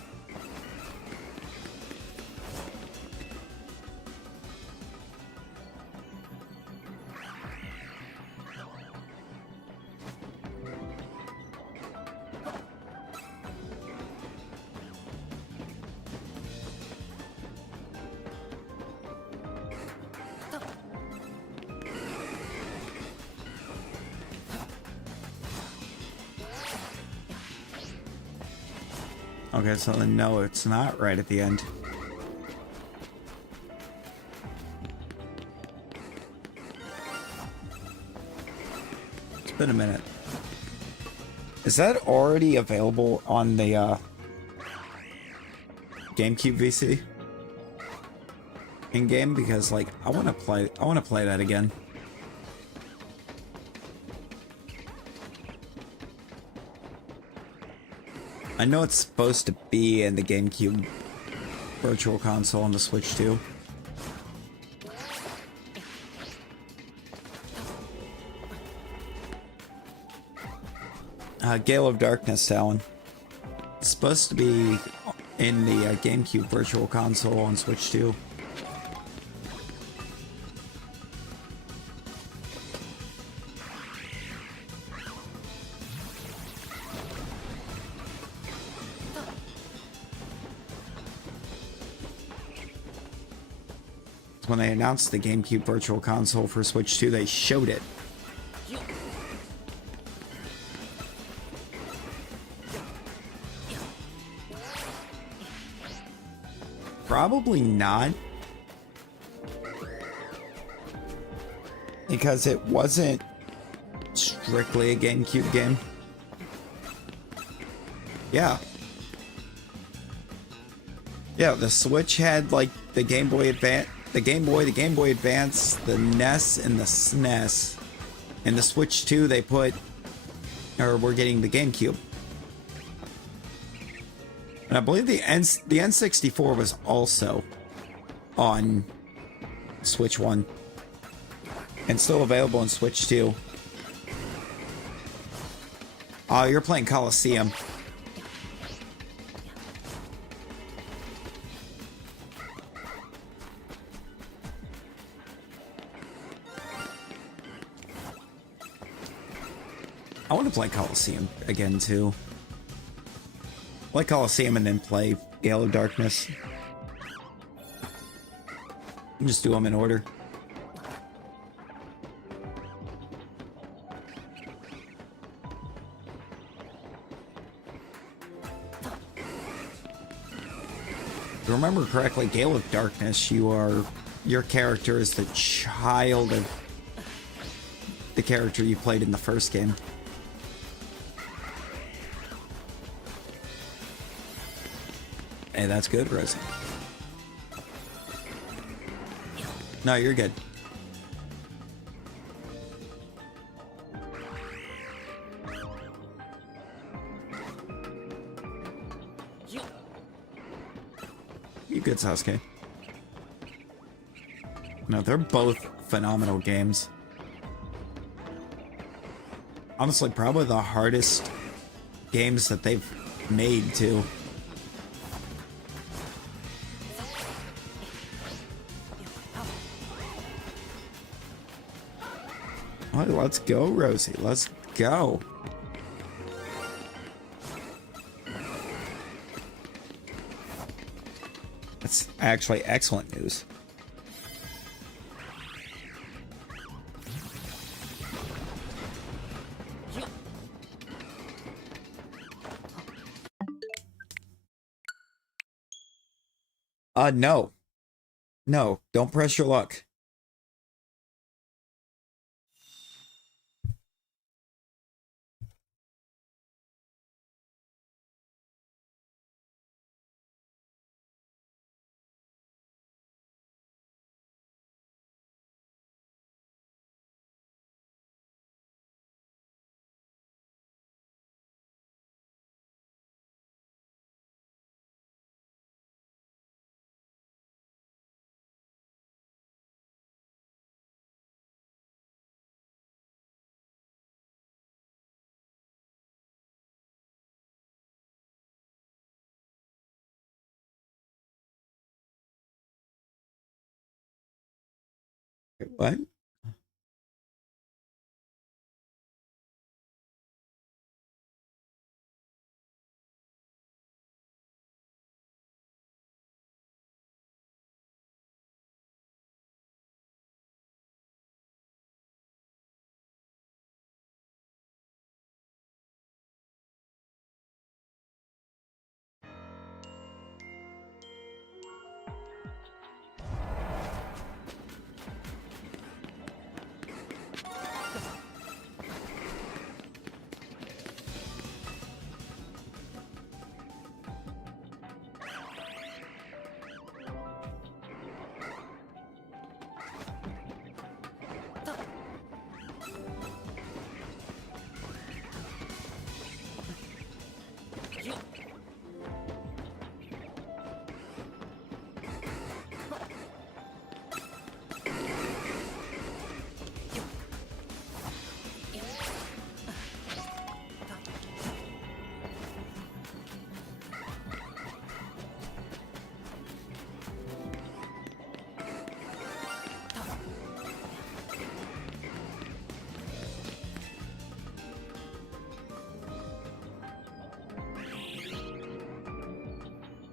Okay, so then no, it's not right at the end. It's been a minute. Is that already available on the GameCube VC? In game? Because like I wanna play that again. I know it's supposed to be in the GameCube Virtual Console on the Switch too. Gale of Darkness, Talon. It's supposed to be in the GameCube Virtual Console on Switch too. When they announced the GameCube Virtual Console for Switch 2, they showed it. Probably not. Because it wasn't strictly a GameCube game. Yeah. Yeah, the Switch had like the Game Boy Advance, the Game Boy Advance, the NES, and the SNES. And the Switch 2, they put, or we're getting the GameCube. And I believe the N64 was also on Switch 1. And still available on Switch 2. Oh, you're playing Coliseum. I want to play Coliseum again, too. Play Coliseum and then play Gale of Darkness. And just do them in order. If I remember correctly, Gale of Darkness, your character is the child of the character you played in the first game. Hey, that's good, Rosie. No, you're good. You good, Sasuke. No, they're both phenomenal games. Honestly, probably the hardest games that they've made, too. All right, let's go, Rosie. Let's go. That's actually excellent news. No. No, don't press your luck. Wait, what?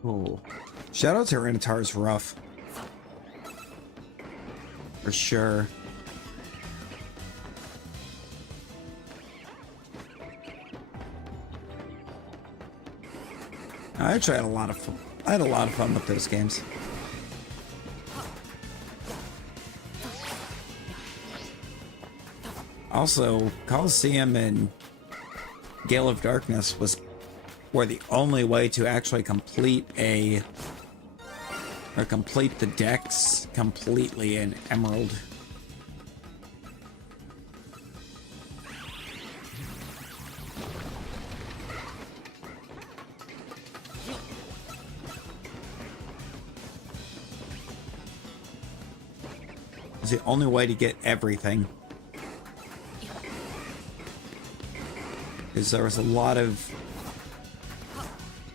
Oh. Shadow Tyranitar is rough. For sure. I actually had a lot of fun. I had a lot of fun with those games. Also, Coliseum and Gale of Darkness were the only way to actually complete the decks completely in Emerald. It's the only way to get everything. Because there was a lot of...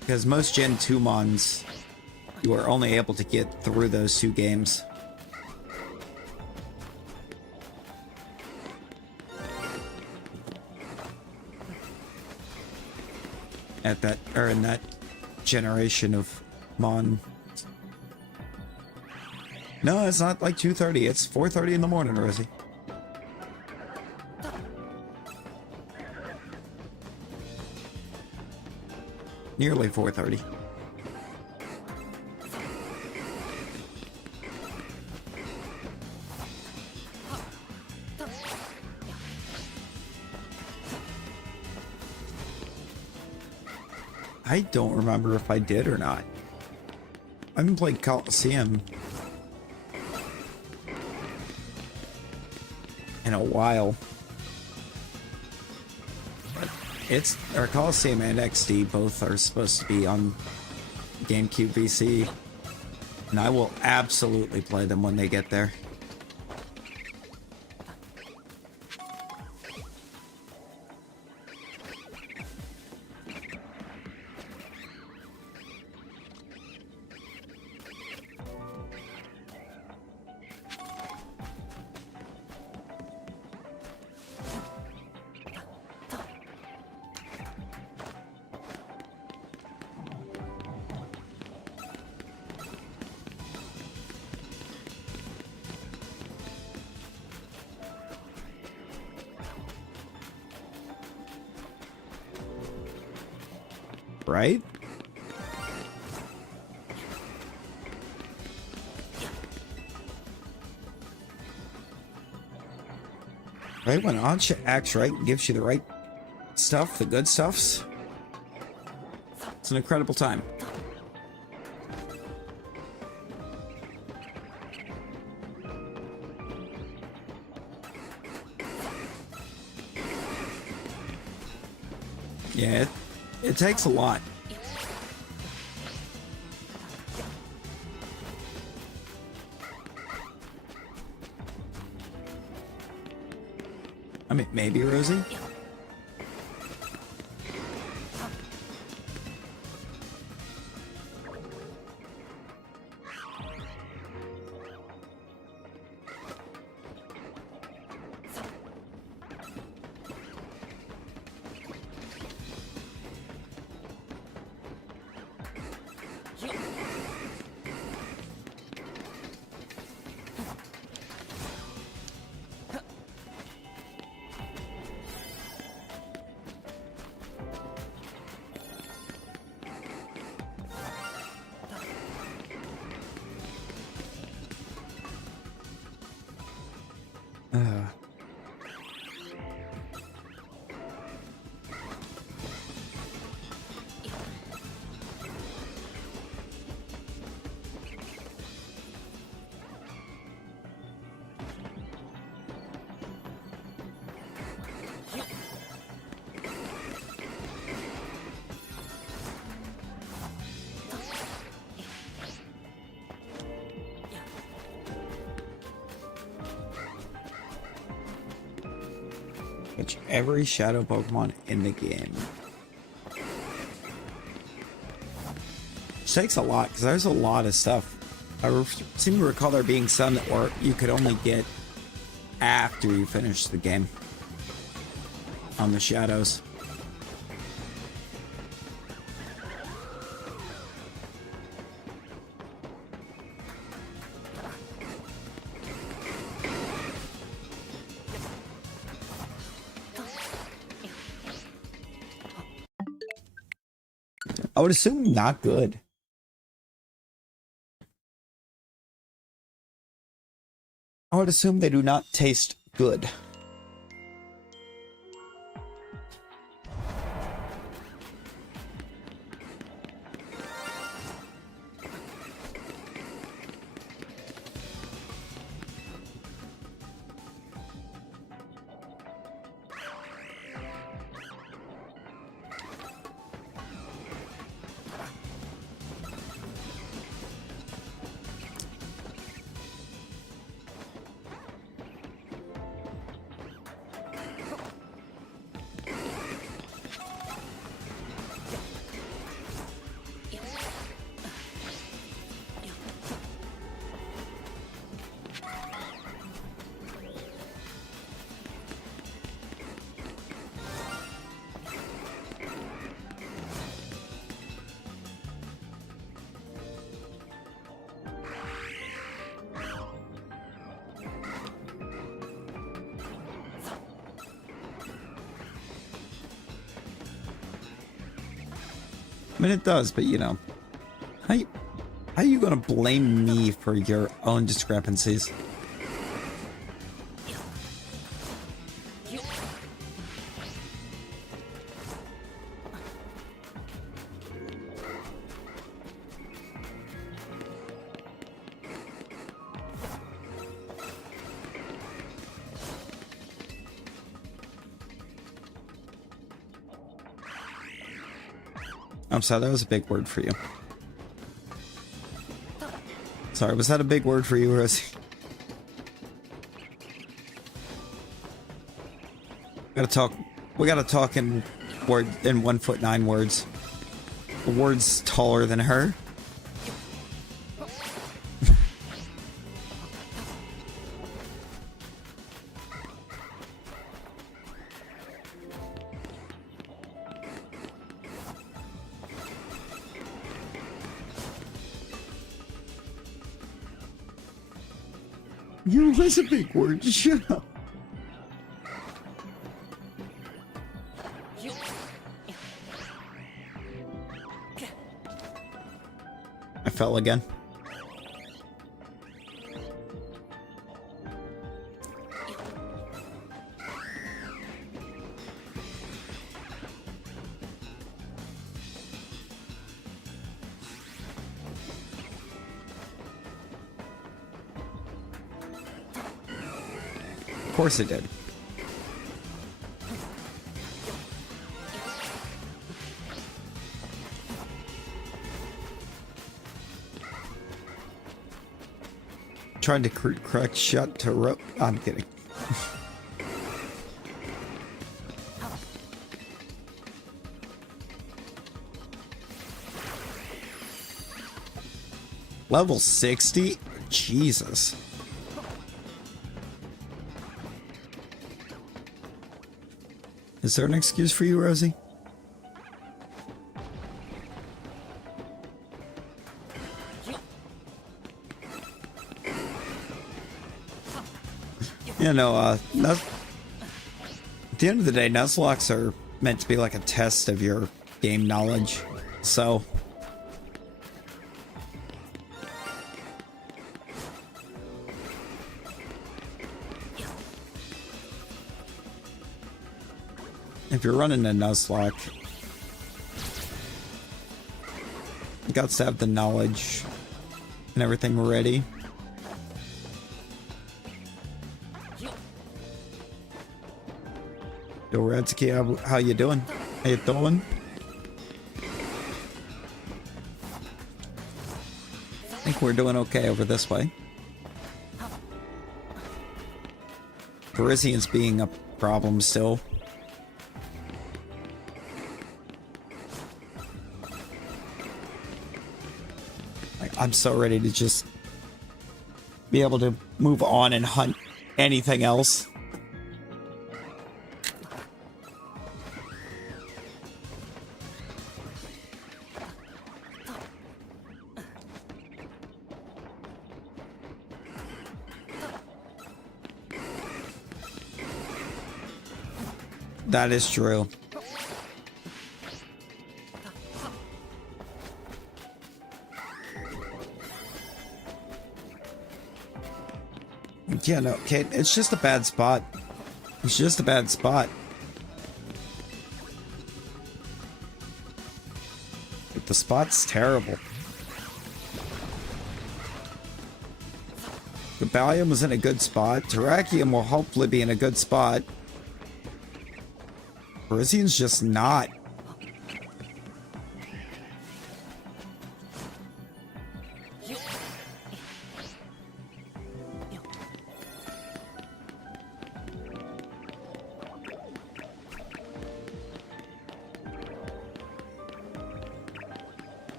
Because most Gen 2 mons, you are only able to get through those two games. at that, or in that generation of Mon. No, it's not like 2:30. It's 4:30 in the morning, Rosie. Nearly 4:30. I don't remember if I did or not. I haven't played Coliseum in a while. It's our Coliseum and XD both are supposed to be on GameCube VC, and I will absolutely play them when they get there. Right? Right when Ansha acts right and gives you the right stuff, the good stuffs, it's an incredible time. Yeah, it takes a lot. I mean, maybe, Rosie? Catch every shadow Pokemon in the game. Which takes a lot, because there's a lot of stuff. I seem to recall there being some that were you could only get after you finish the game on the shadows. I would assume not good. I would assume they do not taste good. I mean, it does, but you know, how you gonna blame me for your own discrepancies? I'm sorry, that was a big word for you. Sorry, was that a big word for you, Rosie? We gotta talk in 1 foot 9 words. Words taller than her. You was a big word. Shut up. I fell again. Of course it did. Trying to correct shut to rope. I'm kidding. Level 60? Jesus. Is there an excuse for you, Rosie? You know, at the end of the day, Nuzlocks are meant to be like a test of your game knowledge, so... If you're running a Nuzlocke, you got to have the knowledge and everything ready. Yo, Radsky, how you doing? How you doing? I think we're doing okay over this way. Virizion's being a problem still. I'm so ready to just be able to move on and hunt anything else. That is true. Yeah, no, Kate, it's just a bad spot. It's just a bad spot. But the spot's terrible. The Balium was in a good spot. Terrakium will hopefully be in a good spot. Virizion's just not.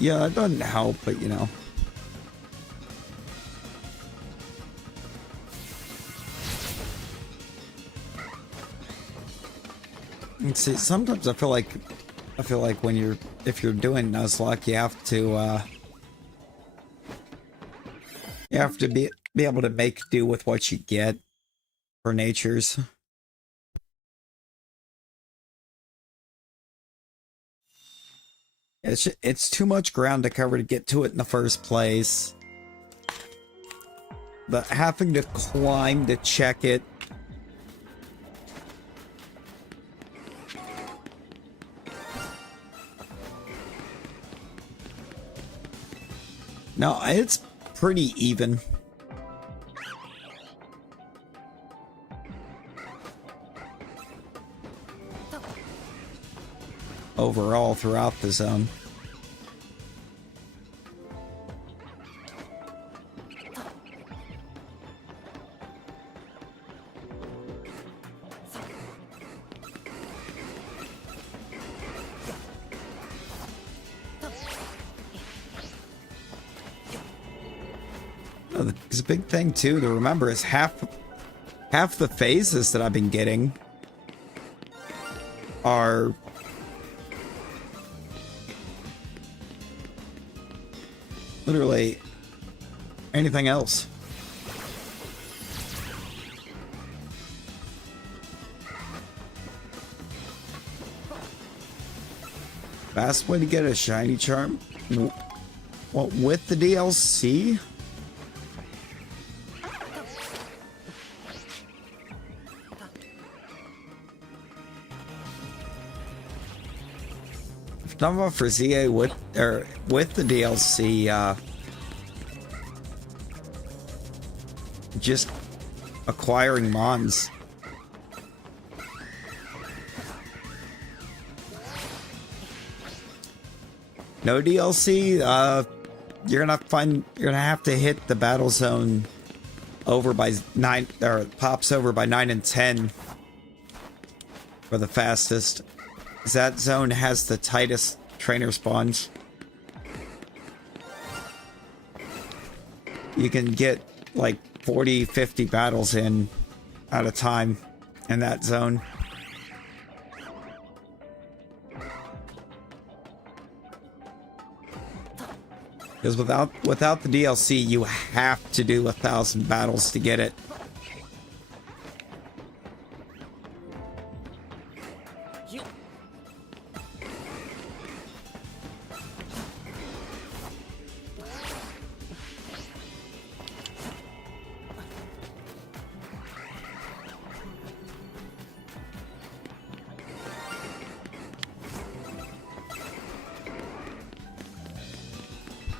Yeah, it doesn't help, but you know. And see, sometimes I feel like when if you're doing Nuzlocke, you have to be able to make do with what you get for natures. It's too much ground to cover to get to it in the first place. But having to climb to check it. No, it's pretty even. Overall, throughout the zone. It's a big thing too to remember is half the phases that I've been getting are literally anything else. Fast way to get a shiny charm? Well, with the DLC? Talking about for ZA with the DLC, just acquiring mons. No DLC, you're gonna have to hit the battle zone over by 9, or pops over by 9 and 10 for the fastest. That zone has the tightest trainer spawns. You can get like 40, 50 battles in at a time in that zone. Because without the DLC, you have to do 1,000 battles to get it.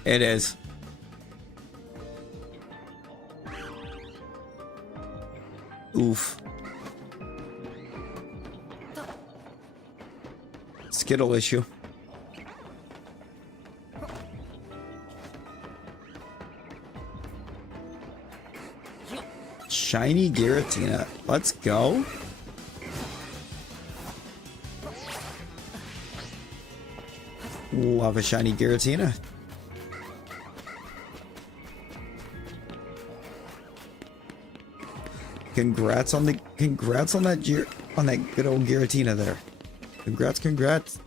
It is. Oof. Skittle issue. Shiny Giratina. Let's go. Love a shiny Giratina. Congrats on that good old Giratina there. Congrats.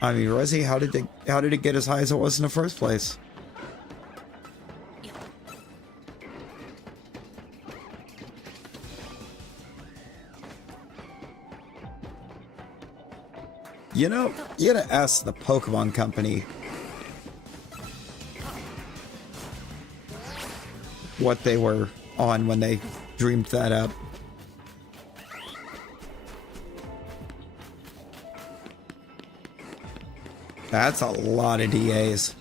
I mean, Resi, how did it get as high as it was in the first place? You know, you gotta ask the Pokemon Company what they were on when they dreamed that up. That's a lot of DAs.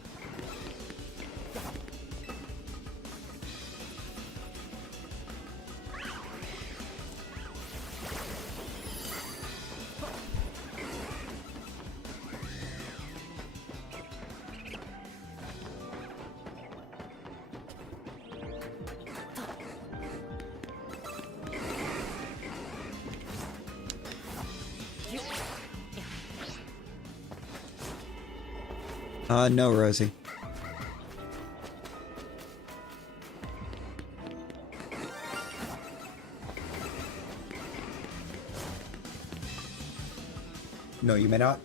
No, Rosie. No, you may not.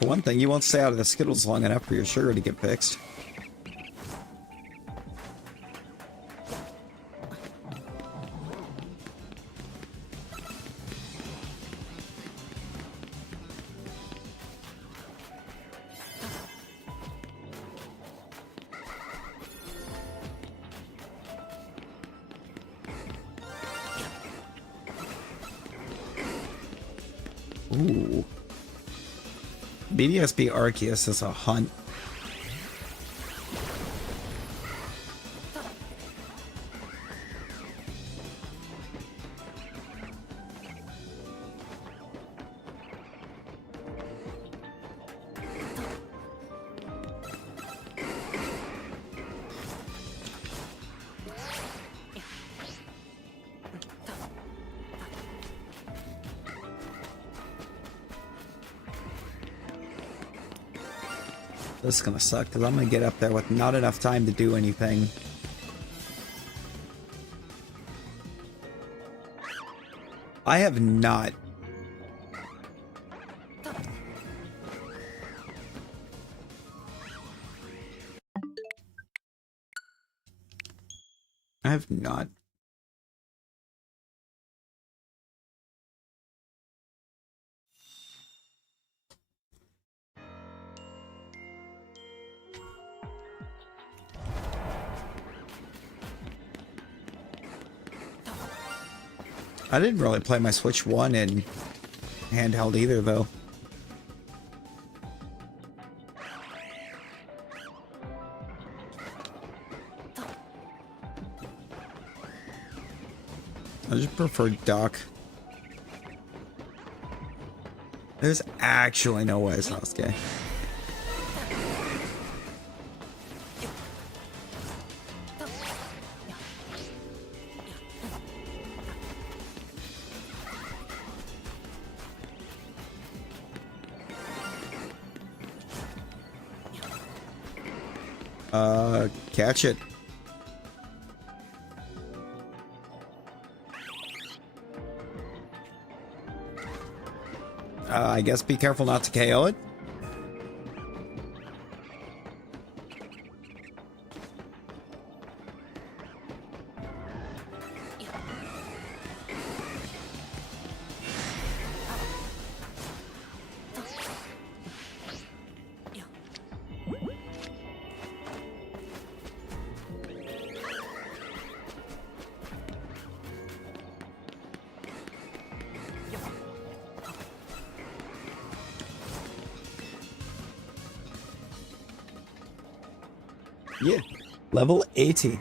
For one thing, you won't stay out of the Skittles long enough for your sugar to get fixed. Ooh. BDSP Arceus is a hunt. This is gonna suck because I'm gonna get up there with not enough time to do anything. I have not. I have not. I didn't really play my Switch 1 in handheld either, though. I just prefer dock. There's actually no way Sasuke. Catch it. I guess be careful not to KO it. Yeah, level 80.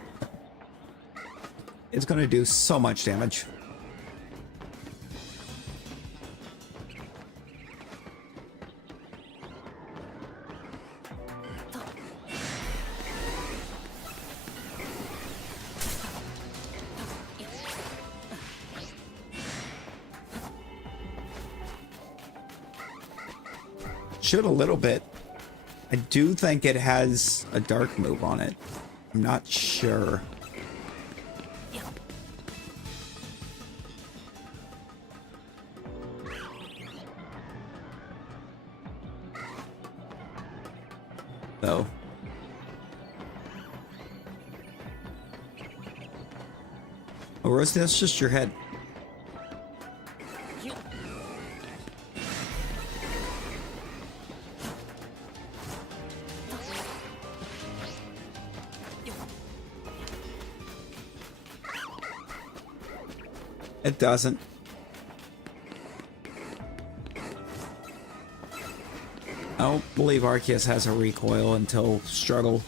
It's gonna do so much damage. Should a little bit. I do think it has a dark move on it. I'm not sure. Though. Oh, Rosie, that's just your head. It doesn't. I don't believe Arceus has a recoil until struggle.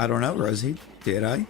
I don't know, Rosie. Did I?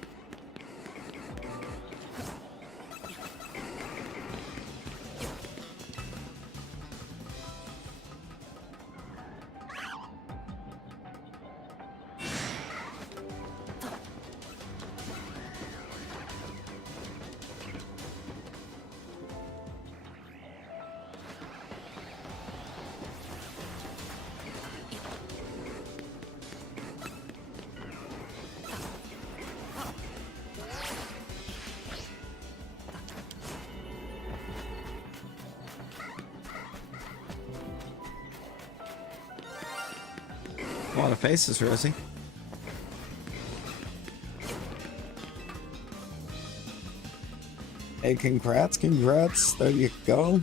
A lot of faces, Rosie. Hey, congrats, congrats. There you go.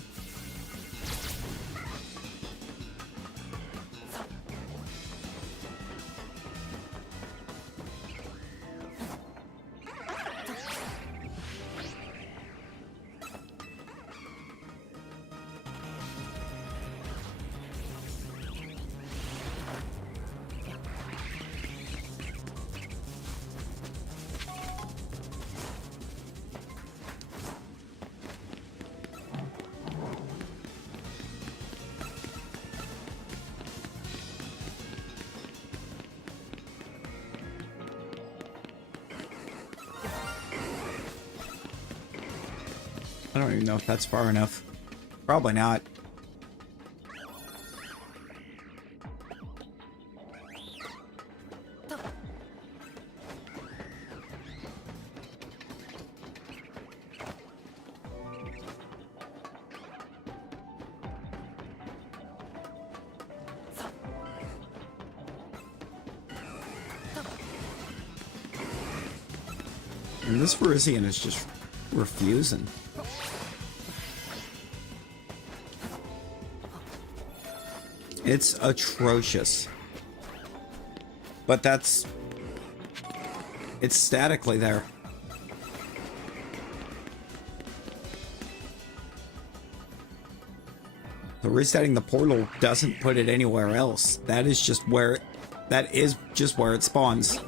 I don't even know if that's far enough. Probably not. And this Virizion is just refusing. It's atrocious. But it's statically there. So resetting the portal doesn't put it anywhere else. That is just where it spawns.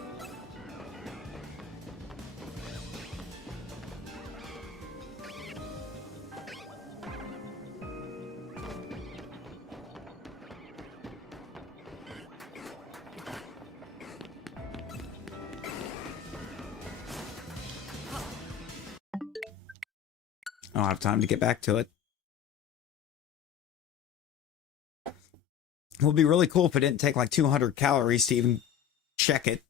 I don't have time to get back to it. It would be really cool if it didn't take like 200 calories to even check it.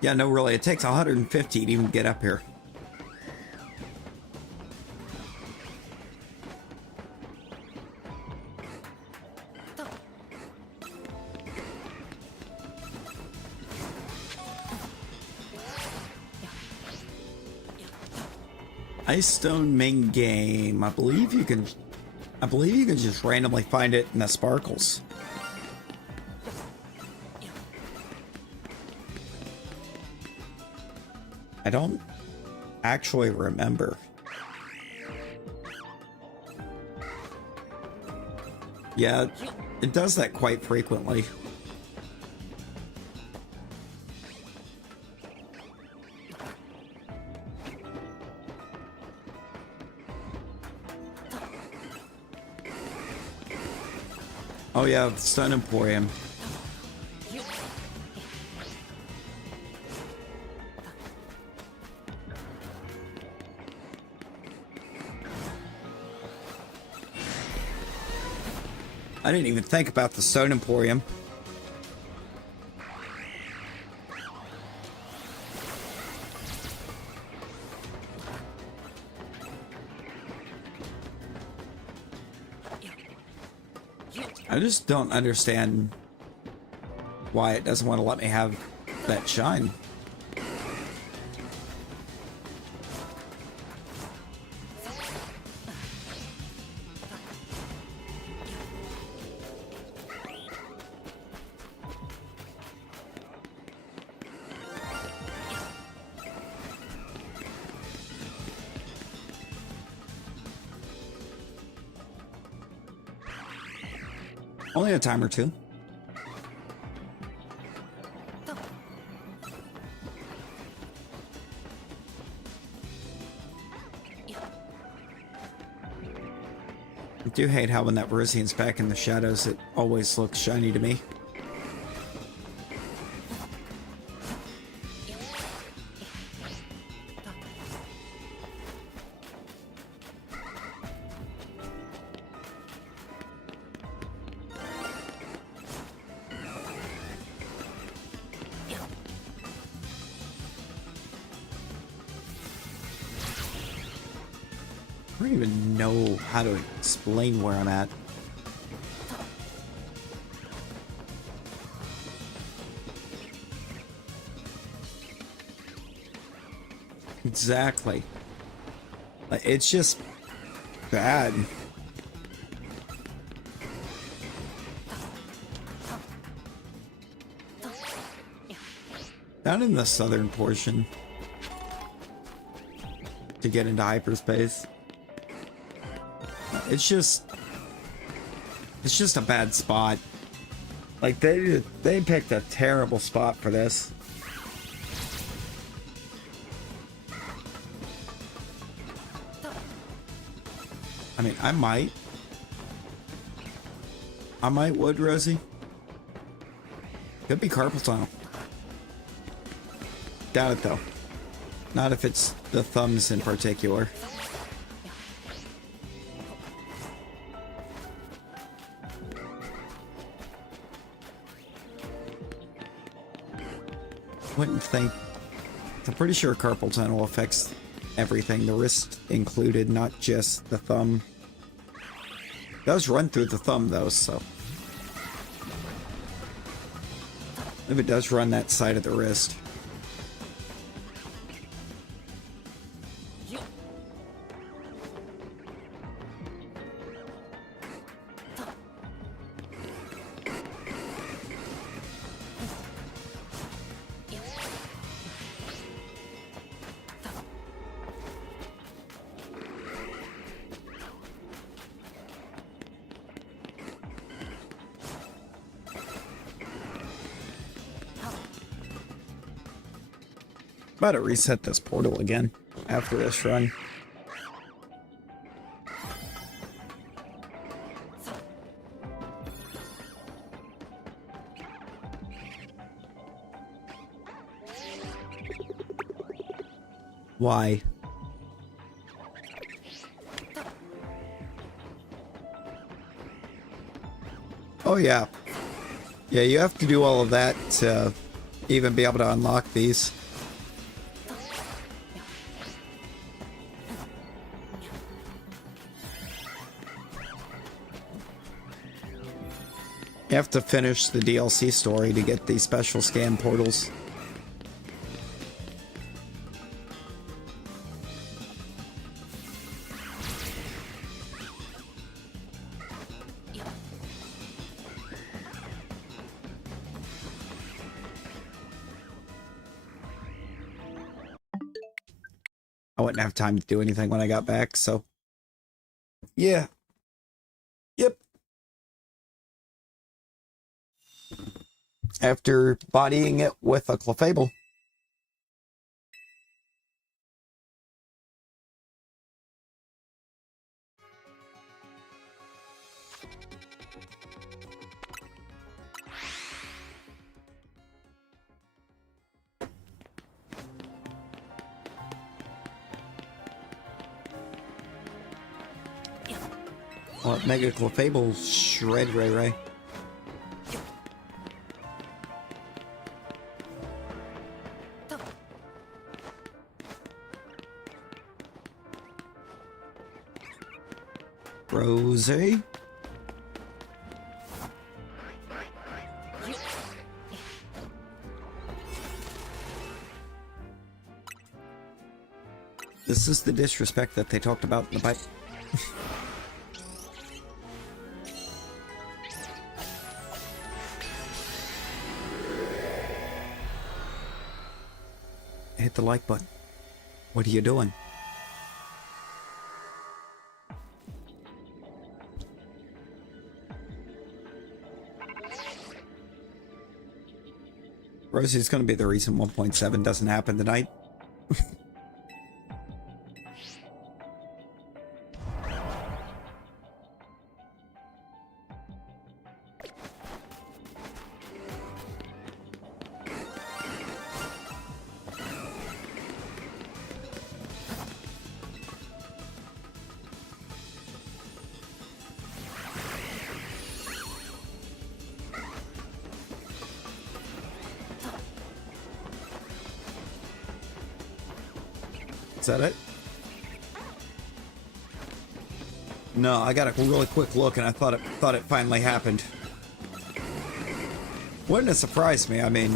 Yeah, no, really, it takes 150 to even get up here. Ice Stone main game. I believe you can just randomly find it in the sparkles. I don't actually remember. Yeah, it does that quite frequently. Oh yeah, the Stone Emporium. I didn't even think about the Stone Emporium. I just don't understand why it doesn't want to let me have that shine. Only a time or two. I do hate how when that Virizian's back in the shadows, it always looks shiny to me. I don't even know how to explain where I'm at. Exactly. It's just bad. Down in the southern portion to get into hyperspace. It's just a bad spot. Like they picked a terrible spot for this. I mean, I might would, Rosie. Could be carpal tunnel. Doubt it though. Not if it's the thumbs in particular. Wouldn't think. I'm pretty sure carpal tunnel affects everything, the wrist included, not just the thumb. It does run through the thumb though, so if it does run that side of the wrist. About to reset this portal again after this run. Why? Oh yeah. Yeah, you have to do all of that to even be able to unlock these. You have to finish the DLC story to get these special scan portals. I wouldn't have time to do anything when I got back, so yeah. Yep. After bodying it with a clefable. Well, Mega Clefable shred Ray Ray. Rosie. This is the disrespect that they talked about in the pipe. Hit the like button. What are you doing? Rosie's going to be the reason 1.7 doesn't happen tonight. Is that it? No, I got a really quick look and I thought it finally happened. Wouldn't have surprised me. I mean,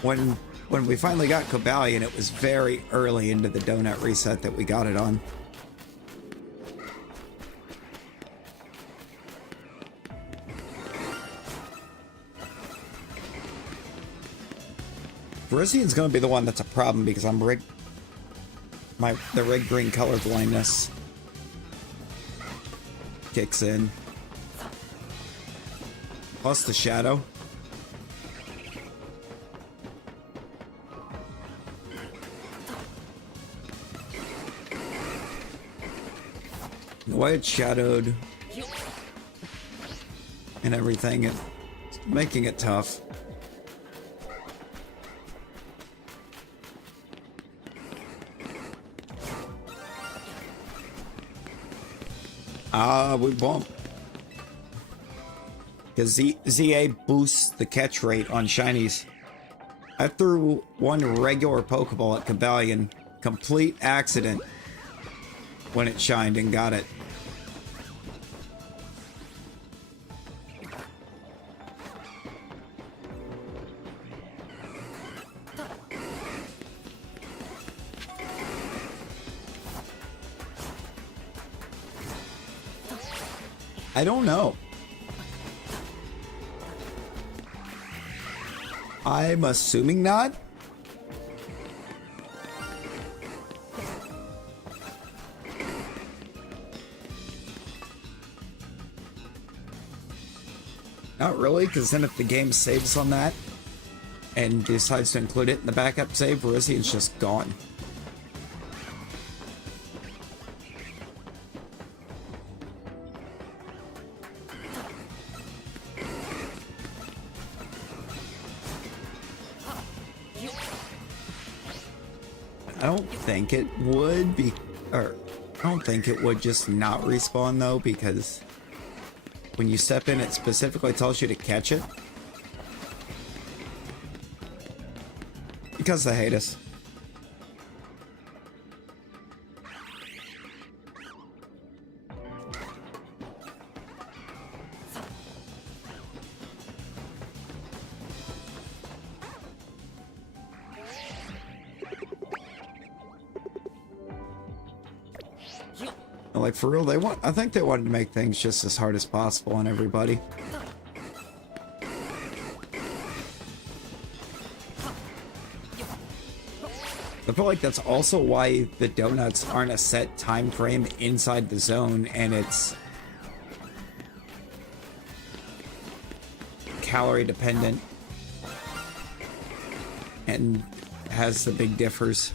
when we finally got Cobalion, it was very early into the donut reset that we got it on. Virizion's gonna be the one that's a problem because I'm rigged. The red green color blindness kicks in. Plus the shadow. The way it's shadowed and everything, it's making it tough. We won't. Because ZA boosts the catch rate on shinies. I threw one regular Pokeball at Cobalion. Complete accident. When it shined and got it. I don't know. I'm assuming not. Not really, because then if the game saves on that and decides to include it in the backup save, Virizion's just gone. I don't think it would be, or I don't think it would just not respawn though, because when you step in, it specifically tells you to catch it. Because they hate us. Like, for real, I think they wanted to make things just as hard as possible on everybody. I feel like that's also why the donuts aren't a set time frame inside the zone, and it's calorie dependent and has the big differs.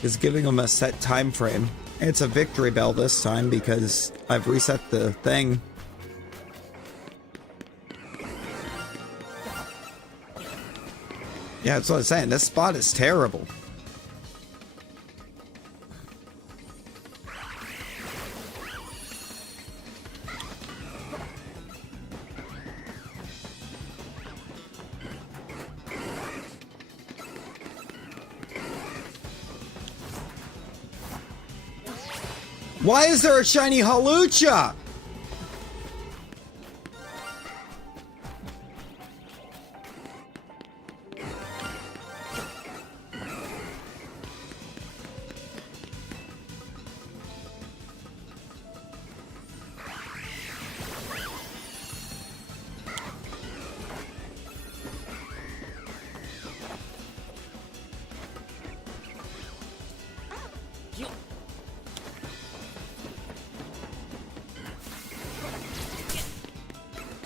Is giving them a set time frame. It's a victory bell this time because I've reset the thing. Yeah, that's what I'm saying. This spot is terrible. Why is there a shiny Halucha?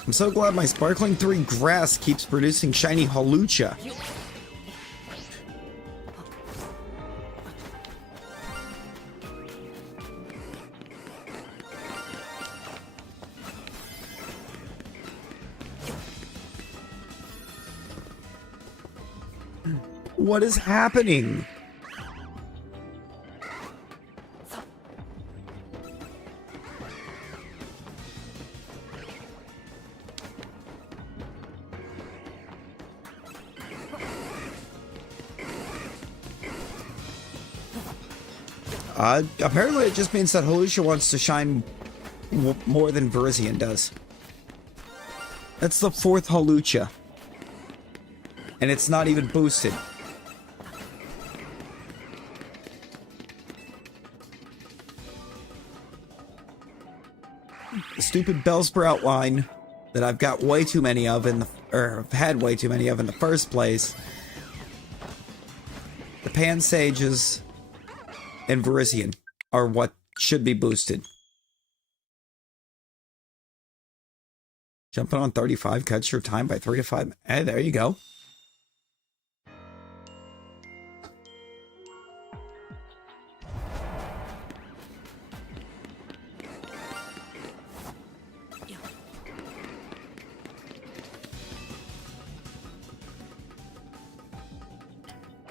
I'm so glad my Sparkling 3 grass keeps producing shiny Hawlucha. What is happening? Apparently it just means that Hawlucha wants to shine more than Virizion does. That's the 4th Hawlucha. And it's not even boosted. The stupid Bellsprout line that I've got way too many of or had way too many of in the first place. The Pansages and Virizion are what should be boosted. Jumping on 35 cuts your time by 3 to 5. Hey, there you go.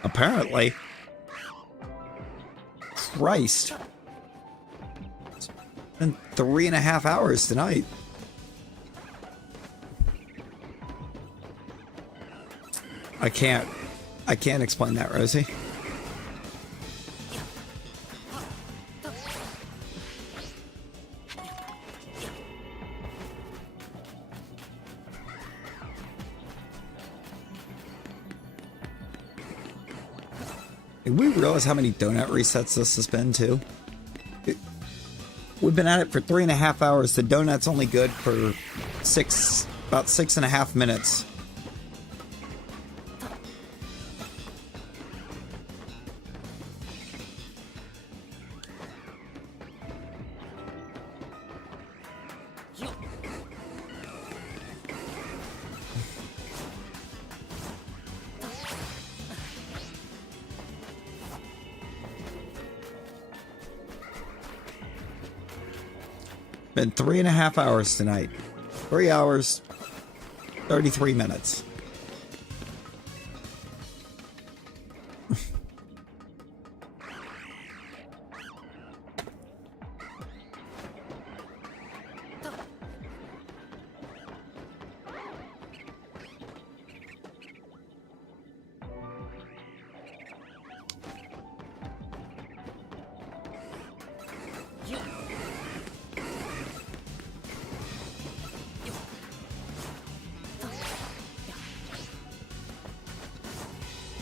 Apparently. Christ. It's been 3.5 hours tonight. I can't explain that, Rosie. Did we realize how many donut resets this has been, too? We've been at it for 3.5 hours. The donut's only good for about 6.5 minutes. Been 3.5 hours tonight. 3 hours, 33 minutes.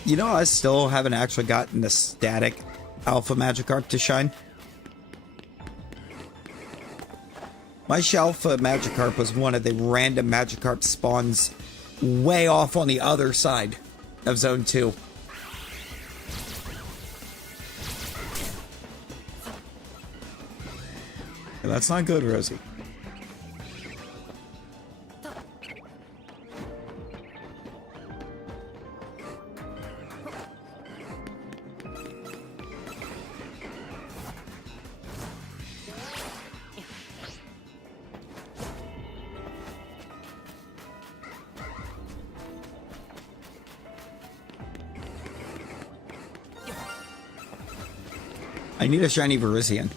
You know, I still haven't actually gotten the static Alpha Magikarp to shine. My Alpha Magikarp was one of the random Magikarp spawns way off on the other side of Zone 2. That's not good, Rosie. I need a shiny Virizion.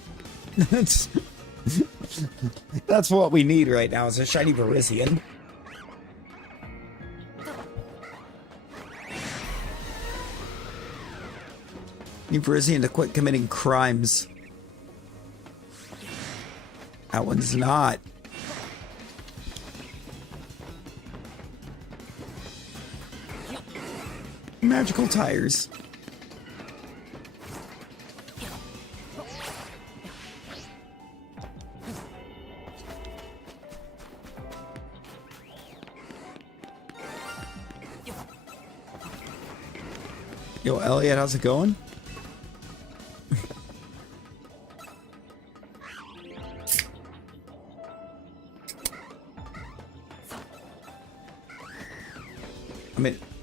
That's what we need right now, is a shiny Virizion. Need Virizion to quit committing crimes. That one's not. Magical tires. Yo, Elliot, how's it going?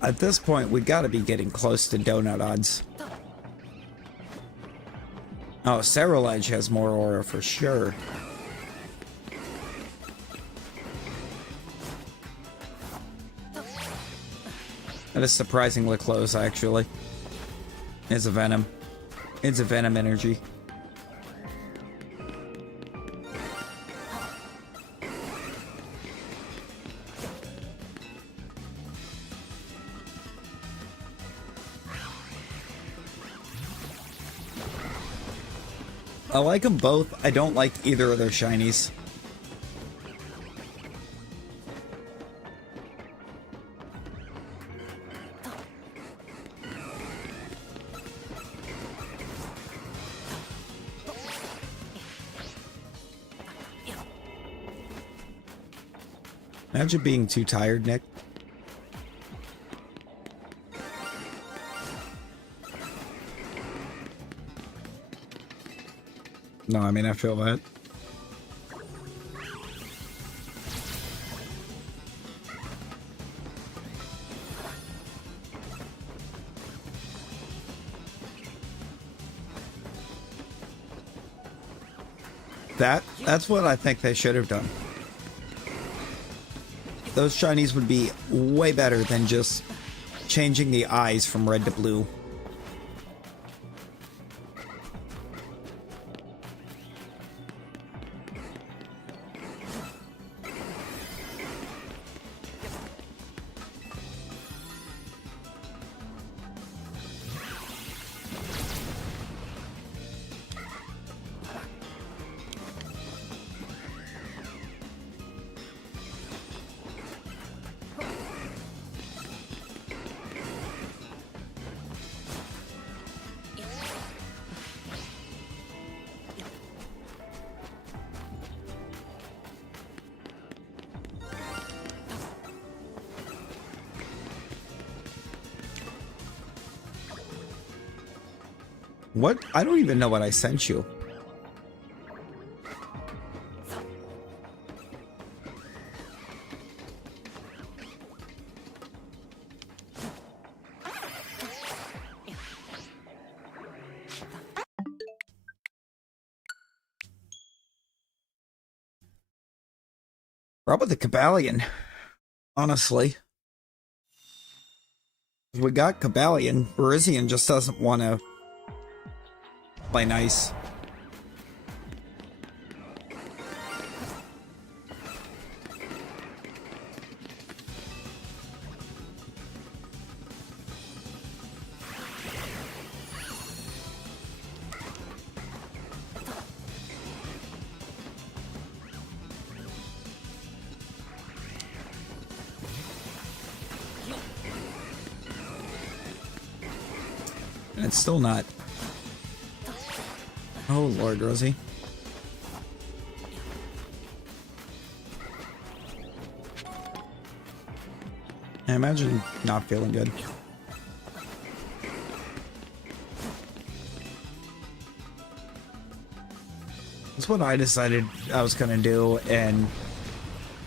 At this point, we gotta be getting close to donut odds. Oh, Cerulege has more aura for sure. That is surprisingly close, actually. It's a Venom. It's a Venom energy. I like them both. I don't like either of their shinies. Imagine being too tired, Nick. No, I mean, I feel that. That's what I think they should have done. Those shinies would be way better than just changing the eyes from red to blue. What? I don't even know what I sent you. Probably the Cabalion, honestly. We got Cabalion. Virizion just doesn't want to play nice. And it's still not. Oh, Lord, Rosie. I imagine not feeling good. That's what I decided I was going to do, and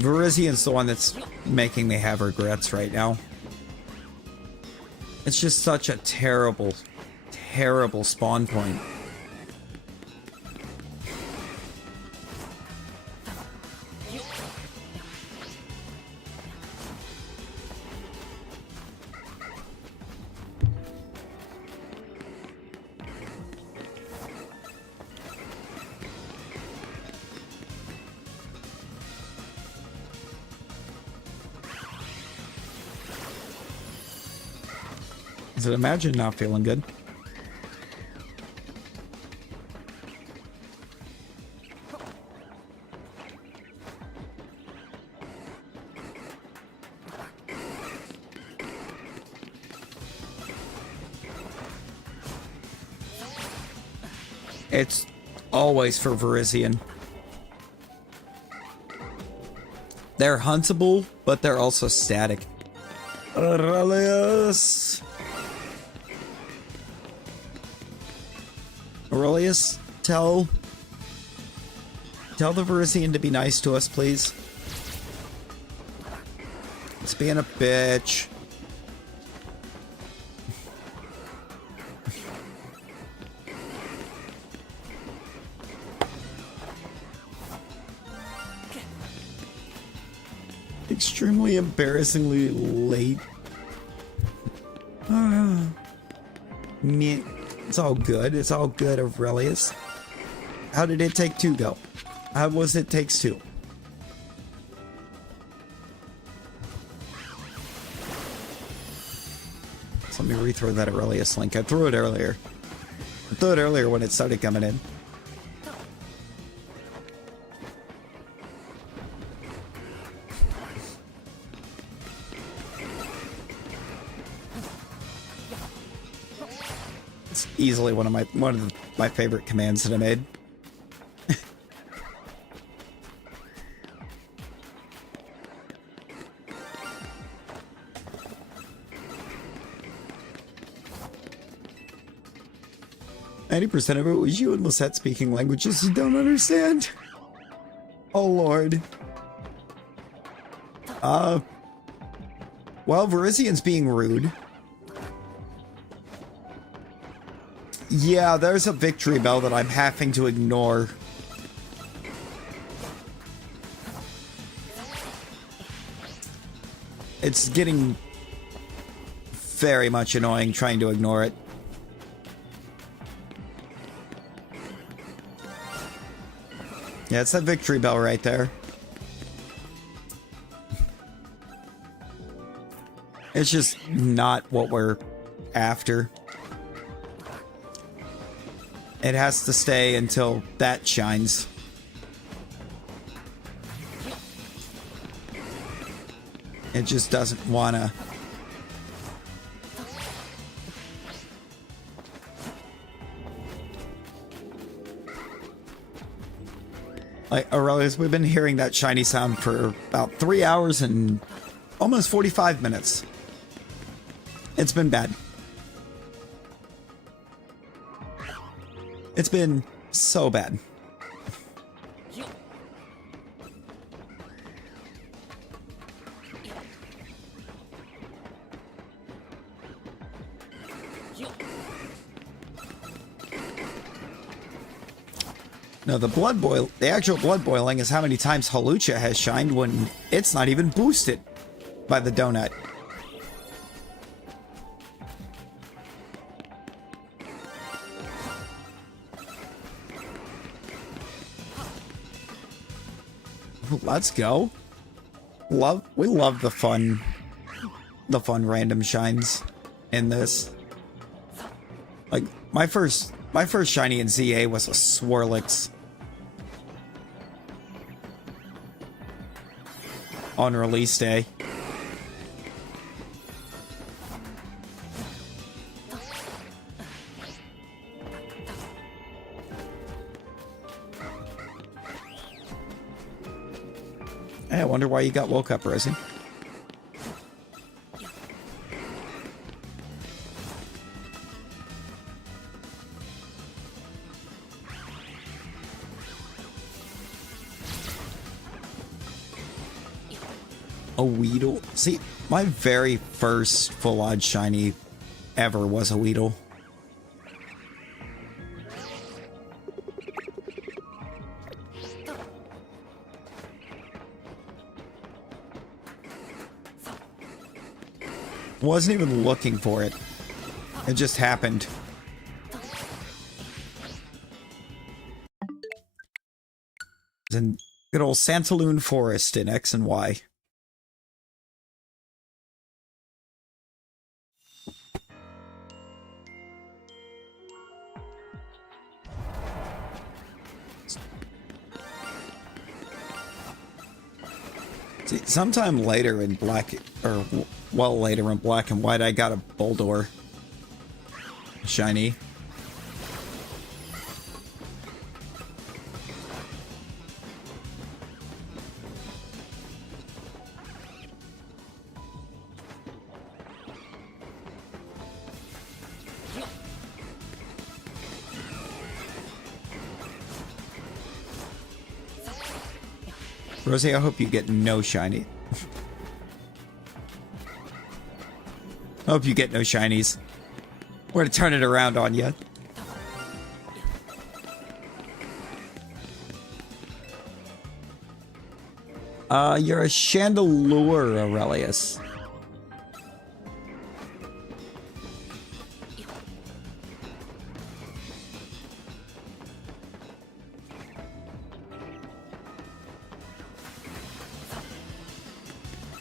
Virizion's the one that's making me have regrets right now. It's just such a terrible, terrible spawn point. So imagine not feeling good. It's always for Virizion. They're huntable, but they're also static. Aurelius! Aurelius, tell the Virizion to be nice to us, please. It's being a bitch. Extremely embarrassingly late. Meh. It's all good. It's all good, Aurelius. How did it take two go? How was it takes two? So let me rethrow that Aurelius link. I threw it earlier. I threw it earlier when it started coming in. It's easily one of my favorite commands that I made. 90% of it was you and Lisette speaking languages you don't understand. Oh lord. Well, Virizion's being rude. Yeah, there's a victory bell that I'm having to ignore. It's getting very much annoying trying to ignore it. Yeah, it's that victory bell right there. It's just not what we're after. It has to stay until that shines. It just doesn't wanna. Like, Aurelius, we've been hearing that shiny sound for about 3 hours and almost 45 minutes. It's been bad. It's been so bad. No, the actual blood boiling is how many times Halucha has shined when it's not even boosted by the donut. Let's go. We love the fun random shines in this. Like my first shiny in ZA was a Swirlix on release day. Hey, I wonder why you got woke up, Rosie. A Weedle? See, my very first full-on shiny ever was a Weedle. Wasn't even looking for it. It just happened. It's in good old Santaloon Forest in X and Y. See, sometime later in Black, or well later in Black and White, I got a Boldor shiny. Rosie, I hope you get no shiny. I hope you get no shinies. We're gonna turn it around on you. You're a Chandelure, Aurelius.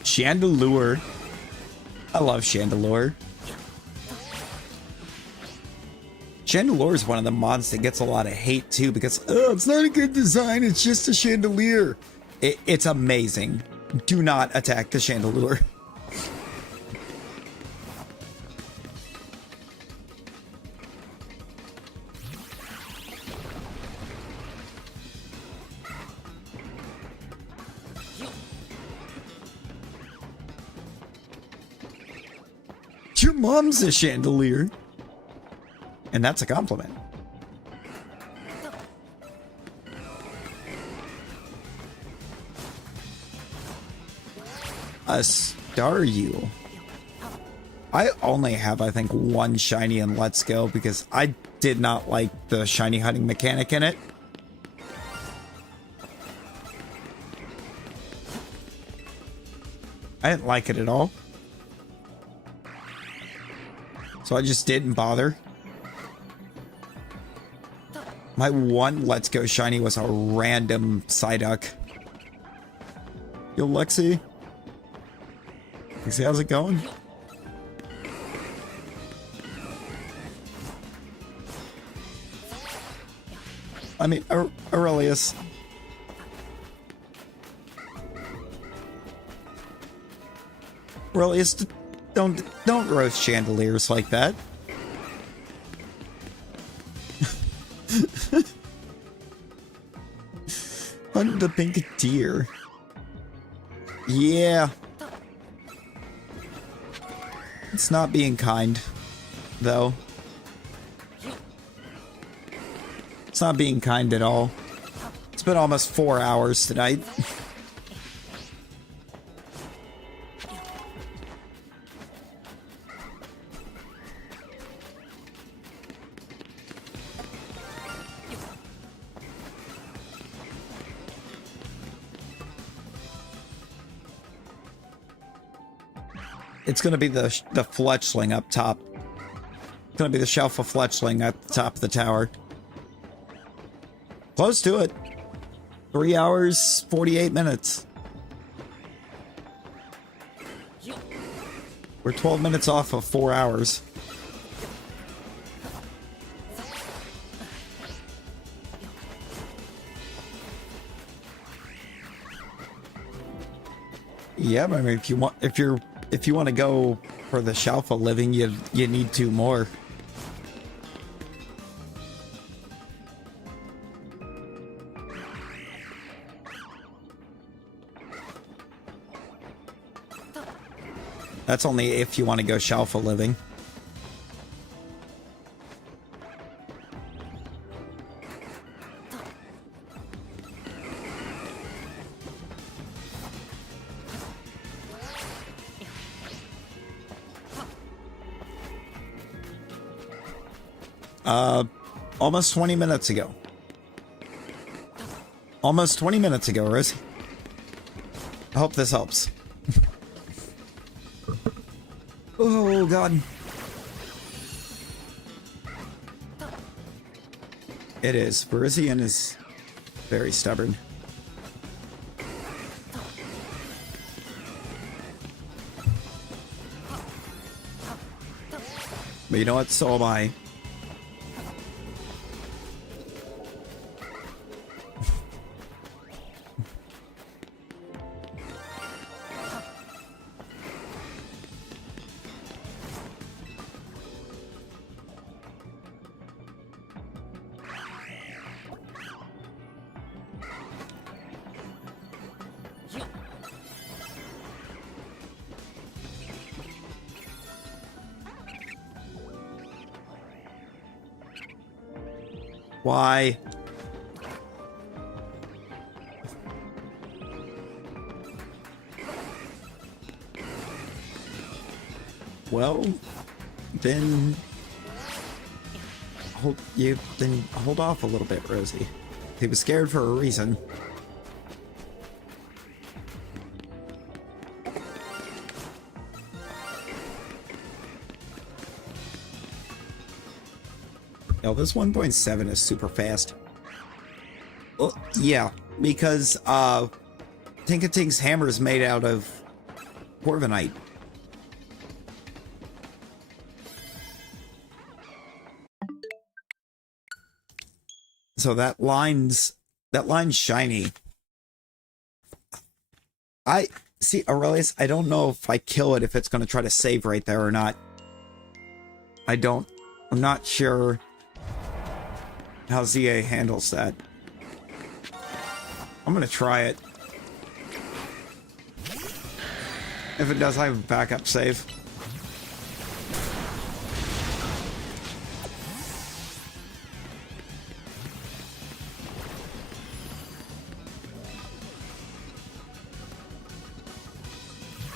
Chandelure. I love Chandelure. Chandelure is one of the mods that gets a lot of hate too because, oh, it's not a good design, it's just a chandelier. It's amazing. Do not attack the Chandelure. Your mom's a chandelier. And that's a compliment. A Staryu. I only have, I think, one shiny in Let's Go because I did not like the shiny hunting mechanic in it. I didn't like it at all. So I just didn't bother. My one Let's Go shiny was a random Psyduck. Yo, Lexi. Lexi, how's it going? I mean, Aurelius. Aurelius, don't roast chandeliers like that. Hunt the pink deer. Yeah. It's not being kind, though. It's not being kind at all. It's been almost 4 hours tonight. It's gonna be the Fletchling up top. It's gonna be the shelf of Fletchling at the top of the tower. Close to it. 3 hours, 48 minutes. We're 12 minutes off of 4 hours. Yeah, I mean, if you want to go for the Shalfa living, you need 2 more. That's only if you want to go Shalfa living. Almost 20 minutes ago. Almost 20 minutes ago, Rosie. I hope this helps. Oh, God. It is. Virizion is very stubborn. But you know what? So am I. Why? Well, then hold off a little bit, Rosie. He was scared for a reason. Yo, this 1.7 is super fast. Well, yeah, because Tinkating's hammer is made out of Corvinite. So that line's shiny. I see, Aurelius, I don't know if I kill it if it's gonna try to save right there or not. I'm not sure how ZA handles that. I'm gonna try it. If it does, I have a backup save.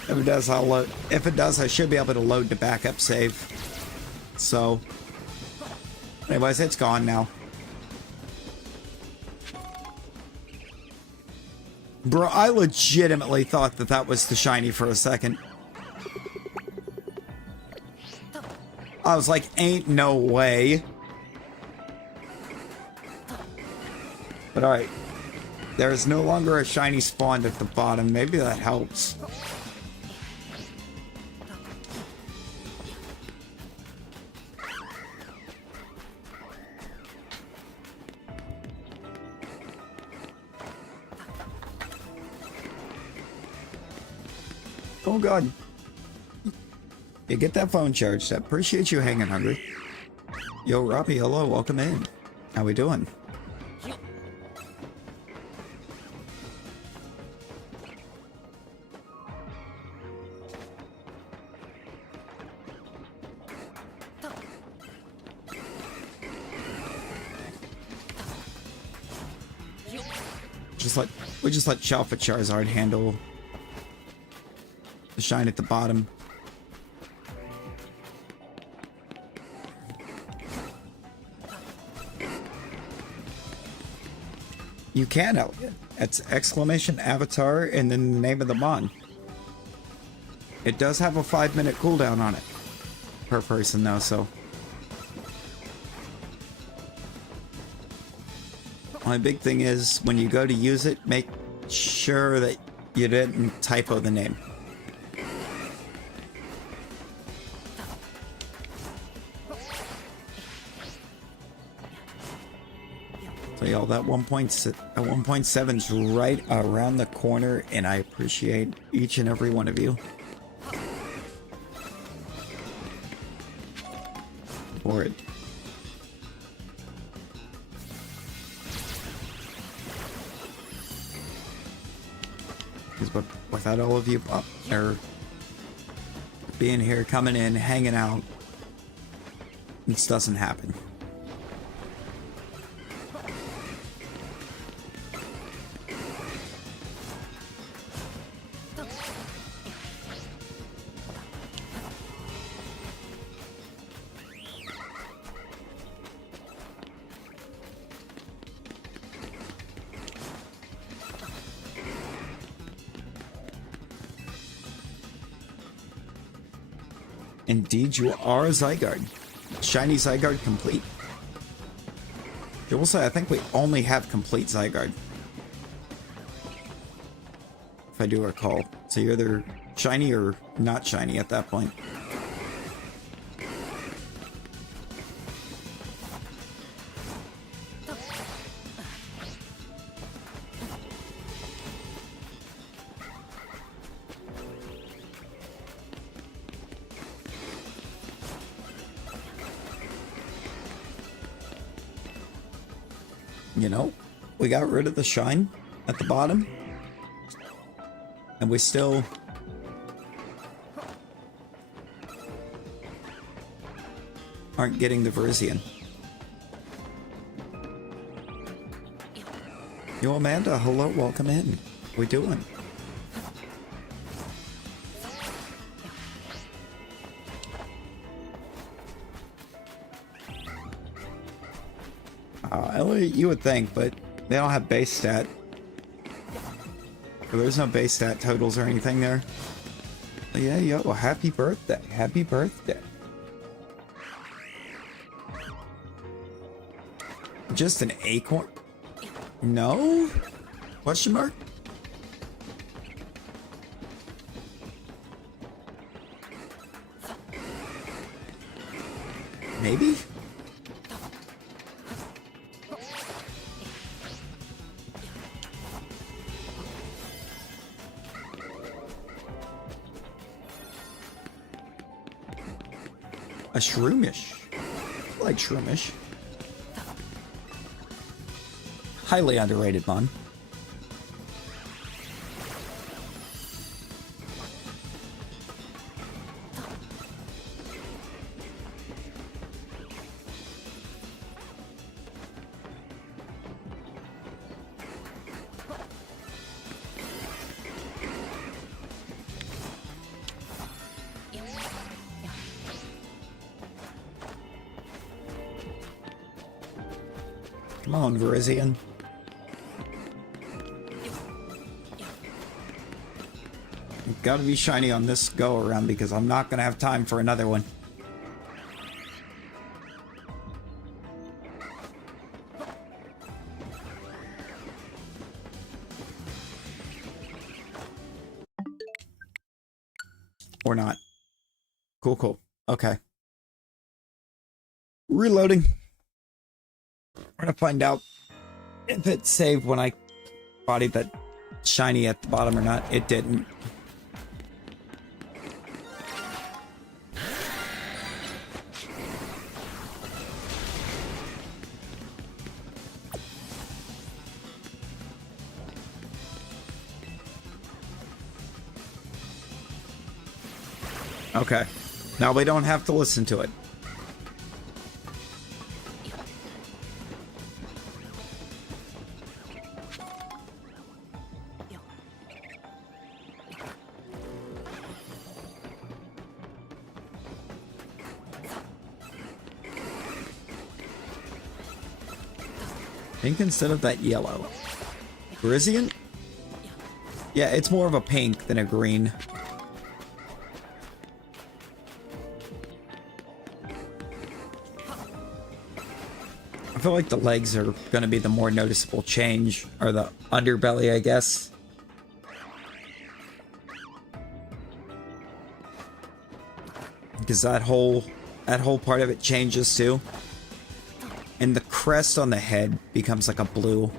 If it does, I'll load. If it does, I should be able to load the backup save. So, anyways, it's gone now. Bro, I legitimately thought that that was the shiny for a second. I was like, ain't no way. But alright. There is no longer a shiny spawned at the bottom. Maybe that helps. Oh god. You get that phone charged. I appreciate you hanging hungry. Yo, Robbie, hello, welcome in. How we doing? We just let Chalfa Charizard handle the shine at the bottom. You can, Elliot. It's exclamation avatar and then the name of the mon. It does have a 5-minute cooldown on it per person though, so. My big thing is when you go to use it, make sure that you didn't typo the name. So y'all, that 1.7's right around the corner, and I appreciate each and every one of you for it. Because without all of you or being here, coming in, hanging out, this doesn't happen. Indeed, you are a Zygarde. Shiny Zygarde complete. I will say, I think we only have complete Zygarde. If I do recall. So you're either shiny or not shiny at that point. You know, we got rid of the shine at the bottom, and we still aren't getting the Virizion. Yo, Amanda, hello, welcome in. What we doing? You would think, but they don't have base stat. There's no base stat totals or anything there. But yeah, yo, happy birthday. Happy birthday. Just an acorn? No? Question mark? Maybe? A shroomish. I like shroomish. Highly underrated one. Come on, Virizion. Gotta be shiny on this go around because I'm not gonna have time for another one. Or not. Cool, cool. Okay. Reloading. We're gonna find out if it saved when I bodied that shiny at the bottom or not. It didn't. Okay. Now we don't have to listen to it. Pink instead of that yellow. Virizion? Yeah, it's more of a pink than a green. I feel like the legs are going to be the more noticeable change, or the underbelly, I guess. Because that whole part of it changes too. And the crest on the head becomes like a blue.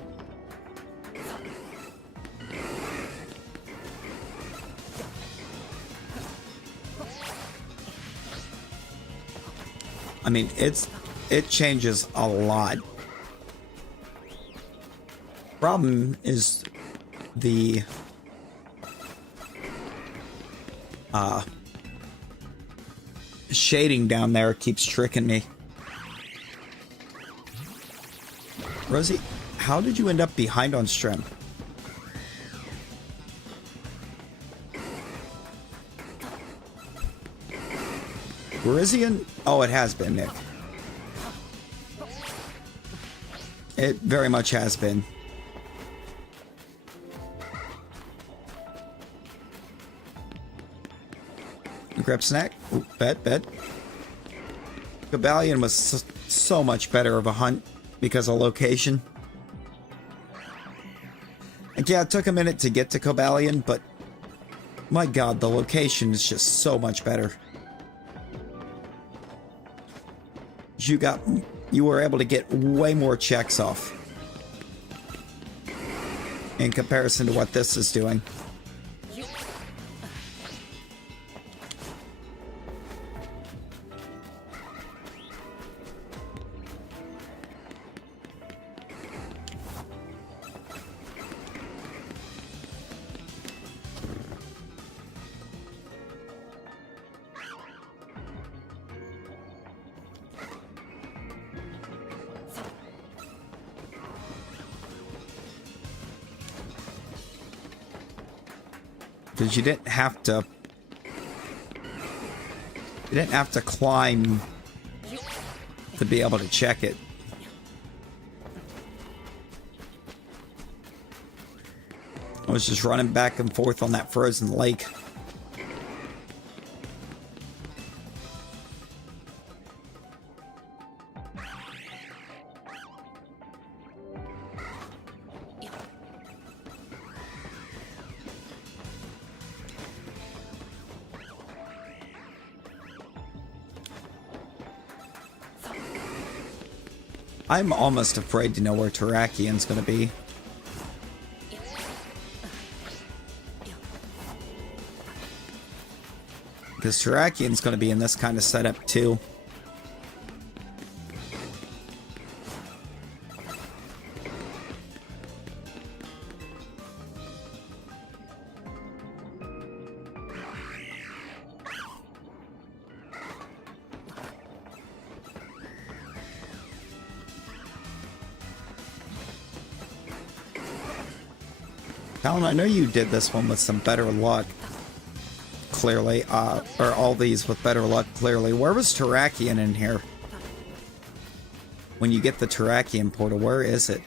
I mean, it changes a lot. Problem is the shading down there keeps tricking me. Rosie, how did you end up behind on stream? Virizion? Oh, it has been, Nick. It very much has been. Grab snack. Ooh, bet. Cobalion was so much better of a hunt because of location. And yeah, it took a minute to get to Cobalion, but my god, the location is just so much better. You were able to get way more checks off in comparison to what this is doing. Because you didn't have to climb to be able to check it. I was just running back and forth on that frozen lake. I'm almost afraid to know where Terrakian's gonna be. Because Terrakian's gonna be in this kind of setup too. Talon, I know you did this one with some better luck. Clearly, or all these with better luck, clearly. Where was Terrakian in here? When you get the Terrakian portal, where is it?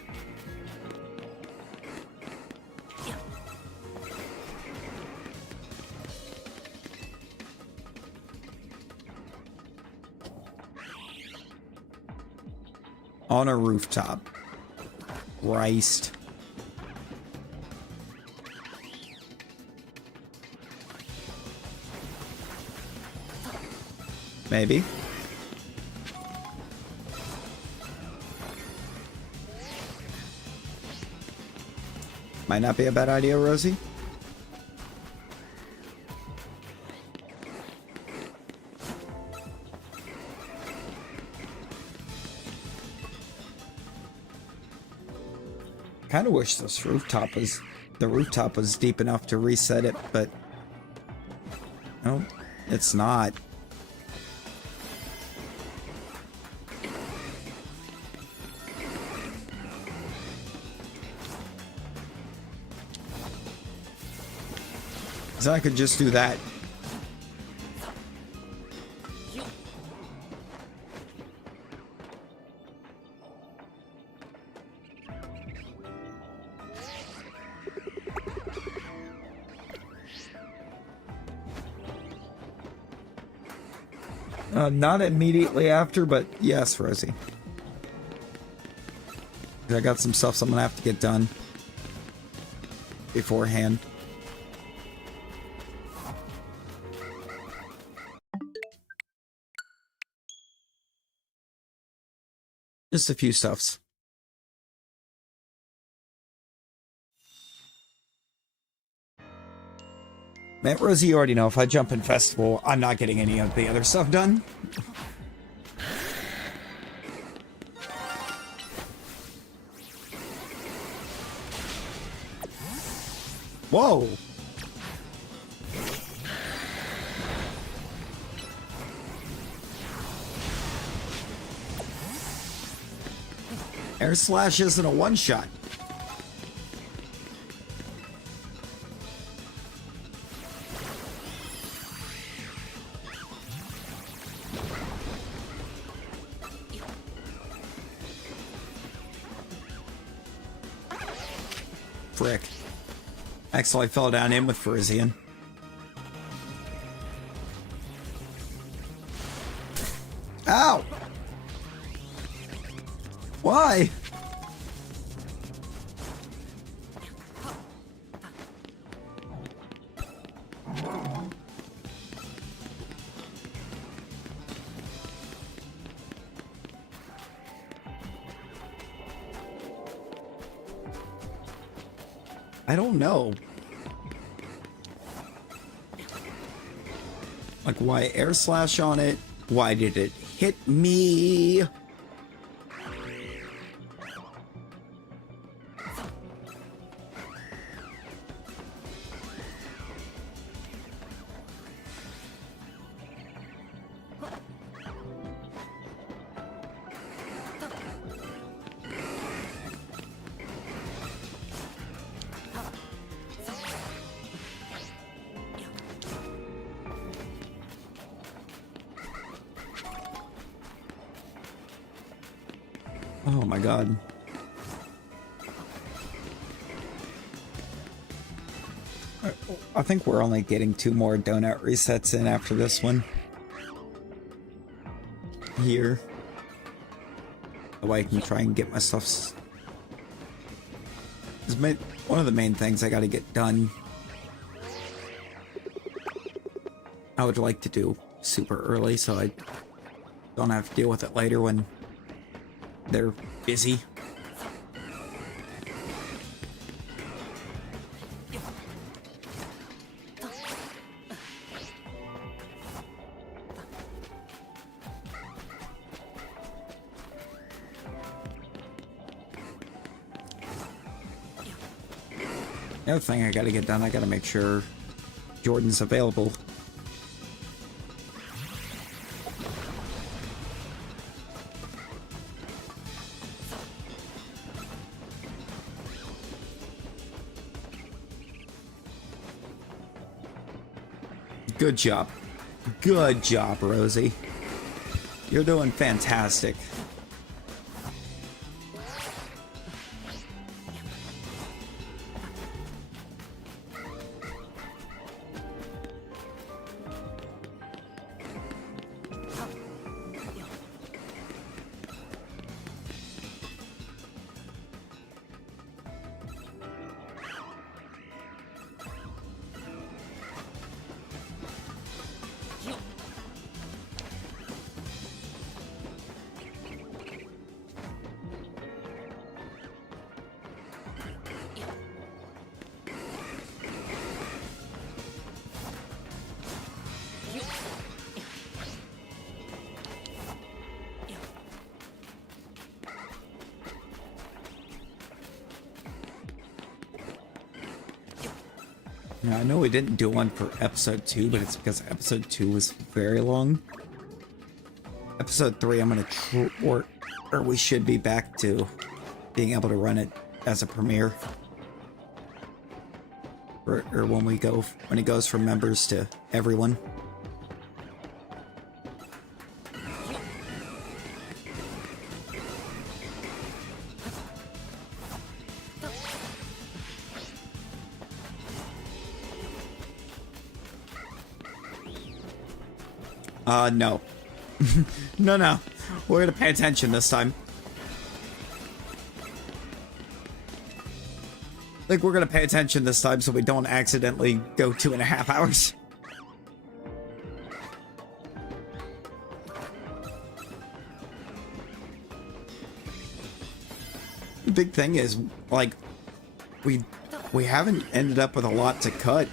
On a rooftop. Christ. Maybe. Might not be a bad idea, Rosie. Kind of wish this rooftop was, the rooftop was deep enough to reset it, but no, it's not. So I could just do that. Not immediately after, but yes, Rosie. I got some stuff so I'm gonna have to get done beforehand. Just a few stuffs. Man, Rosie, you already know if I jump in Festival, I'm not getting any of the other stuff done. Whoa! Air Slash isn't a one-shot. Frick. Actually, I fell down in with Virizion. Ow! Why? I don't know. Like, why air slash on it? Why did it hit me? Oh my god. I think we're only getting 2 more donut resets in after this one. Here. That way I can try and get my stuff. One of the main things I gotta get done. I would like to do super early so I don't have to deal with it later when they're busy. The other thing I gotta get done, I gotta make sure Jordan's available. Good job. Good job, Rosie. You're doing fantastic. Now, I know we didn't do one for episode 2, but it's because episode 2 was very long. Episode 3, I'm gonna or we should be back to being able to run it as a premiere. Or when it goes from members to everyone. No. No. We're gonna pay attention this time. Like, we're gonna pay attention this time so we don't accidentally go 2.5 hours. The big thing is, like, we haven't ended up with a lot to cut.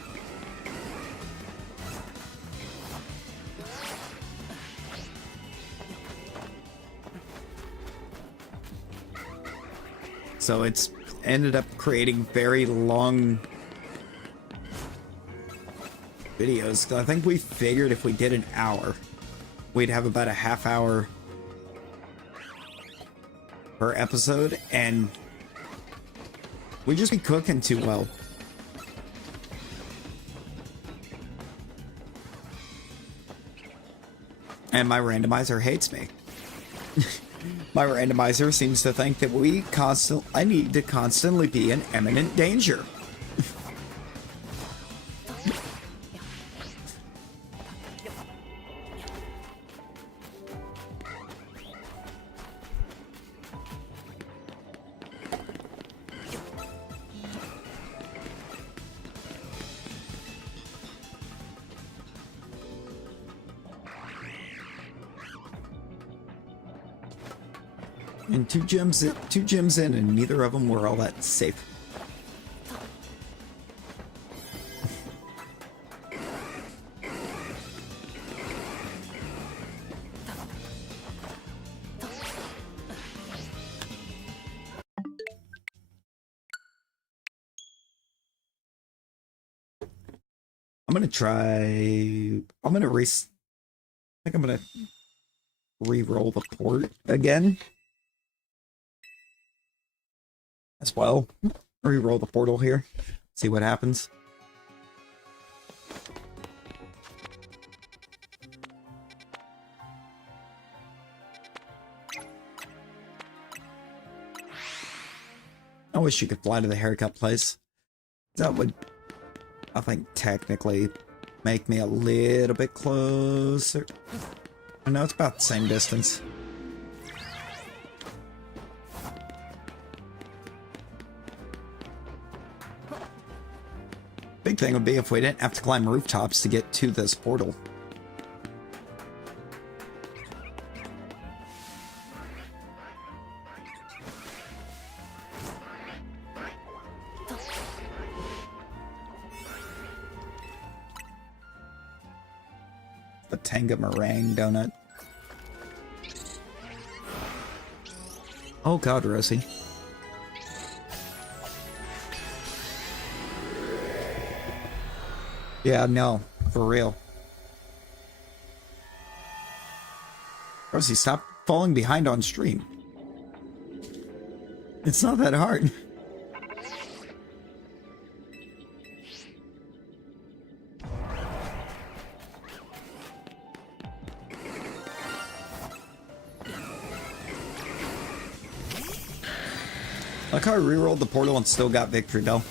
So it's ended up creating very long videos. I think we figured if we did an hour, we'd have about a half hour per episode, and we'd just be cooking too well. And my randomizer hates me. My randomizer seems to think that I need to constantly be in imminent danger. And two gyms in, and neither of them were all that safe. I'm gonna re-roll the port again. As well. Re-roll the portal here. See what happens. I wish you could fly to the haircut place. That would, I think, technically make me a little bit closer. I know it's about the same distance. Big thing would be if we didn't have to climb rooftops to get to this portal. Tanga meringue donut. Oh god, Rosie. Yeah, no, for real. Rosie, stop falling behind on stream. It's not that hard. Like how I rerolled the portal and still got victory though.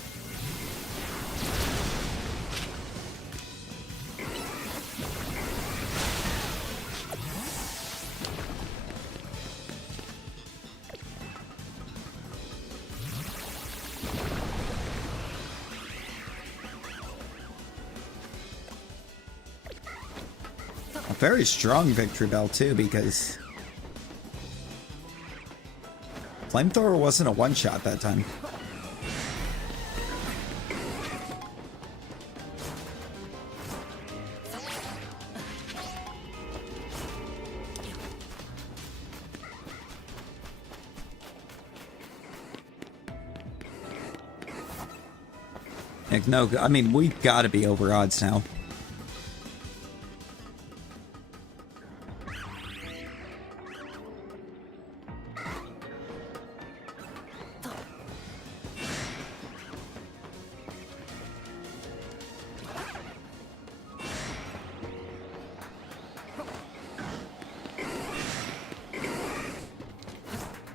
A very strong victory bell too, because flamethrower wasn't a one-shot that time. Like, no, I mean, we've got to be over odds now.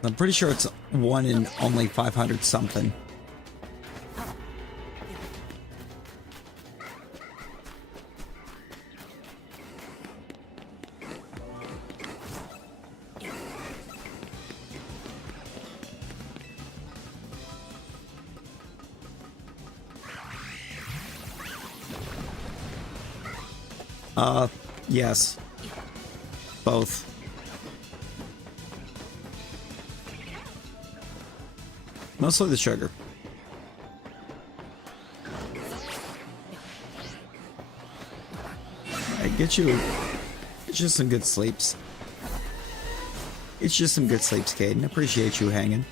I'm pretty sure it's 1 in only 500 something. Yes. Both. Mostly the sugar. I get you some good sleeps. It's just some good sleeps, Caden. Appreciate you hanging.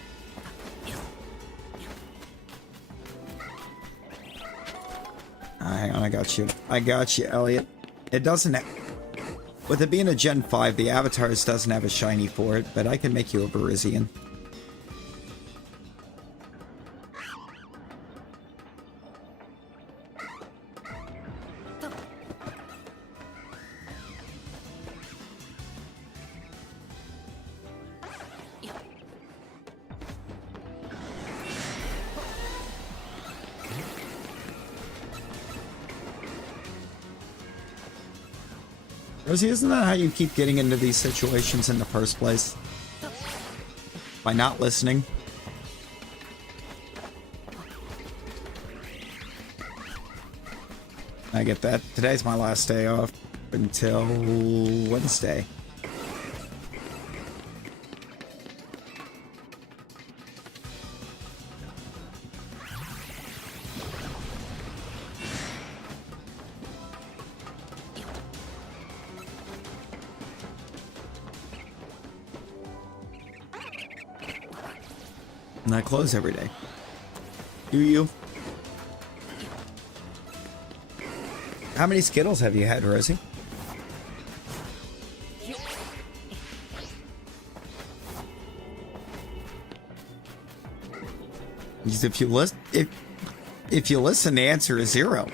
Hang on, I got you. I got you, Elliot. It doesn't... With it being a Gen 5, the avatars doesn't have a shiny for it, but I can make you a Virizion. Rosie, isn't that how you keep getting into these situations in the first place? By not listening? I get that. Today's my last day off until Wednesday. And I close every day. Do you? How many Skittles have you had, Rosie? Because if you listen, the answer is 0.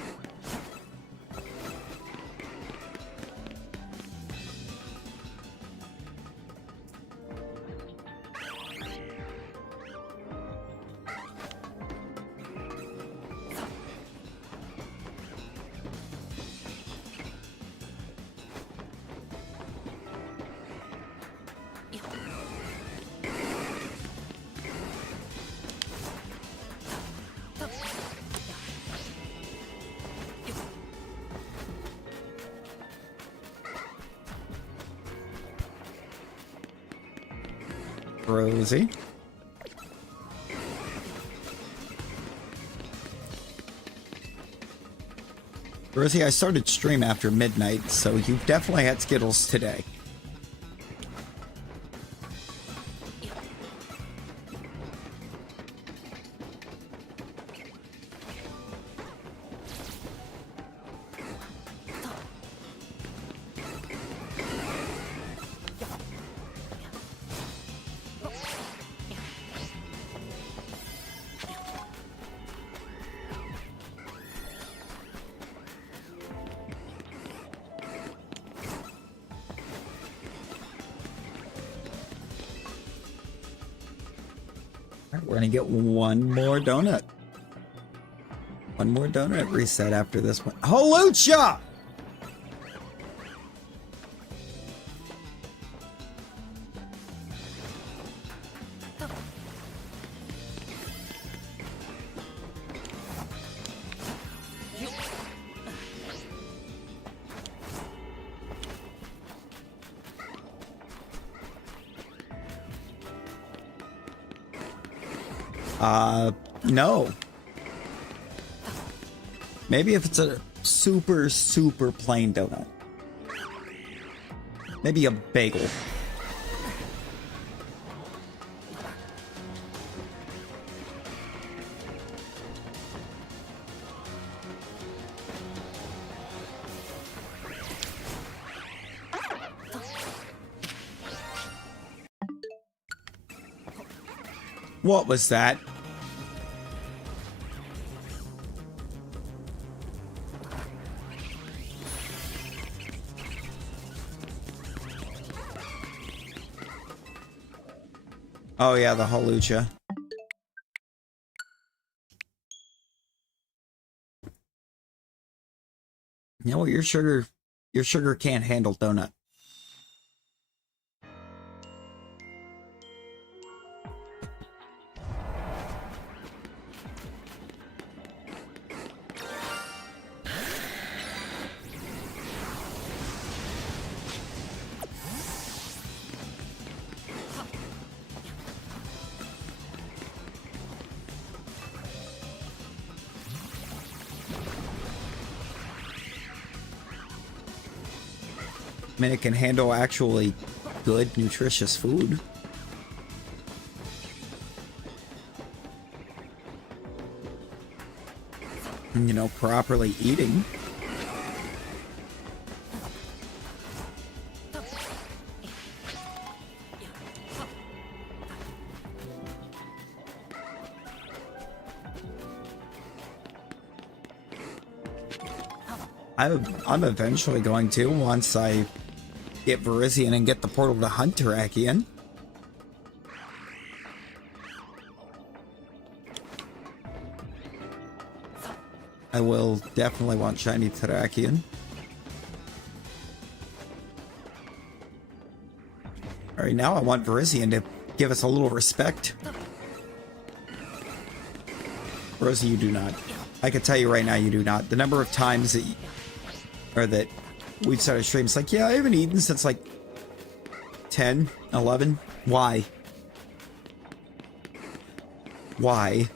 Rosie. Rosie, I started stream after midnight, so you definitely had Skittles today. We're gonna get one more donut. One more donut reset after this one. Holucha! No. Maybe if it's a super, super plain donut. Maybe a bagel. What was that? Oh yeah, the Holucha. You know what, your sugar can't handle donut. I mean, it can handle actually good, nutritious food. And, you know, properly eating. I'm eventually going to, once I get Virizion and get the portal to hunt Terrakion. I will definitely want shiny Terrakion. Alright, now I want Virizion to give us a little respect. Rosie, you do not. I can tell you right now, you do not. The number of times that we've started streams like, yeah, I haven't eaten since like 10, 11. Why? Why?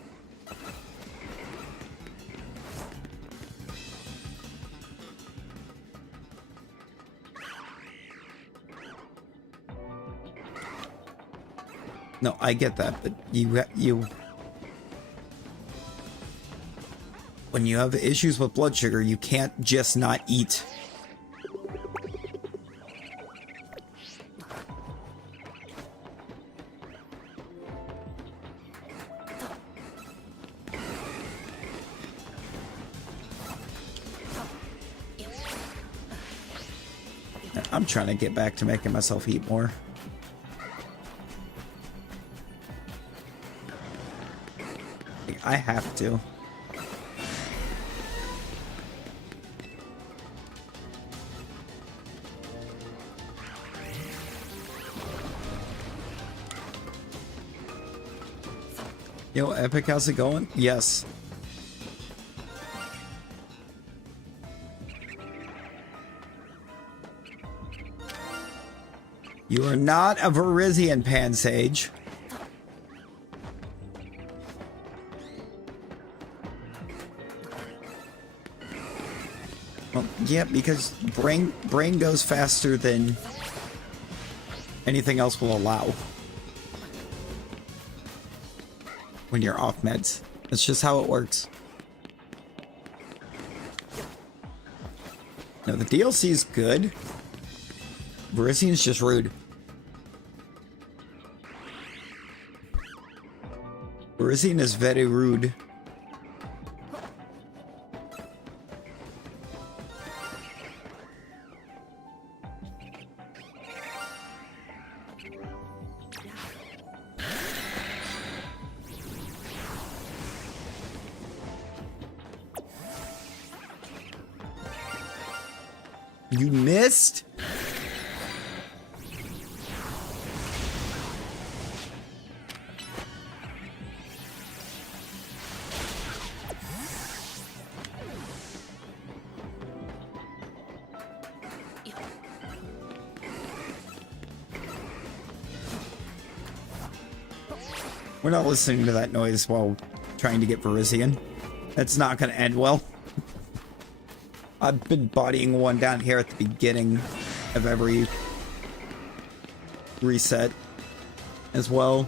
No, I get that, but you when you have issues with blood sugar, you can't just not eat. I'm trying to get back to making myself eat more. I have to. Yo, Epic, how's it going? Yes. You are not a Virizion Pansage. Well, yeah, because brain goes faster than anything else will allow when you're off meds. That's just how it works. No, the DLC is good. Virizion's just rude. Virizion is very rude. You missed? We're not listening to that noise while trying to get Virizion. That's not going to end well. I've been bodying one down here at the beginning of every reset as well.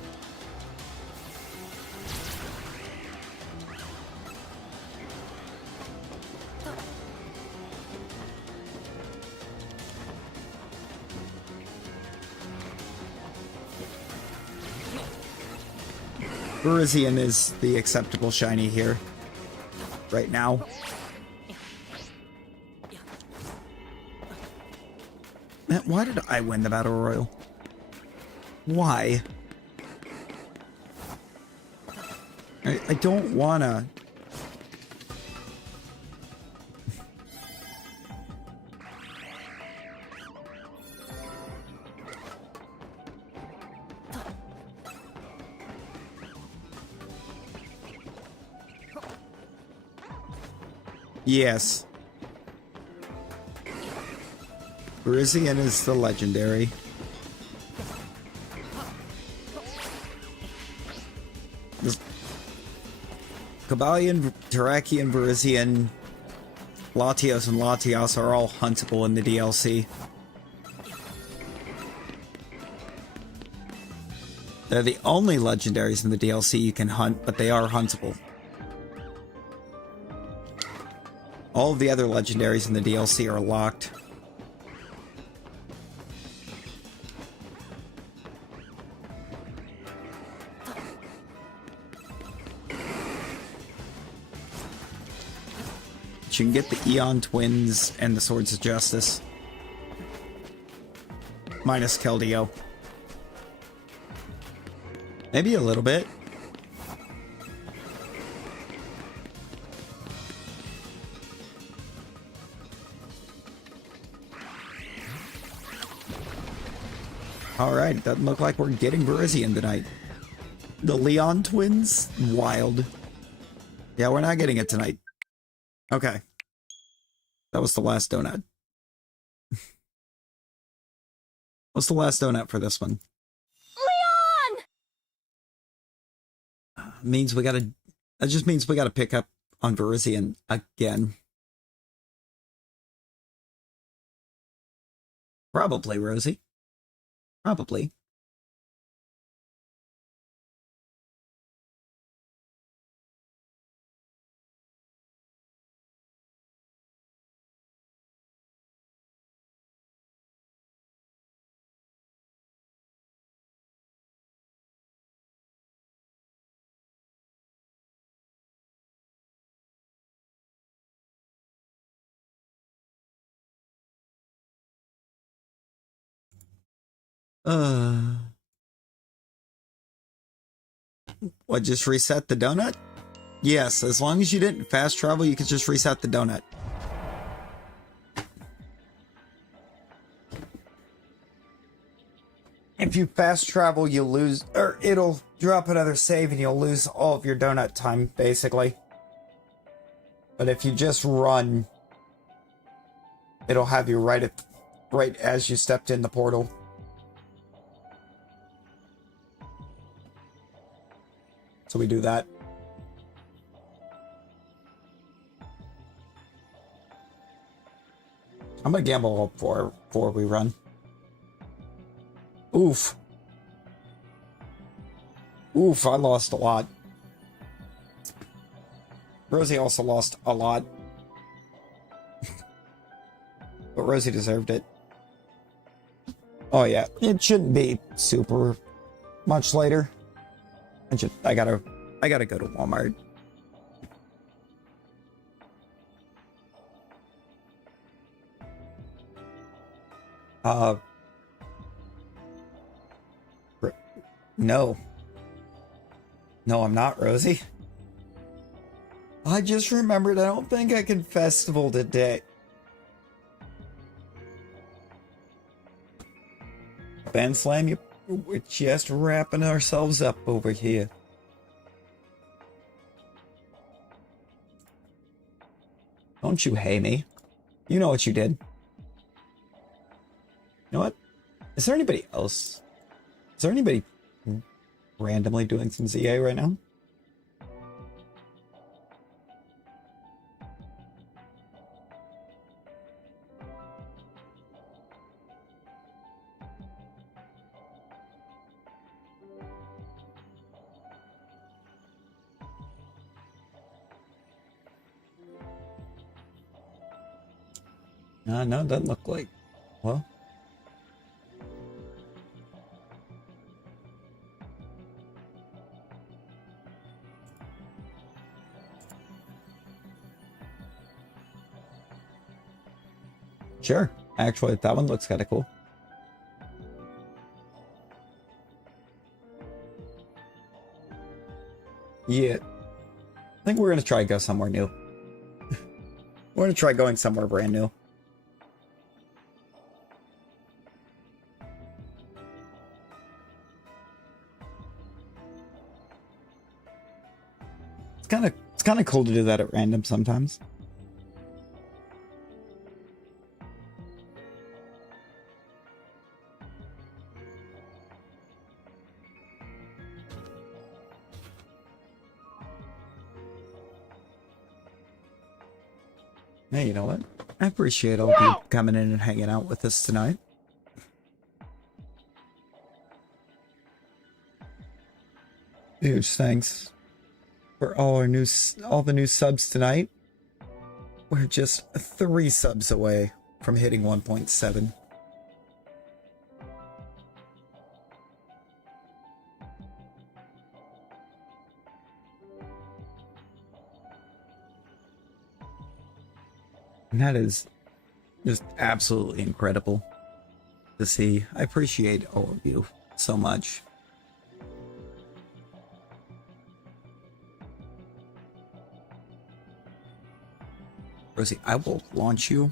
Virizion is the acceptable shiny here right now. Man, why did I win the Battle Royal? Why? I don't wanna. Yes. Virizion is the legendary. Cobalion, Terrakion, Virizion, Latios, and Latios are all huntable in the DLC. They're the only legendaries in the DLC you can hunt, but they are huntable. All of the other legendaries in the DLC are locked. But you can get the Eon Twins and the Swords of Justice. Minus Keldeo. Maybe a little bit. Alright, doesn't look like we're getting Virizion tonight. The Leon Twins? Wild. Yeah, we're not getting it tonight. Okay. That was the last donut. What's the last donut for this one? Leon! Means we gotta... That just means we gotta pick up on Virizion again. Probably, Rosie. Probably. What, just reset the donut? Yes, as long as you didn't fast travel, you could just reset the donut. If you fast travel, you lose, or it'll drop another save and you'll lose all of your donut time, basically. But if you just run, it'll have you right as you stepped in the portal. So we do that. I'm gonna gamble before we run. Oof. Oof, I lost a lot. Rosie also lost a lot. But Rosie deserved it. Oh yeah, it shouldn't be super much later. I gotta go to Walmart. No. No, I'm not, Rosie. I just remembered I don't think I can festival today. Ben Slam, we're just wrapping ourselves up over here. Don't you hate me? You know what you did. You know what? Is there anybody else? Is there anybody randomly doing some ZA right now? No, it doesn't look like. Well. Sure. Actually, that one looks kind of cool. Yeah. I think we're going to try go somewhere new. We're going to try going somewhere brand new. It's kind of cool to do that at random sometimes. Hey, you know what? I appreciate all of you coming in and hanging out with us tonight. Huge thanks for all the new subs tonight. We're just 3 subs away from hitting 1.7. And that is just absolutely incredible to see. I appreciate all of you so much. Rosie, I will launch you.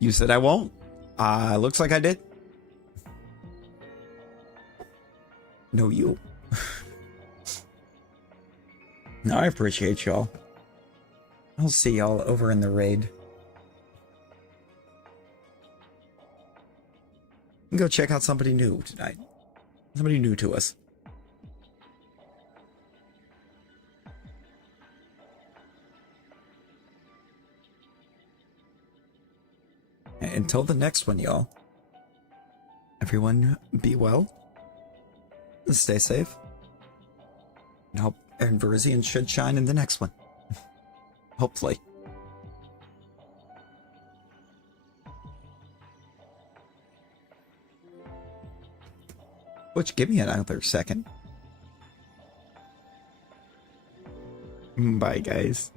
You said I won't. Looks like I did. No, you. No, I appreciate y'all. I'll see y'all over in the raid. Go check out somebody new tonight. Somebody new to us. Until the next one, y'all. Everyone be well. Stay safe. And hope Virizion should shine in the next one. Hopefully. Which, give me another second. Bye, guys.